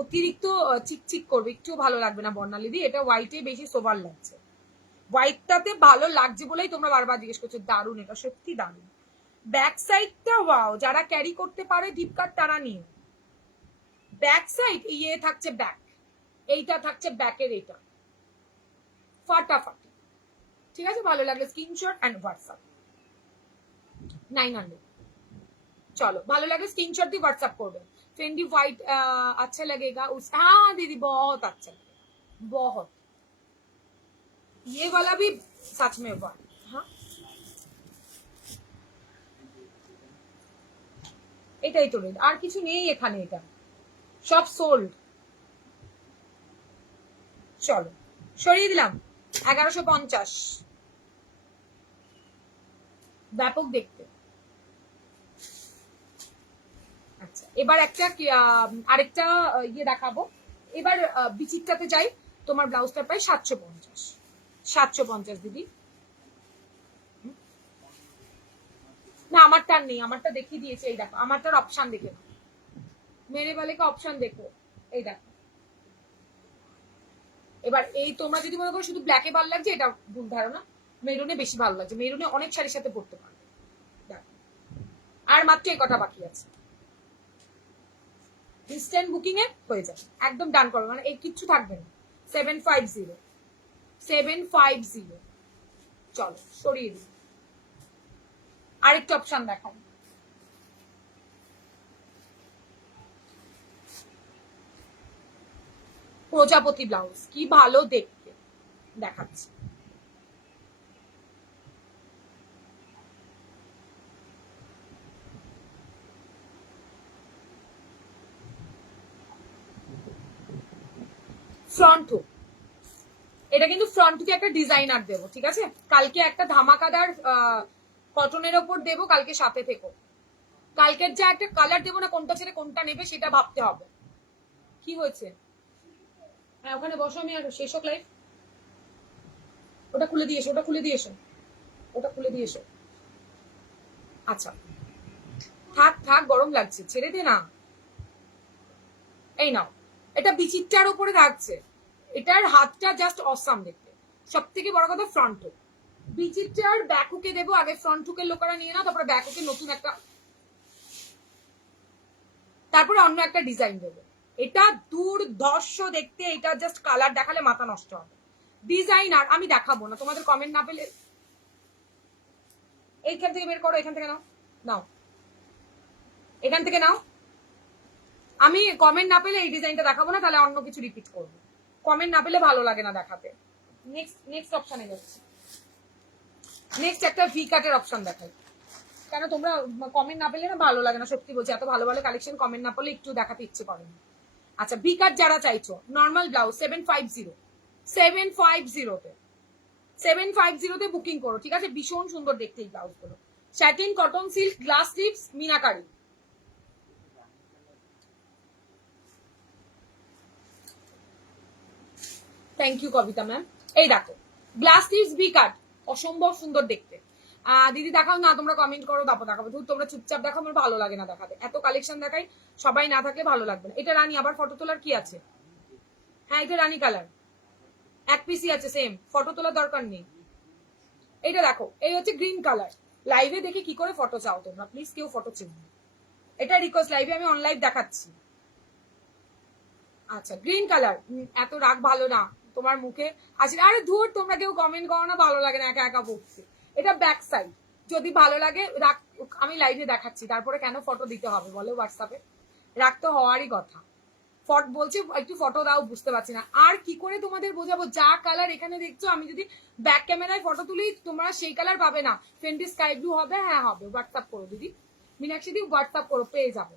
অতিরিক্ত চিকচিক করবে, একটু ভালো লাগবে না বর্ণালী দি। এটা হোয়াইটে বেশি সোভার লাগছে, হোয়াইটটাতে ভালো লাগছে বলেই তোমরা বারবার জিজ্ঞেস করছো। দারুণ, এটা সত্যি দারুণ। ব্যাক সাইডটা ওয়াও, যারা ক্যারি করতে পারে ডিপ কাট তারা নিয়ে। ব্যাক সাইড ইয়ে থাকছে ব্যাক, এইটা থাকছে ব্যাকের, এটা ফাটাফাটি, ঠিক আছে। ভালো লাগলে স্ক্রিনশট এন্ড হোয়াটসঅ্যাপ 900। चलो, ভালো লাগে स्क्रीनशॉट दी व्हाट्सएप করবে। फेंडी व्हाइट अच्छा लगेगा उस, हाँ दीदी बहुत अच्छा लगेगा, बहुत। ये वाला भी सच में व्हाइट, हाँ এটাই তো রেড, আর কিছু নেই এখানে, এটা সব সোল্ড। চলো সরিয়ে দিলাম। 1150, ব্যাপক দেখতে। আচ্ছা, এবার একটা আরেকটা ইয়ে দেখাবো। এবার বিচিত্রাতে যাই। তোমার ব্লাউজটা প্রায় 750, 750 দিদি। না আমারটা নেই, আমারটা দেখিয়ে দিয়েছে, এই দেখো আমারটার অপশন দেখে, মেরে वाले का অপশন দেখো, এই দেখো। এবার এই তোমরা যদি মনে করো শুধু ব্ল্যাকে ভালো লাগছে, এটা ভুল ধারণা। মেরুনে বেশি ভালো লাগছে, মেরুনে অনেক শাড়ির সাথে পরতে পারবে। দেখো, আর মাত্র এই কথা বাকি আছে, ইনস্ট্যান্ট বুকিং এ হয়ে যাবে, একদম ডান করো, মানে এই কিচ্ছু থাকবে না। 750 750। চলো সরিয়ে দিই, আরেকটা অপশন দেখাও। প্রজাপতি ব্লাউজ কি ভালো দেখতে, দেখাচ্ছি। ফ্রন্ট হুক, এটা কিন্তু ফ্রন্ট হুকে একটা ডিজাইনার দেবো, ঠিক আছে? কালকে একটা ধামাকাদার কটনের ওপর দেবো, কালকে সাথে থেকো। কালকের যা একটা কালার দেবো না, কোনটা ছেড়ে কোনটা নেবে সেটা ভাবতে হবে। কি হয়েছে? হ্যাঁ ওখানে বসো, আমি আর শেষ হোক লাইফ। ওটা খুলে দিয়েছো, ওটা খুলে দিয়েছো, ওটা খুলে দিয়েছো। আচ্ছা থাক থাক, গরম লাগছে, ছেড়ে দে না। এই নাও, এটা বিচিত্রার উপরে থাকছে। এটার হাতটা জাস্ট অসাম দেখতে। সব থেকে বড় কথা ফ্রন্ট হুক। বিচিত্রার ব্যাক হুকে দেবো, আগে ফ্রন্ট হুকের লোকেরা নিয়ে নাও, তারপরে ব্যাক হুকে নতুন একটা, তারপরে অন্য একটা ডিজাইন দেবো। এটা দুর্ধর্ষ দেখতে, এটা জাস্ট কালার দেখালে মাথা নষ্ট হবে। ডিজাইনার আমি দেখাবো না, তোমাদের কমেন্ট না পেলে এইখান থেকে বের করো, এখান থেকে নাও, নাও এখান থেকে নাও। আমি কমেন্ট না পেলে এই ডিজাইনটা দেখাবো না, তাহলে অন্য কিছু রিপিট করবো। কমেন্ট না পেলে ভালো লাগে না দেখাতে। নেক্সট নেক্সট অপশনে যাচ্ছি। নেক্সট একটা ভি কাটের অপশন দেখাই, কেন তোমরা কমেন্ট না পেলে না ভালো লাগে না, সত্যি বলছি। এত ভালো ভালো কালেকশন কমেন্ট না পেলে একটু দেখাতে ইচ্ছে করে না। আচ্ছা ভি কাট যারা চাইছো, নর্মাল ব্লাউজ 750, 750তে 750তে বুকিং করো, ঠিক আছে? ভীষণ সুন্দর দেখতে এই ব্লাউজ গুলো। Satin, cotton, silk, glass sleeves, meenakari. Thank you Kavita ma'am. এই দেখো গ্লাস স্লিভস ভি কাট, অসম্ভব সুন্দর দেখতে। দিদি দেখাও না, তোমরা কমেন্ট করো, তারপর দেখাবো। তোমরা চুপচাপ দেখাও, আমার ভালো লাগে না দেখাতে। এত কালেকশন দেখাই, সবাই না থাকলে ভালো লাগবে না। এটা রানী, আবার ফটো তোলার কি আছে? হ্যাঁ এটা রানী কালার, এক পিসি আছে সেম, ফটো তোলার দরকার নেই। এটা দেখো, এই হচ্ছে গ্রিন কালার। লাইভে দেখে কি করে ফটো চাও তোমরা, প্লিজ কেউ ফটো চেনো। এটা রিকোয়েস্ট, লাইভে আমি অনলাইভ দেখাচ্ছি। আচ্ছা গ্রিন কালার, এত রাগ ভালো না তোমার মুখে আসলে। আরে ধুর, তোমরা কেউ কমেন্ট করো না, ভালো লাগে না একা একা বকছি। এটা ব্যাক সাইড, যদি ভালো লাগে রাখ, আমি লাইভে দেখাচ্ছি, তারপরে কেন ফটো দিতে হবে বলো হোয়াটসঅ্যাপে? রাগ তো হওয়ারই কথা। ফটো বলছে একটু ফটো দাও, বুঝতে পারছি না আর কি করে তোমাদের বোঝাবো। যা কালার এখানে দেখছো, আমি যদি ব্যাক ক্যামেরায় ফটো তুলি তোমরা সেই কালার পাবে না। ফেন্টি স্কাই ব্লু হবে, হ্যাঁ হবে। হোয়াটসঅ্যাপ করো দিদি, মীনাক্ষী দি হোয়াটসঅ্যাপ করো, পেয়ে যাবে।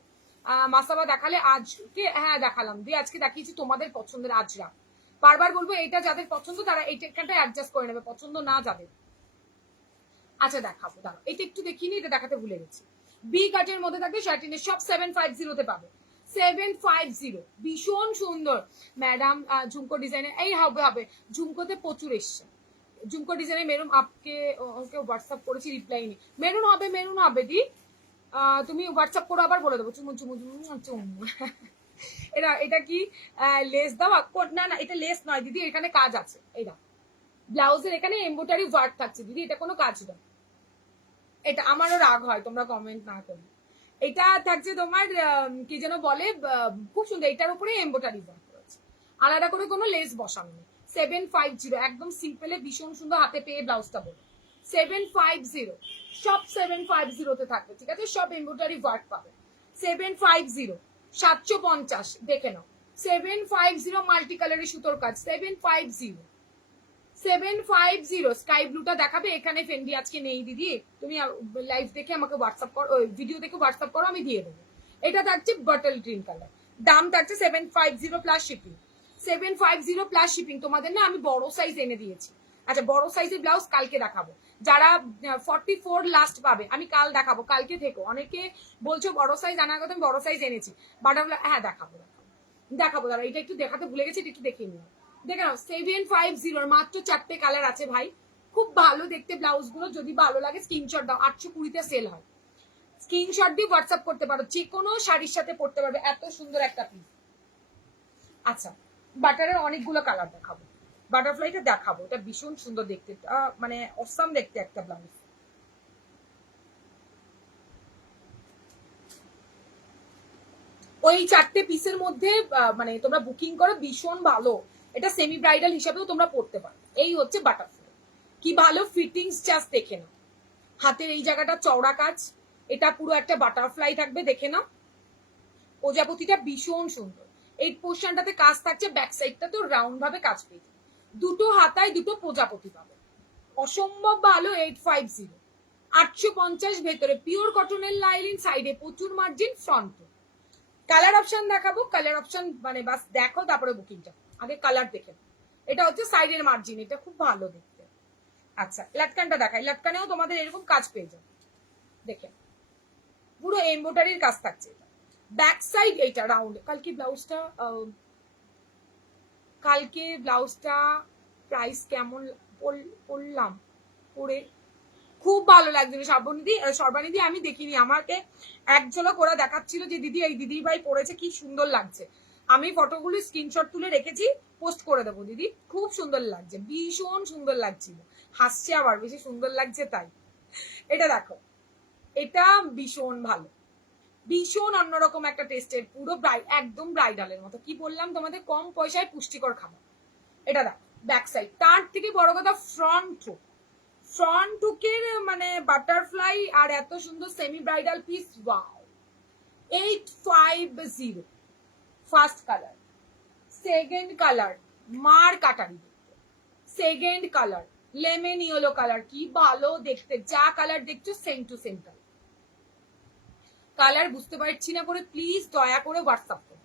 মাসাবা দেখালে আজকে, হ্যাঁ দেখালাম দিয়ে, আজকে দেখিয়েছি তোমাদের পছন্দের আজরা। বারবার বলবো এটা যাদের পছন্দ তারা এইটাটা অ্যাডজাস্ট করে নেবে, পছন্দ না যাদের। আচ্ছা দেখাবো, দাঁড়াও এটা একটু দেখিনি, এটা দেখাতে ভুলে গেছি। বি কাটের মধ্যে থাকবে শার্টিনের, সব 750তে পাবে। 750 ভীষণ সুন্দর ম্যাডাম। ঝুমকো ডিজাইনের এই হবে হবে, ঝুমকোতে প্রচুর এসছে। ঝুমকো ডিজাইনের মেরুন, আপকে ওকে হোয়াটসঅ্যাপ করেছি, রিপ্লাই নি। মেরুন হবে, মেরুন হবে দি। তুমি হোয়াটসঅ্যাপ করো, আবার বলে দেবো। চুমু চুমু চুমু চুমু। এটা এটা কি লেস দেওয়া? না না এটা লেস নয় দিদি, এখানে কাজ আছে। এটা ব্লাউজের এখানে এমব্রয়ডারি ওয়ার্ক থাকছে দিদি, এটা কোনো কাজ না। এটা আমারও রাগ হয় তোমরা কমেন্ট না করলে। এটা থাকছে তোমার কি যেন বলে, খুব সুন্দর। এটার উপরে এমব্রয়ডারি ওয়ার্ক করেছে, আলাদা করে কোনো লেস বসানো নেই। 750 একদম সিম্পলে ভীষণ সুন্দর, হাতে পেয়ে ব্লাউজটা বলো। 750 সব 750তে থাকবে, ঠিক আছে? সব এমব্রয়ডারি ওয়ার্ক পাবে। 750 750 দেখে নাও। 750 মাল্টি কালারের সুতোর কাজ। 750 750 স্কাই ব্লুটা দেখাবে। এখানে ফেন্ডি আজকে নেই দিদি, তুমি লাইভ দেখে আমাকে হোয়াটসঅ্যাপ করো, ভিডিও দেখে হোয়াটসঅ্যাপ করো, আমি দিয়ে দেবো। এটা থাকছে বটল গ্রিন কালার, দাম থাকছে 750 প্লাস শিপিং। 750 plus shipping. তোমাদের না আমি বড় সাইজ এনে দিয়েছি। আচ্ছা বড় সাইজের ব্লাউজ কালকে দেখাবো, যারা 44 লাস্ট পাবে আমি কাল দেখাবো। কালকে থেকো, অনেকে বলছো বড় সাইজ আনার কথা, আমি বড় সাইজ এনেছি। বাটারফ্লাই, হ্যাঁ দেখাবো দেখাবো দেখাবো, দাঁড়া এটা একটু দেখাতে ভুলে গেছি, একটু দেখিয়ে নিও। দেখে নাও 750 মাত্র 4টে কালার আছে ভাই, খুব ভালো দেখতে ব্লাউজ গুলো। যদি ভালো লাগে স্ক্রিনশট দাও, 820তে সেল হয়। স্ক্রিনশট দিয়ে হোয়াটসঅ্যাপ করতে পারো, যে কোনো শাড়ির সাথে পড়তে পারবে, এত সুন্দর একটা পিস। আচ্ছা বাটারের অনেকগুলো কালার দেখাবো, বাটারফ্লাইটা দেখাবো, এটা ভীষণ সুন্দর দেখতে, মানে অসাম দেখতে একটা ব্লাউজ। ওই 4টে পিসের মধ্যে মানে তোমরা বুকিং করো, ভীষণ ভালো। এটা সেমি ব্রাইডাল হিসাবেও তোমরা পড়তে পারো। এই হচ্ছে বাটারফ্লাই, কি ভালো ফিটিংস জাস্ট দেখে নাও। হাতের এই জায়গাটা চওড়া কাজ, এটা পুরো একটা বাটারফ্লাই থাকবে, দেখে নাও। প্রজাপতিটা ভীষণ সুন্দর, এই পোর্শনটাতে কাজ থাকছে, ব্যাক সাইডটা তো রাউন্ড ভাবে কাজ পেয়েছে, দুটো হাতায় দুটো প্রজাপতি পাবে, অসম্ভব ভালো। 850, 850 ভেতরে পিওর কটনের লাইলিন, সাইডে প্রচুর মার্জিন, ফ্রন্ট। কালার অপশন দেখাবো, কালার অপশন মানে বাস দেখো তারপরে বুকিংটা, আগে কালার দেখে। এটা হচ্ছে সাইডের মার্জিন, এটা খুব ভালো দেখতে। আচ্ছা লাটকানটা দেখাই, লাটকানেও তোমাদের এরকম কাজ পেয়ে যাবে, দেখে পুরো এমব্রয়ডারির কাজ থাকছে। ব্যাক সাইড এইটা রাউন্ড। কালকে ব্লাউজটা প্রাইস কেমন পড়লাম পরে? খুব ভালো লাগছিল সর্বানিধি, আমি দেখিনি, আমাকে এক ঝলক ওরা দেখাচ্ছিল যে দিদি এই দিদি ভাই পরেছে, কি সুন্দর লাগছে। আমি ফটোগুলো স্ক্রিনশট তুলে রেখেছি, পোস্ট করে দেবো দিদি, খুব সুন্দর লাগছে, ভীষণ সুন্দর লাগছিল। হাসছে আবার, বেশি সুন্দর লাগছে তাই। এটা দেখো, এটা ভীষণ ভালো, ভীষণ অন্যরকম একটা টেস্টের, পুরো একদম ব্রাইডালের মতো। কি বললাম তোমাদের, কম পয়সায় পুষ্টিকর খাবার। এটা দেখো ব্যাক সাইড, তার থেকে বড় কথা ফ্রন্ট হুকের মানে বাটারফ্লাই আর এত সুন্দর semi bridal piece. Wow, 850। First colour, second colour মার কাটারি, second colour lemon yellow colour, কি ভালো দেখতে, যা কালার দেখছো same to same colour. Colour বুঝতে পারছি না করে প্লিজ দয়া করে হোয়াটসঅ্যাপ করো,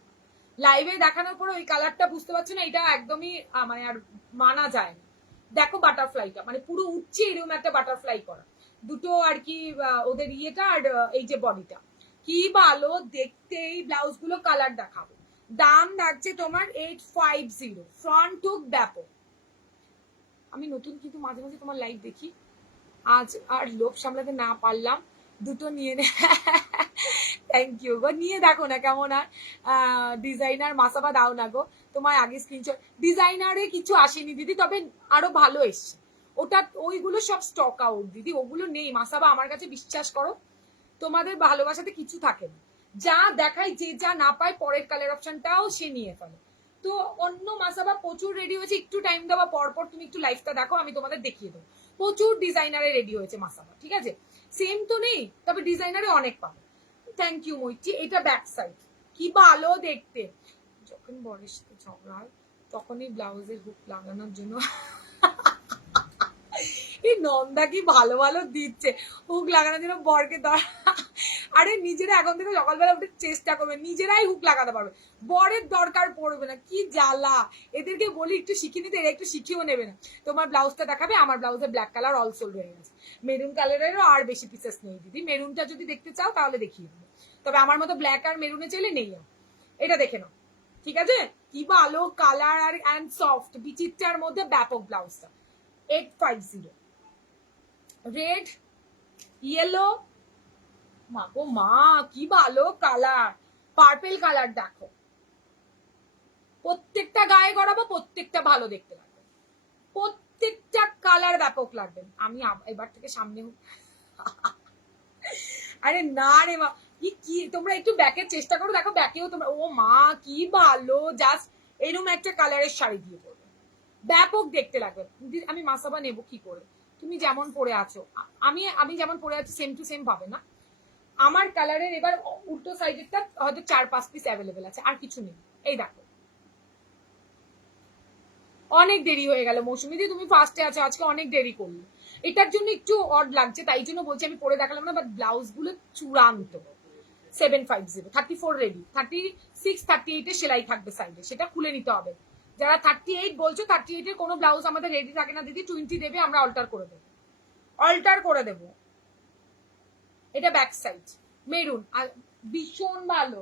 লাইভে দেখানোর পরে ওই কালারটা বুঝতে পারছো না, এটা একদমই মানে আর মানা যায় না। দেখো বাটারফ্লাইটা মানে পুরো উঠছে এরকম একটা বাটারফ্লাই করা, দুটো আর কি ওদের ইয়েটা আর এই যে বডিটা, কি ভালো দেখতে। এই ব্লাউজ গুলো কালার দেখাবো, দাম থাকছে তোমার 850, ফ্রন্ট হুক ব্যাপক। আমি নতুন কিন্তু মাঝে মাঝে তোমার লাইভ দেখি, আজ আর লোভ সামলাতে না পারলাম, দুটো নিয়ে নে। থ্যাংক ইউ গো, নিয়ে দেখো না কেমন আর ডিজাইনার মাসাবা দাও না গো, তোমার আগে স্ক্রিনশট। ডিজাইনারে কিছু আসেনি দিদি, তবে আরো ভালো এসছে, ওটা ওইগুলো সব স্টক আউট দিদি, ওগুলো নেই মাসাবা, আমার কাছে বিশ্বাস করো, তোমাদের ভালোবাসাতে কিছু থাকে না, যা দেখাই যে যা না পায় পরের কালার অপশনটাও সে নিয়ে ফেলে। তো অন্য মাসাবা প্রচুর রেডি হয়েছে, একটু টাইম দেওয়া পর পর তুমি একটু লাইফটা দেখো, আমি তোমাদের দেখিয়ে দেবো, প্রচুর ডিজাইনারে রেডি হয়েছে মাসাবা, ঠিক আছে, সেম তো নেই তবে ডিজাইনারে অনেক পাবে। থ্যাংক ইউ মৈত্রী। এটা ব্যাক সাইড, কি ভালো দেখতে। যখন বরের সাথে ঝগড়া হয় তখনই ব্লাউজের হুক লাগানোর জন্য এই নন্দা কি ভালো ভালো দিচ্ছে, হুক লাগানোর জন্য বরকে আরে নিজেরা এখন থেকে সকালবেলা উঠে চেষ্টা করবে, নিজেরাই হুক লাগাতে পারবে, বরের দরকার পড়বে না। কি জ্বালা, এদেরকে বলি একটু শিখিয়ে নিতে, এরা একটু শিখিয়েও নেবে না। তোমার ব্লাউজটা দেখাবে, আমার ব্লাউজে ব্ল্যাক কালার অলসোল রয়ে গেছে, মেরুন কালারেরও আর বেশি পিসেস নেই দিদি, মেরুনটা যদি দেখতে চাও তাহলে দেখিয়ে দেবো, তবে আমার মতো ব্ল্যাক আর মেরুনে চাইলে নেই। এটা দেখে নাও, ঠিক আছে, কি ভালো কালার আর অ্যান্ড সফট, বিচিত্রার মধ্যে ব্যাপক ব্লাউজটা। 850, রেড ইয়েলো, মা গো মা কি ভালো কালার, পার্পেল কালার দেখো, প্রত্যেকটা গায়ে করাবো, প্রত্যেকটা ভালো দেখতে লাগবে, প্রত্যেকটা কালার ব্যাপক লাগবে। আমি এবার থেকে সামনে আরে না রে মা, কি তোমরা একটু ব্যাকের চেষ্টা করো, দেখো ব্যাকেও তোমরা, ও মা কি ভালো, জাস্ট এরকম একটা কালারের শাড়ি দিয়ে পরবে, ব্যাপক দেখতে লাগবে। আমি মাসাবা নেবো কি করে, তুমি যেমন পরে আছো, আমি যেমন পরে আছি সেম টু সেম পাবে না। আমার কালারের এবার উল্টো সাইডেরটা হয়তো 4-5 পিস অ্যাভেলেবেল আছে, আর কিছু নেই। এই দেখো, অনেক দেরি হয়ে গেল মৌসুমী দি, তুমি ফার্স্টে আছো, আজকে অনেক দেরি করলে, এটার জন্য একটু অড লাগছে, তাই জন্য বলছি আমি পরে দেখালাম না, বাট ব্লাউজ গুলো চূড়ান্ত। 750, 34 রেডি, 36, 38 এর সেলাই থাকবে সাইডে, সেটা খুলে নিতে হবে। যারা 38 বলছো, 38 এর কোনো ব্লাউজ আমাদের রেডি থাকে না দিদি, 20 দেবে, আমরা অল্টার করে দেবো, অল্টার করে দেবো। এটা ব্যাক সাইড মেরুন, ভীষণ ভালো,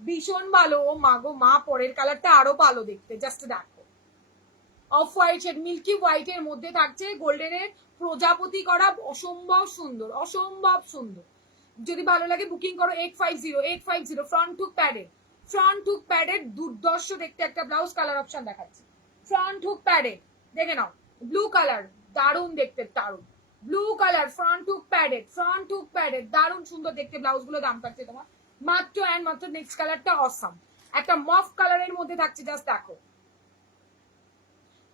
ভীষণ ভালো। ও মা গো মা, পরের কালারটা আরো ভালো দেখতে, জাস্ট দেখো, off white shade, milky white এর মধ্যে থাকছে গোল্ডেনের প্রজাপতি করা, অসম্ভব সুন্দর, অসম্ভব সুন্দর। যদি ভালো লাগে বুকিং করো। 850, 850, front hook padded, front hook padded, দুর্দর্শ দেখতে একটা ব্লাউজ, কালার অপশন দেখাচ্ছি, ফ্রন্ট হুক প্যাডেড দেখে নাও, ব্লু কালার, দারুণ দেখতে, দারুণ blue colour, front hook padded, front hook padded, দারুণ সুন্দর দেখতে। ব্লাউজ গুলো দাম থাকছে তোমার মাত্র অ্যান্ড মাত্র, নেক্সট কালারটা অসাম, একটা মফ কালারের মধ্যে থাকছে, জাস্ট দেখো,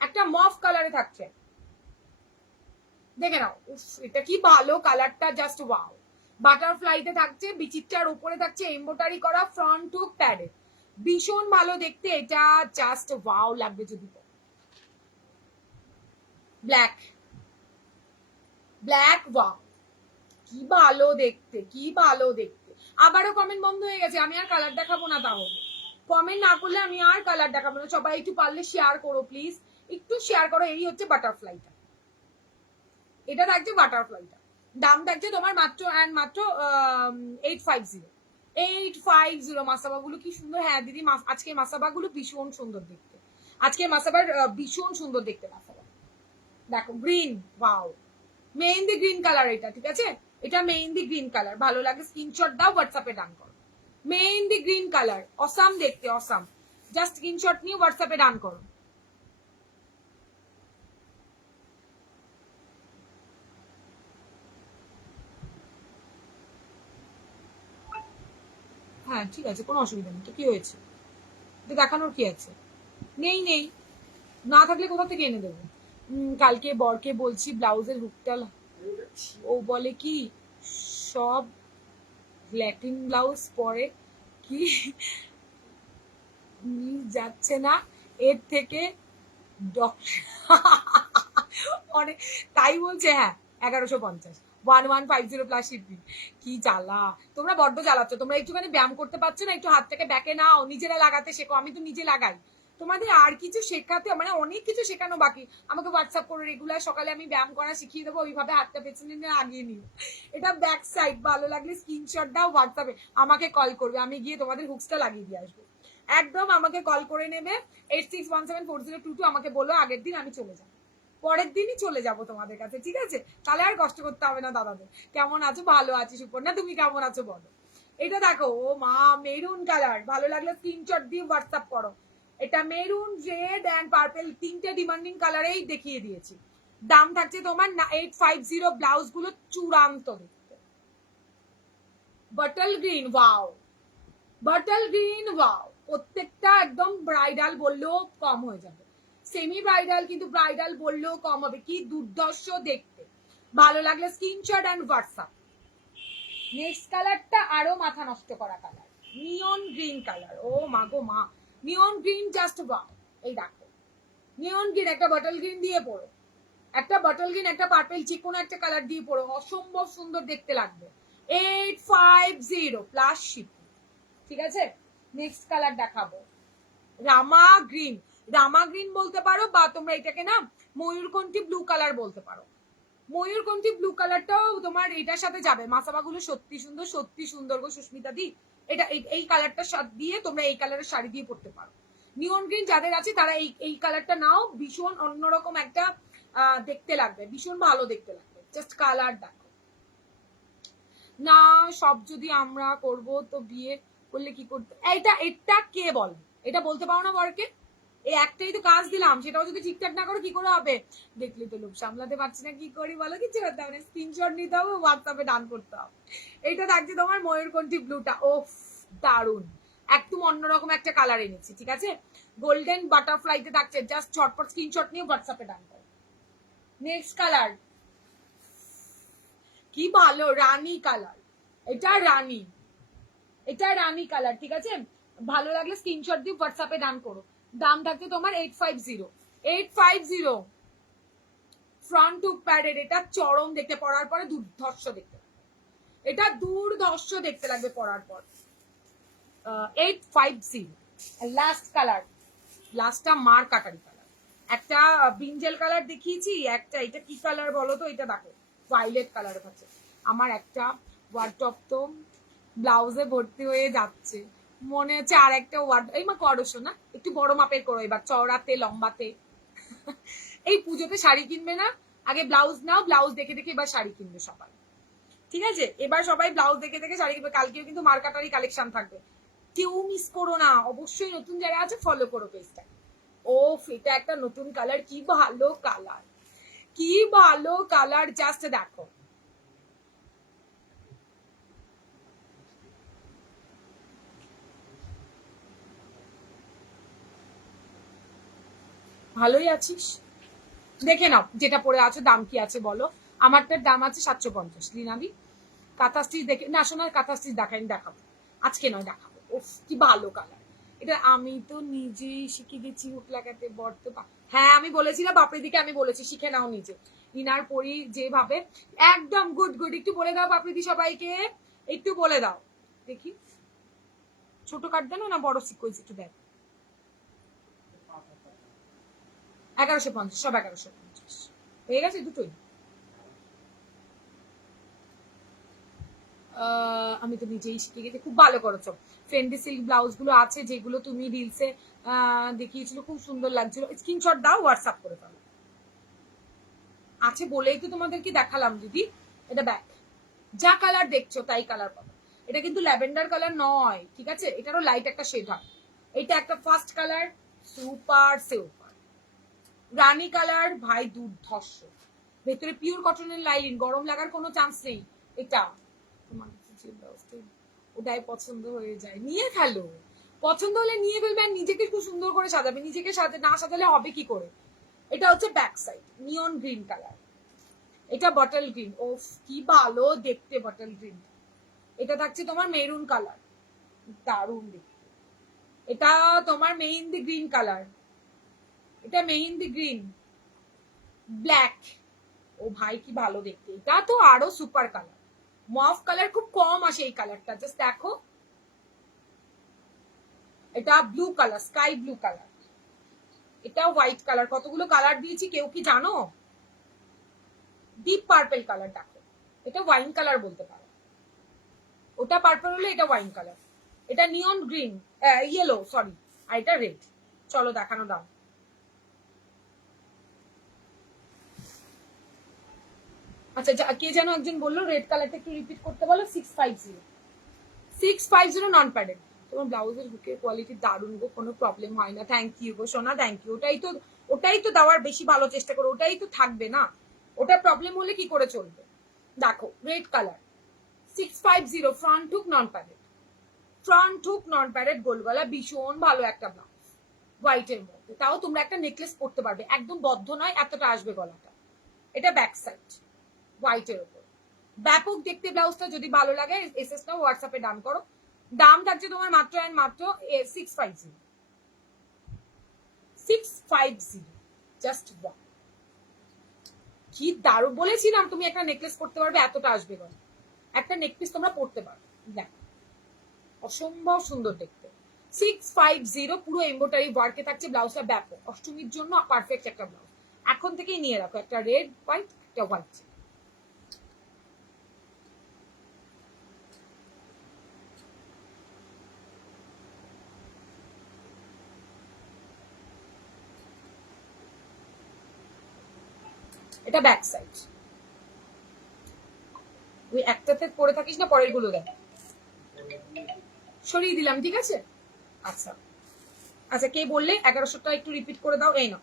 একটা মফ কালারে থাকছে, দেখে নাও। উফ, এটা কি ভালো কালারটা, জাস্ট ওয়াও। বাটারফ্লাইতে থাকছে, বিচিত্রার উপরে থাকছে এমব্রয়ডারি করা, ফ্রন্ট টু প্যাডে, ভীষণ ভালো দেখতে এটা, জাস্ট ওয়াও লাগবে যদি। ব্ল্যাক, ব্ল্যাক ওয়াও, কি ভালো দেখতে, কি ভালো দেখতে। আবারও কমেন্ট বন্ধ হয়ে গেছে, আমি আর কালার দেখাবো না। তাহলে কমেন্ট না করলে আমি আর কালার দেখাবো না। সবাই একটু পারলে শেয়ার করো প্লিজ, একটু শেয়ার করো। এই হচ্ছে বাটারফ্লাইটা, এটা থাকছে বাটারফ্লাইটা। দাম থাকছে তোমার মাত্র অ্যান্ড মাত্র 850। 850 মাসাবাগুলো কি সুন্দর। হ্যাঁ দিদি, আজকে মাসাবাগুলো ভীষণ সুন্দর দেখতে, আজকে মাসাবার ভীষণ সুন্দর দেখতে মাসাবা। দেখো green, wow, mehendi green colour এটা, ঠিক আছে? এটা মেহেন্দি গ্রিন কালার, ভালো লাগে স্ক্রিনশট দাও, হোয়াটসঅ্যাপে ডান করো। মেহেন্দি গ্রিন কালার, অসাম দেখতে, অসাম। জাস্ট স্ক্রিনশট নিয়ে হোয়াটসঅ্যাপে ডান করো। হ্যাঁ ঠিক আছে, কোনো অসুবিধা নেই। তো কি হয়েছে, দেখানোর কি আছে? নেই নেই, না থাকলে কোথা থেকে এনে দেবো? কালকে বরকে বলছি ব্লাউজের হুকটা, ও বলে কি সব ল্যাটিন ব্লাউজ পরে কি যাচ্ছে না, এর থেকে অনেক, তাই বলছে। হ্যাঁ 1150, 1150 প্লাস শিপিং। কি জ্বালা, তোমরা বড্ড জ্বালাচ্ছ। তোমরা একটুখানি ব্যায়াম করতে পারছো না? একটু হাতটাকে ব্যাকে নাও, নিজেরা লাগাতে শেখো। আমি তো নিজে লাগাই, তোমাদের আর কিছু শেখাতে মানে অনেক কিছু শেখানো বাকি। আমাকে হোয়াটসঅ্যাপ করে রেগুলার সকালে আমি ব্যায়াম করা শিখিয়ে দেবো, ওইভাবে হাতটা পেছনে নিয়ে আগিয়ে নিও। এটা ব্যাক সাইড, ভালো লাগলে স্ক্রিনশট দাও, হোয়াটসঅ্যাপে আমাকে কল করবে, আমি গিয়ে তোমাদের হুকসটা লাগিয়ে দিয়ে আসবো। একদম আমাকে কল করে নেবে 86174022, আমাকে বলো আগের দিন, আমি চলে যাবো, পরের দিনই চলে যাব তোমাদের কাছে, ঠিক আছে? তাহলে আর কষ্ট করতে হবে না দাদাদের। কেমন আছো? ভালো আছি সুপর্ণা, তুমি কেমন আছো বলো? এটা দেখো, ও মা, মেরুন কালার, ভালো লাগলে স্ক্রিনশট দিয়ে হোয়াটসঅ্যাপ করো। এটা মেরুন, রেড এন্ড পার্পল, তিনটে ডিমান্ডিং কালারেই দেখিয়ে দিয়েছি। দাম থাকছে তোমার 850। ব্লাউজ গুলো চূড়ান্ত দেখতে। Bottle green, wow, bottle green, wow, প্রত্যেকটা একদম ব্রাইডাল বললেও কম হয়ে যাবে, সেমি ব্রাইডাল কিন্তু ব্রাইডাল বললেও কম হবে। কি দুর্ধর্ষ দেখতে, ভালো লাগলে স্ক্রিনশট এন্ড হোয়াটসঅ্যাপ। নেক্সট কালারটা আরো মাথা নষ্ট করা কালার, নিয়ন গ্রিন কালার। ও মা গো মা, নিয়ন গ্রিন, জাস্ট ওয়াও। এই দেখো নিয়ন গ্রিন, একটা বটল গ্রিন দিয়ে পড়ো, একটা বটল গ্রিন, একটা পার্পল, যে কোনো একটা কালার দিয়ে পড়ো, অসম্ভব সুন্দর দেখতে লাগবে। 850 প্লাস শিপিং, ঠিক আছে? নেক্সট কালার দেখাবো, রামা গ্রিন। রামা গ্রিন বলতে পারো, বা তোমরা এটাকে না ময়ূরকণ্ঠী ব্লু কালার বলতে পারো। ময়ূরকণ্ঠী ব্লু কালারটাও তোমার এটার সাথে যাবে। মাসাবাগুলো সত্যি সুন্দর, সত্যি সুন্দর গো সুস্মিতা দি। এটা এই কালারটার সাথে দিয়ে তোমরা এই কালারের শাড়ি দিয়ে পরতে পারো। নিয়ন গ্রিন যাদের আছে তারা এই কালারটা নাও, ভীষণ অন্যরকম একটা দেখতে লাগবে, ভীষণ ভালো দেখতে লাগবে। জাস্ট কালার দেখো না। সব যদি আমরা করব তো বিয়ে করলে কি করতে, এটা কে বল, এটা বলতে পারো না বরকে? এই একটাই তো কাজ দিলাম, সেটাও যদি ঠিকঠাক না করো কি করে হবে? দেখলে তো লোভ সামলাতে পারছি না, কি করি বলো? কিছু করতে হবে না, স্ক্রিনশট নিতে হবে, হোয়াটসঅ্যাপে ডান করতে হবে। এইটা থাকছে তোমার ময়ূরকণ্ঠী ব্লুটা, ওফ দারুন, একদম অন্যরকম একটা কালার এনেছি, ঠিক আছে? গোল্ডেন বাটারফ্লাইতে থাকছে, জাস্ট ঝটপট স্ক্রিনশট নিয়ে হোয়াটসঅ্যাপে ডান করো। নেক্সট কালার, কি ভালো রানী কালার, এটা রানী, এটা রানী কালার, ঠিক আছে? ভালো লাগলে স্ক্রিনশট দিয়ে হোয়াটসঅ্যাপে ডান করো। দাম থাকছে তোমার 850। 850 ফ্রন্ট টু প্যাডের, এটা চরম দেখতে, পরার পরে দুর্ধর্ষ দেখতে, এটা দুর্ধর্ষ দেখতে লাগবে পরার পর। 850। লাস্ট কালার, লাস্টটা মার কাটারি কালার, একটা ব্রিঞ্জেল কালার দেখিয়েছি, একটা এটা কি কালার বলো তো? এটা দেখো ভায়োলেট কালার আছে। আমার একটা ওয়ার্ডটপ তো ব্লাউজে ভর্তি হয়ে যাচ্ছে, মনে হচ্ছে আর একটা ওয়ার্ড, এই মা করো না, একটু বড় মাপের করো এবার, চওড়াতে লম্বাতে। এই পুজোতে শাড়ি কিনবে না, আগে ব্লাউজ নাও, ব্লাউজ দেখে দেখে এবার শাড়ি কিনবে সবাই, ঠিক আছে? এবার সবাই ব্লাউজ দেখে দেখে শাড়ি কিনবে। কালকেও কিন্তু মার্কাটারি কালেকশন থাকবে, কেউ মিস করো না, অবশ্যই নতুন যারা আছে ফলো করো পেজটা। ও এটা একটা নতুন কালার, কি ভালো কালার, কি ভালো কালার, জাস্ট দেখো। ভালোই আছিস? দেখে নাও যেটা পরে আছো দাম কি আছে বলো। আমারটার দাম আছে 750। লিনাদি কাঁথা স্টিচ দেখে না, সোনার কাঁথা স্টিচ দেখাইনি, দেখাবো আজকে নয়, দেখাবো। ওফ কি ভালো কালার এটা, আমি তো নিজেই শিখে গেছি হুক লাগাতে বর্ত। হ্যাঁ আমি বলেছি না বাপরে দিকে, আমি বলেছি শিখে নাও নিজে। ইনার পরি যেভাবে একদম গুড গুড, একটু বলে দাও বাপরিদি সবাইকে, একটু বলে দাও দেখি। ছোট কাট দেন না বড় সিকোয়েন্স একটু দেন। 1150, সব 1150 হয়ে গেছে দুটোই। আমি তো নিজেই শিখে গেছি, খুব ভালো করেছো। ফেন্ডি সিল্ক ব্লাউজ গুলো আছে যেগুলো তুমি রিলসে দেখিয়েছিল, খুব সুন্দর লাগছিল। স্ক্রিনশট দাও, হোয়াটসঅ্যাপ করে দাও। আছে বলেই তো তোমাদেরকে দেখালাম দিদি। এটা ব্যাক, যা কালার দেখছো তাই কালার পাবো। এটা কিন্তু ল্যাভেন্ডার কালার নয়, ঠিক আছে, এটারও লাইট একটা শেড হয়। এটা একটা ফার্স্ট কালার, সুপার সুপার রানী কালার, ভাই দুর্ধর্ষ। ভেতরে পিওর কটনের লাইলিন, গরম লাগার কোনো চান্স নেই। এটা তোমার ওটাই পছন্দ হয়ে যায়, নিয়ে ফেলো। পছন্দ হলে নিয়ে ফেলবে, আর নিজেকে খুব সুন্দর করে সাজাবে। নিজেকে না সাজালে হবে কি করে। এটা হচ্ছে ব্যাক সাইড, নিয়ন গ্রিন কালার। এটা বটল গ্রিন, ওফ কি ভালো দেখতে বটল গ্রিন। এটা থাকছে তোমার মেরুন কালার, দারুণ দেখতে। এটা তোমার মেহেন্দি গ্রিন কালার, এটা মেহেন্দি গ্রিন ব্ল্যাক। ও ভাই কি ভালো দেখতে, এটা তো আরো সুপার কালার। মফ কালার খুব কম আসে এই কালারটা, জাস্ট দেখো। এটা blue colour, sky blue colour. এটা হোয়াইট কালার। কতগুলো কালার দিয়েছি কেউ কি জানো? ডিপ পার্পল কালার দেখো, এটা ওয়াইন কালার বলতে পারো। ওটা পার্পল হলে এটা ওয়াইন কালার। এটা নিয়ন গ্রিন, ইয়েলো সরি, আর এটা রেড। চলো দেখানো দাও। আচ্ছা কে যেন একজন বললো রেড কালারটা একটু রিপিট করতে বলো। 650, 650 নন প্যাডেড। তোমার ব্লাউজের বুকের কোয়ালিটি দারুণ গো, কোনো প্রবলেম হয় না। থ্যাংক ইউ গো সোনা, থ্যাংক ইউ। ওটাই তো দেওয়ার বেশি ভালো চেষ্টা করো, ওটাই তো থাকবে না। ওটা প্রবলেম হলে কি করে চলবে। দেখো red colour, 650 front hook non padded. Front hook non padded গোলগলা, ভীষণ ভালো একটা ব্লাউজ হোয়াইটের মধ্যে। তাও তোমরা একটা নেকলেস পরতে পারবে, একদম বদ্ধ নয়, এতটা আসবে গলাটা। এটা ব্যাক সাইড হোয়াইটের উপর, ব্যাপক দেখতে ব্লাউজটা। যদি ভালো লাগে এসএস নাও, হোয়াটসঅ্যাপে ডান করো। দাম থাকছে তোমার মাত্র অ্যান্ড মাত্র 650, 650 জাস্ট ওয়ান। কি দারুণ বলেছিলাম, তুমি একটা নেকলেস পরতে পারবে, এতটা আসবে গলা। একটা নেকপিস তোমরা পরতে পারবে, দেখো অসম্ভব সুন্দর দেখতে। 650 পুরো এমব্রয়ডারি ওয়ার্কে থাকছে ব্লাউজটা, ব্যাপক অষ্টমীর জন্য পারফেক্ট একটা ব্লাউজ। এখন থেকেই নিয়ে রাখো, একটা রেড হোয়াইট, একটা হোয়াইট। এটা ব্যাক সাইড। তুই একটাতে পরে থাকিস না, পরের গুলো দেখ। সরিয়ে দিলাম, ঠিক আছে। আচ্ছা আচ্ছা, কে বললে 1100টা একটু রিপিট করে দাও। এই না,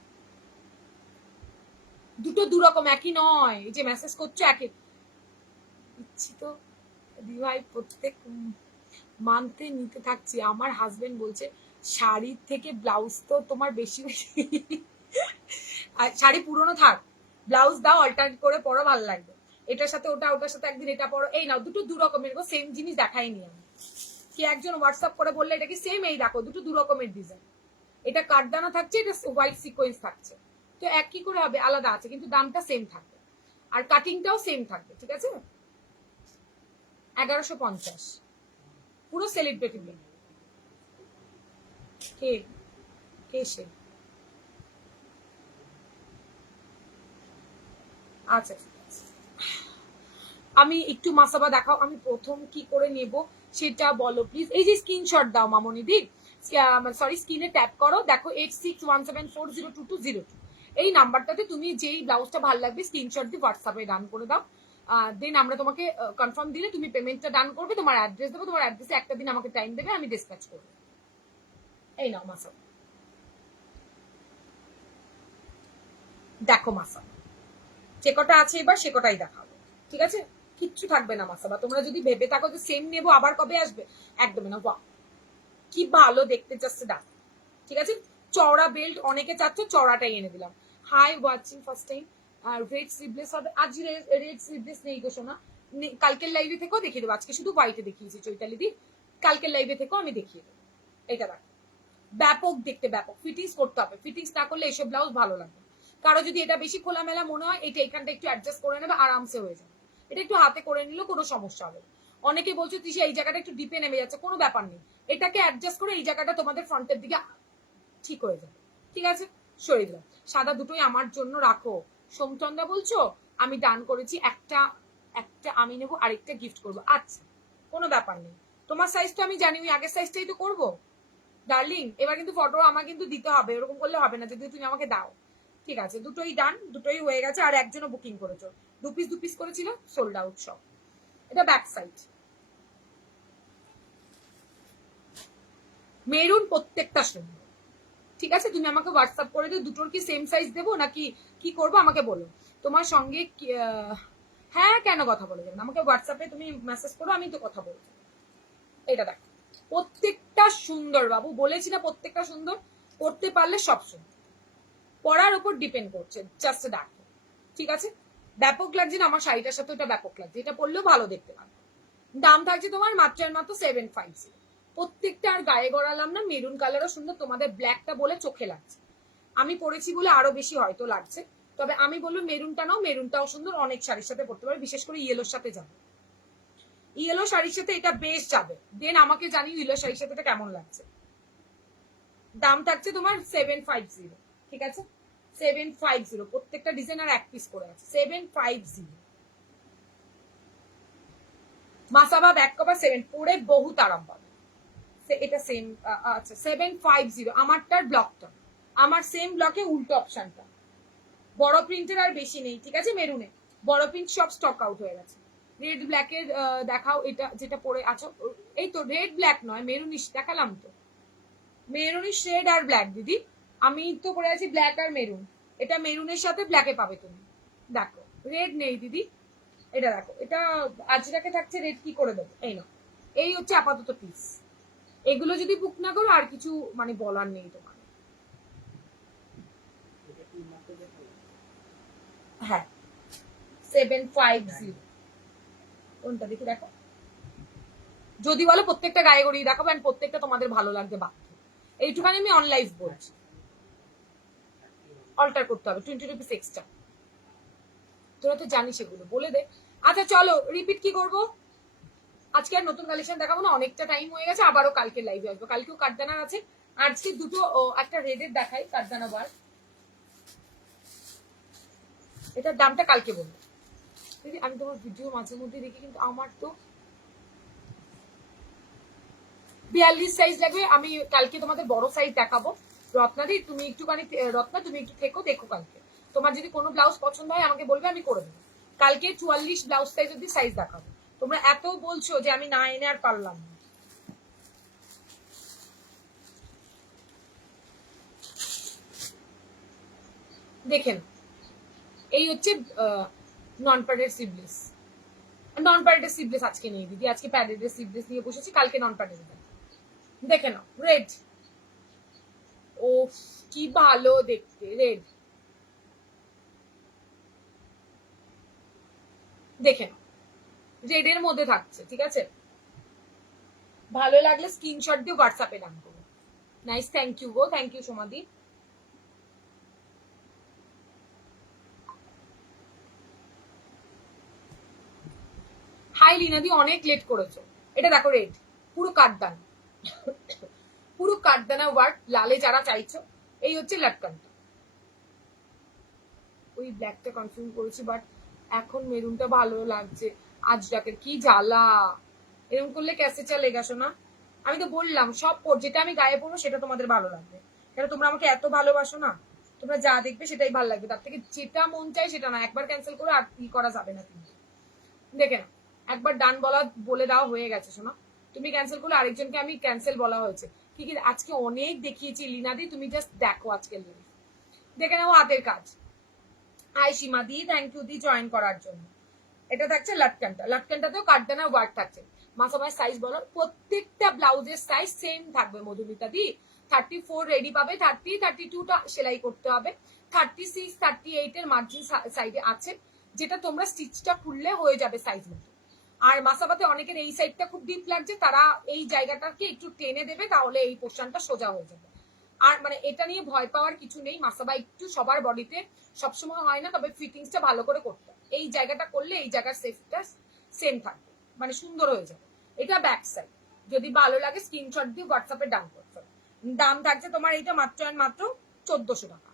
দুটো দু রকম, একই নয়। এই যে মেসেজ করছো একই দিচ্ছি তো দিভাই, প্রত্যেক মানতে নিতে থাকছি। আমার হাজবেন্ড বলছে শাড়ির থেকে ব্লাউজ তো তোমার বেশি বেশি। আর শাড়ি পুরনো থাক, ব্লাউজ দাও অল্টারনেট করে পরো, ভালো লাগবে। এটার সাথে ওটা, ওটার সাথে একদিন এটা পরো। এই নাও, দুটো দু রকমের গো, সেম জিনিস দেখাইনি আমি। কে একজন হোয়াটসঅ্যাপ করে বললে এটা কি সেম, এই দেখো দুটো দু রকমের ডিজাইন। এটা কাঠদানা থাকছে, এটা হোয়াইট সিকোয়েন্স থাকছে। তো এক কি করে হবে, আলাদা আছে, কিন্তু দামটা সেম থাকবে, আর কাটিংটাও সেম থাকবে, ঠিক আছে। 1150 পুরো সেলিব্রিটি মেয়ে। কে কে সে? আচ্ছা ঠিক আছে, আমি একটু মাসাবা দেখাও। আমি প্রথম কি করে নেব সেটা বলো প্লিজ। এই যে স্ক্রিনশট দাও মামনি দি, সরি স্ক্রিনে ট্যাপ করো, দেখো 8617402202। এই নাম্বারটাতে তুমি যেই ব্লাউজটা ভালো লাগবে স্ক্রিনশট দিয়ে হোয়াটসঅ্যাপে ডান করে দাও। দেন আমরা তোমাকে কনফার্ম দিলে তুমি পেমেন্টটা ডান করবে, তোমার অ্যাড্রেস দেবো, তোমার অ্যাড্রেসে একটা দিন আমাকে টাইম দেবে, আমি ডিসপ্যাচ করবো। এই নাও মাসাবা, দেখো মাসাবা যে কটা আছে এবার সে কটাই দেখাবো, ঠিক আছে। কিচ্ছু থাকবে না মাসাবা। তোমরা যদি ভেবে থাকো যে সেম নেবো আবার কবে আসবে, একদমই না। বাহ কি ভালো দেখতে, জাস্ট ডাক, ঠিক আছে। চওড়া বেল্ট অনেকে চাচ্ছ, চওড়াটাই এনে দিলাম। Hi watching first time. Red sleeveless হবে আজ, রেড স্লিভলেস নেই গো শোনা, কালকের লাইভে থেকেও দেখিয়ে দেবো। আজকে শুধু হোয়াইটে দেখিয়েছি চৈতালি দি, কালকের লাইভে থেকেও আমি দেখিয়ে দেবো। এটা দেখ, ব্যাপক দেখতে, ব্যাপক ফিটিংস করতে হবে, ফিটিংস না করলে এসব ব্লাউজ ভালো লাগবে। কারো যদি এটা বেশি খোলামেলা মনে হয়, এটা এখানটা একটু অ্যাডজাস্ট করে নেবে, আরামসে হয়ে যাবে। এটা একটু হাতে করে নিলেও কোনো সমস্যা হবে। অনেকে বলছো তুই এই জায়গাটা একটু ডিপে নেমে যাচ্ছে, কোনো ব্যাপার নেই, এটাকে অ্যাডজাস্ট করে এই জায়গাটা তোমাদের ফ্রন্টের দিকে ঠিক হয়ে যাবে। ঠিক আছে, সরিয়ে দিলাম। সাদা দুটোই আমার জন্য রাখো। সোমচন্দা বলছো, আমি ডান করেছি, একটা একটা আমি নেবো, আরেকটা গিফট করবো। আচ্ছা, কোনো ব্যাপার নেই, তোমার সাইজ তো আমি জানি, ওই আগের সাইজটাই তো করবো ডার্লিং। এবার কিন্তু ফটো আমার কিন্তু দিতে হবে, এরকম করলে হবে না, যদি তুমি আমাকে দাও। ঠিক আছে, দুটোই ডান, দুটোই হয়ে গেছে। আর একজনও বুকিং করেছো, দু পিস করেছিল, সোল্ড আউট সব। এটা ব্যাক সাইড, মেরুন, প্রত্যেকটা সুন্দর। ঠিক আছে, তুমি আমাকে হোয়াটসঅ্যাপ করে দিও, দুটোর কি সেম সাইজ দেবো নাকি কি করবো আমাকে বলো। তোমার সঙ্গে হ্যাঁ, কেন কথা বলে যাবেন, আমাকে হোয়াটসঅ্যাপে তুমি মেসেজ করো, আমি তো কথা বলবো। এটা দেখো, প্রত্যেকটা সুন্দর বাবু, বলেছি না প্রত্যেকটা সুন্দর, করতে পারলে সব সুন্দর, পরার উপর ডিপেন্ড করছে, জাস্ট দেখো। ঠিক আছে, ব্যাপক লাগছে না আমার শাড়িটার সাথে, ওটা ব্যাপক লাগছে, এটা পরলেও ভালো দেখতে পাবে। দাম থাকছে তোমার মাত্র 750। প্রত্যেকটা আর গায়ে গড়ালাম না, মেরুন কালারও সুন্দর, তোমাদের ব্ল্যাকটা বলে চোখে লাগছে, আমি পরেছি বলে আরো বেশি হয়তো লাগছে। তবে আমি বলবো মেরুনটা নাও, মেরুনটাও সুন্দর, অনেক শাড়ির সাথে পরতে পারবে, বিশেষ করে ইয়েলোর সাথে যাবে, ইয়েলো শাড়ির সাথে এটা বেশ যাবে। দেন আমাকে জানিও ইয়েলো শাড়ির সাথে এটা কেমন লাগছে। দাম থাকছে তোমার 750। ঠিক আছে, 750, প্রত্যেকটা ডিজাইন আর এক পিস করে আছে, 750। মাসাবা ব্যাক কভার 7 পরে বহুত আরাম পাবে। এটা সেম, আচ্ছা 750 আমারটার ব্লকটা, আমার সেম ব্লকে উল্টো অপশনটা। বড় প্রিন্টের আর বেশি নেই। ঠিক আছে, মেরুনে বড় প্রিন্ট সব স্টক আউট হয়ে গেছে। রেড ব্ল্যাকের দেখাও, এটা যেটা পরে আছো, এই তো রেড ব্ল্যাক নয়, মেরুনিশ দেখালাম তো, মেরুনিশ রেড আর ব্ল্যাক দিদি, আমি তো পরে আছি ব্ল্যাক আর মেরুন, এটা মেরুনের সাথে ব্ল্যাকে পাবে তুমি। দেখো রেড নেই দিদি, এটা দেখো, এটা আজরাকে থাকছে, রেড কি করে দেবো, এই না, এই হচ্ছে আপাতত পিস। এগুলো যদি বুক না করো আর কিছু মানে বলার নেই তোমার। হ্যাঁ, 750, কোনটা দেখি দেখো, যদি বলো প্রত্যেকটা গায়ে গড়িয়ে দেখাবো, এন্ড প্রত্যেকটা তোমাদের ভালো লাগবে বাধ্য, এইটুখানি আমি অনলাইভ বলছি। অল্টার করতে হবে 20 রুপিস এক্সট্রা, তোরা তো জানিস এগুলো, বলে দে। আচ্ছা চলো, রিপিট কি করব, আজকে আর নতুন কালেকশন দেখাবো না, অনেকটা টাইম হয়ে গেছে, আবারও কালকে লাইভে আসবো, কালকেও কাঠদানার আছে। আজকে দুটো, একটা রেডের দেখাই কাঠদানা বার, এটার দামটা কালকে বলবো। দিদি আমি তোমার ভিডিও মাঝে মধ্যে দেখি, কিন্তু আমার তো 42 সাইজ লাগবে, আমি কালকে তোমাদের বড় সাইজ দেখাবো। রত্নাদি তুমি একটুখানি, রত্না তুমি একটু থেকো, দেখো কালকে তোমার যদি কোনো ব্লাউজ পছন্দ হয় আমাকে বলবে, আমি করে দেবো। কালকে 44 ব্লাউজ সাইজ অব্দি সাইজ দেখাবো। তোমরা এত বলছো যে আমি না এনে আর পারলাম না। দেখেন, এই হচ্ছে নন প্যাডেড সিভলেস, নন প্যাডেড সিভলেস আজকে নেই দিদি, আজকে প্যাডেড সিভলেস নিয়ে বসেছি, কালকে নন প্যাডেড। দেখে নাও রেড, ও কি ভালো দেখতে, রেড দেখে নাও, রেড এর মধ্যে থাকছে। ঠিক আছে, ভালো লাগলে স্ক্রিনশট দিয়ে হোয়াটসঅ্যাপে ডান করো। নাইস, থ্যাংক ইউ গো, থ্যাংক ইউ সোমাদি। হাই লিনাদি, অনেক লেট করেছো। এটা দেখো রেড, পুরো কাঠদান, পুরো কাঠদানা ওয়ার্ক, লালে যারা চাইছো, এই হচ্ছে লাটকানটা। ওই ব্ল্যাকটা কনফার্ম করেছি, বাট এখন মেরুনটা ভালো লাগছে। আজরাকের কি জ্বালা, এরকম করলে ক্যাসে চলেগা শোনা। আমি তো বললাম সব যেটা আমি গায়ে পড়বো সেটা তোমাদের ভালো লাগবে, কেন তোমরা আমাকে এত ভালোবাসো না, তোমরা যা দেখবে সেটাই ভালো লাগবে, তার থেকে যেটা মন চাই সেটা না, একবার ক্যান্সেল করে আর কি করা যাবে না। কিন্তু দেখে না, একবার ডান বলা বলে দেওয়া হয়ে গেছে শোনা, তুমি ক্যান্সেল করলে আরেকজনকে আমি ক্যান্সেল বলা হয়েছে। কি কি আজকে অনেক দেখিয়েছি লিনাদি, তুমি জাস্ট দেখো আজকের লিঙ্ক, দেখে নাও হাতের কাজ। Hi Seema di, thank you di join করার জন্য। এটা থাকছে লাটকানটা, লাটকানটাতেও কাঠদানার ওয়ার্ক থাকছে। মাসামায় সাইজ বলো, প্রত্যেকটা ব্লাউজের সাইজ সেম থাকবে মধুমিতা দি, 34 রেডি পাবে, 30 32টা সেলাই করতে হবে, 36 38 এর মার্জিন সাইডে আছে, যেটা তোমরা স্টিচটা খুললে হয়ে যাবে সাইজ মতো। আর মাসাবাতে অনেকের এই সাইডটা খুব ডিপ লাগছে, তারা এই জায়গাটাকে একটু টেনে দেবে, তাহলে এই পোর্শনটা সোজা হয়ে যাবে। আর মানে এটা নিয়ে ভয় পাওয়ার কিছু নেই, মাসাবা একটু সবার বডিতে সবসময় হয় না, তবে ফিটিংসটা ভালো করে করতে হবে। এই জায়গাটা করলে এই জায়গার সেফটা সেম থাকবে, মানে সুন্দর হয়ে যাবে। এটা ব্যাক সাইড, যদি ভালো লাগে স্ক্রিনশট দিয়ে হোয়াটসঅ্যাপে ডান করতে হবে। দাম থাকছে তোমার এইটা মাত্র আর মাত্র 1400 টাকা।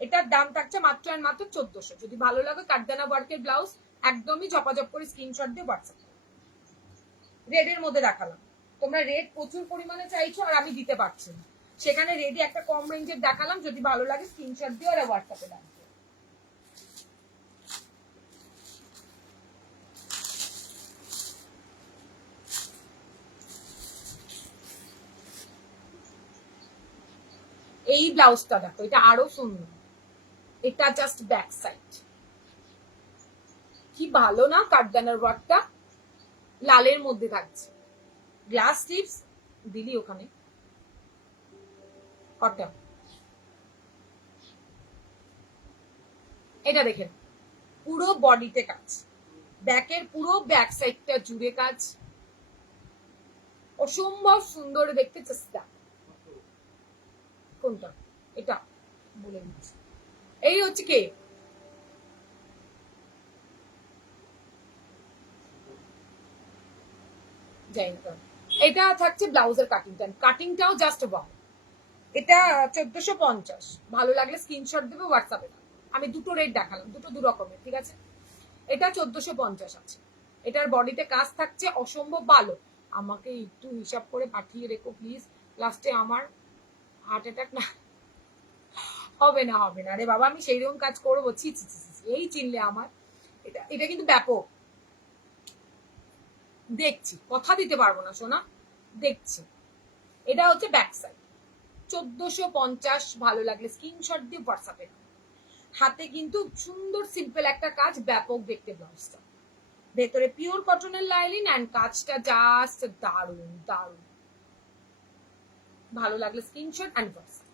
এটার দাম থাকছে মাত্র আর মাত্র 1400। যদি ভালো লাগে কাঠদানা ওয়ার্কের ব্লাউজ একদমই ঝপাঝপ করে স্ক্রিনশট দিয়ে হোয়াটসঅ্যাপ। রেডের মধ্যে দেখালাম, তোমরা রেড প্রচুর পরিমাণে চাইছো আর আমি দিতে পারছি না, সেখানে রেডি একটা কম রেঞ্জের দেখালাম। যদি ভালো লাগে স্ক্রিনশট দিয়ে আর হোয়াটসঅ্যাপে ডান। এই ব্লাউজটা দেখো, এটা আরো সুন্দর, এটা জাস্ট ব্যাক সাইড, কি ভালো না কাঠদানার ওয়ার্কটা, লালের মধ্যে থাকছে, গ্লাস স্লিভস দিলি ওখানে কটন। এটা দেখেন পুরো বডিতে কাজ, ব্যাকের পুরো ব্যাক সাইডটা জুড়ে কাজ, অসম্ভব সুন্দর দেখতে। চেষ্টা কোনটা, এটা বলে দিচ্ছি, এই হচ্ছে কে, যাই না, এটা থাকছে ব্লাউজের কাটিংটা, কাটিংটাও জাস্ট ওয়াও। এটা 1450, ভালো লাগলে স্ক্রিনশট দেবে হোয়াটসঅ্যাপে। আমি দুটো রেট দেখালাম, দুটো দু রকমের, ঠিক আছে। এটা 1450 আছে, এটার বডিতে কাজ থাকছে অসম্ভব ভালো। আমাকে একটু হিসাব করে পাঠিয়ে রেখো প্লিজ, লাস্টে আমার হার্ট অ্যাটাক না হবে না, হবে না রে বাবা, আমি সেই রকম কাজ করবো? ছি ছি ছি, এই চিনলে আমার। এটা এটা কিন্তু ব্যাপক, দেখছি, কথা দিতে পারবো না সোনা, দেখছি। এটা হচ্ছে ব্যাক সাইড 1450, ভালো লাগলে স্ক্রিনশট দিয়ে হোয়াটসঅ্যাপে। হাতে কিন্তু সুন্দর সিম্পল একটা কাজ, ব্যাপক দেখতে ব্লাউজটা, ভেতরে পিওর কটনের লাইলিন এন্ড কাজটা জাস্ট দারুন দারুন। ভালো লাগলে স্ক্রিনশট এন্ড হোয়াটসঅ্যাপ।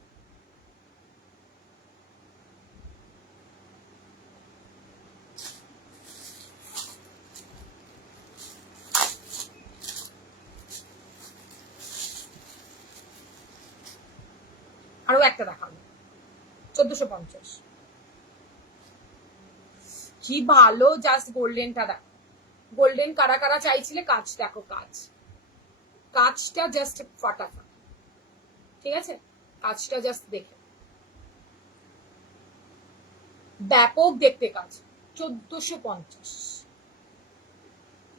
আরো একটা দেখাবো 1450, কি ভালো, জাস্ট গোল্ডেনটা দেখো, গোল্ডেন কারা কারা চাইছিলে, কাজ দেখো, কাজ কাজটা জাস্ট ফাটাফাট, ঠিক আছে, কাজটা জাস্ট দেখে ব্যাপক দেখতে কাজ। 1450,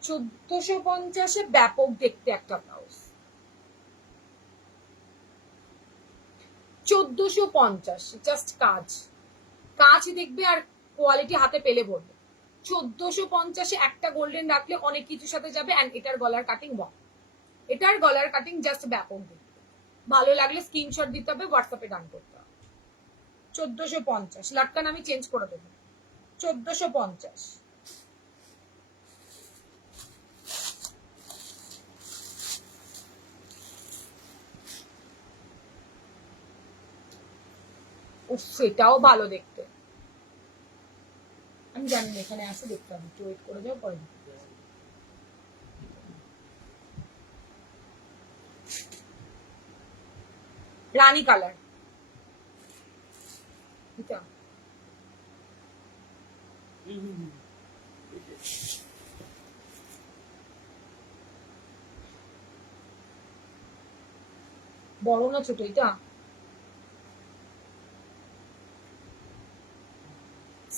1450-এ ব্যাপক দেখতে একটা ব্লাউজ, 1450 জাস্ট কাজ, কাজ দেখবে আর কোয়ালিটি হাতে পেলে বলবে। 1450-এ একটা গোল্ডেন রাখলে অনেক কিছুর সাথে যাবে। এন্ড এটার গলার কাটিং ওয়াও, এটার গলার কাটিং জাস্ট ব্যাপক দেখতে, ভালো লাগলে স্ক্রিনশট দিতে হবে, হোয়াটসঅ্যাপে ডান করতে হবে। 1450, লাটকান আমি চেঞ্জ করে দেবো, 1450। উফ, এটাও ভালো দেখতে, আমি জানি না, এখানে আসে দেখতে হবে, একটু ওয়েট করে যাও, পরে রানী কালার, এটা বড় না ছোট, এটা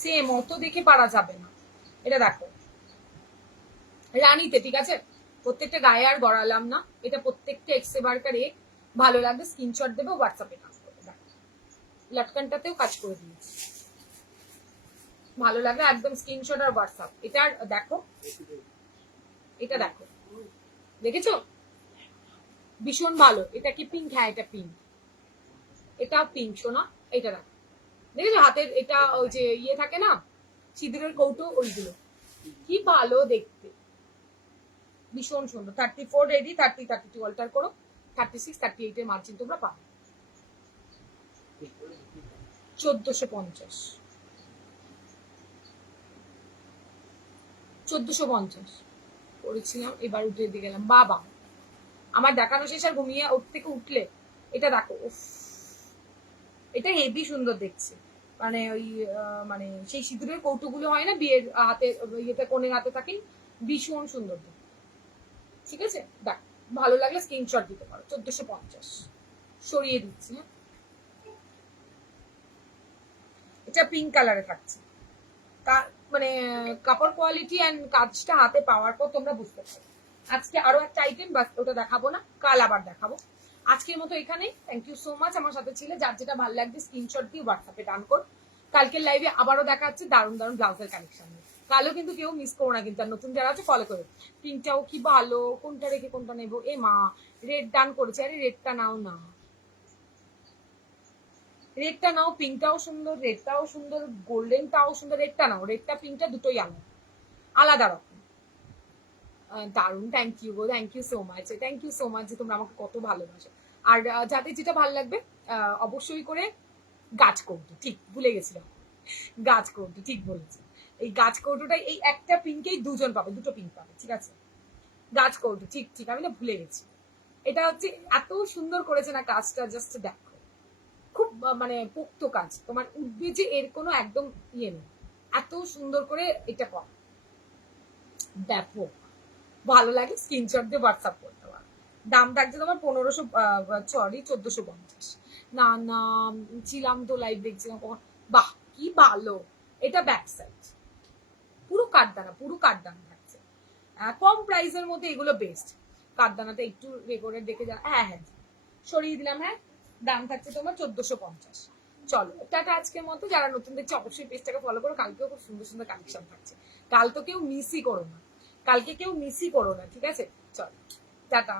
সেম, অত দেখে পারা যাবে না। এটা দেখো রানীতে, ঠিক আছে, প্রত্যেকটা গায়ে আর গড়ালাম না, এটা প্রত্যেকটা এক্সে বার্কার এ, ভালো লাগবে স্ক্রিনশট দেবে, হোয়াটসঅ্যাপে কাজ করবে। লটকানটাতেও কাজ করে দিয়েছি, ভালো লাগবে একদম স্ক্রিনশট আর হোয়াটসঅ্যাপ। এটার দেখো, এটা দেখো, দেখেছো ভীষণ ভালো। এটা কি পিঙ্ক? হ্যাঁ এটা পিঙ্ক, এটা পিঙ্ক সোনা। এটা দেখো, দেখেছো হাতের এটা ওই যে ইয়ে থাকে না সিঁদুরের কৌটো, ওইগুলো কি ভালো দেখতে, ভীষণ সুন্দর। 34 রেডি, 30 32 অল্টার করো, 36 38 এর মার্জিন তোমরা পাবে। 1450, 1450 করেছিলাম, এবার উঠে দিয়ে গেলাম। বাবা, আমার দেখানো শেষ আর ঘুমিয়ে ওর থেকে উঠলে এটা দেখো, উফ, এটা হেভি সুন্দর দেখছে। মানে ওই মানে সেই সিঁদুরের কৌটোগুলো হয় না বিয়ের হাতে, ইয়েতে কোণের হাতে থাকে, ভীষণ সুন্দর দেখতে। ঠিক আছে, দেখ, ভালো লাগলে স্ক্রিনশট দিতে পারো। 1450 সরিয়ে দিচ্ছি। হ্যাঁ, এটা পিঙ্ক কালারে থাকছে। মানে কাপড় কোয়ালিটি অ্যান্ড কাজটা হাতে পাওয়ার পর তোমরা বুঝতে পারো। আজকে আরো একটা আইটেম, বাস ওটা দেখাবো না, কাল আবার দেখাবো। আজকের মতো এখানেই। থ্যাংক ইউ সো মাচ আমার সাথে ছিলে। যার যেটা ভালো লাগবে স্ক্রিনশট দিয়ে হোয়াটসঅ্যাপে ডান কর। কালকের লাইভে আবারও দেখা হচ্ছে দারুণ দারুণ ব্লাউজের কালেকশন নিয়ে। কালও কিন্তু কেউ মিস করো না কিন্তু, আর নতুন যারা আছে ফলো করো। পিঙ্কটাও কি ভালো, কোনটা রেখে কোনটা নেবো। এ মা, রেড ডান করেছে, আরে রেডটা নাও না, রেডটা নাও, পিঙ্কটাও সুন্দর, রেডটাও সুন্দর, গোল্ডেনটাও সুন্দর, রেডটা নাও, রেডটা পিঙ্কটা দুটোই আলাদা আলাদা রকম। দারুণ, থ্যাংক ইউ গো, thank you so much, thank you so much যে তোমরা আমাকে কত ভালোবাসো। আর যাদের যেটা ভালো লাগবে অবশ্যই করে গাছ কৌটো, ঠিক ভুলে গেছিলাম, গাছ কৌটো ঠিক বলেছি। এই গাছ কৌটোটা এই একটা পিঙ্কেই দুজন পাবে, দুটো পিঙ্ক পাবে, ঠিক আছে। গাছ কৌটো, ঠিক ঠিক, আমি না ভুলে গেছি। এটা হচ্ছে এত সুন্দর করেছে না কাজটা, জাস্ট দেখো, খুব মানে পোক্ত কাজ, তোমার উঠবে যে এর কোনো একদম ইয়ে নেই, এত সুন্দর করে এটা কর। ব্যাপক ভালো লাগে, স্ক্রিনশট দিয়ে হোয়াটসঅ্যাপ করতে পারো। দাম থাকছে তোমার 1500, সরি 1450। না না, ছিলাম তো লাইভ দেখছিলাম। বাহ কি ভালো, এটা ব্যাক সাইড পুরো কাঠদানা, পুরো কাঠদানা থাকছে। কম প্রাইসের মধ্যে এগুলো বেস্ট। কাঠদানাটা একটু রেকর্ডের দেখে যা, হ্যাঁ হ্যাঁ সরিয়ে দিলাম। হ্যাঁ, দাম থাকছে তোমার 1450। চলো টাটা আজকের মতো। যারা নতুন দেখছে অবশ্যই পেজটাকে ফলো করো, কালকেও খুব সুন্দর সুন্দর কালেকশন থাকছে। কাল তো কেউ মিসই করো না, কালকে কেউ মিসই করো না, ঠিক আছে। চলো টাটা।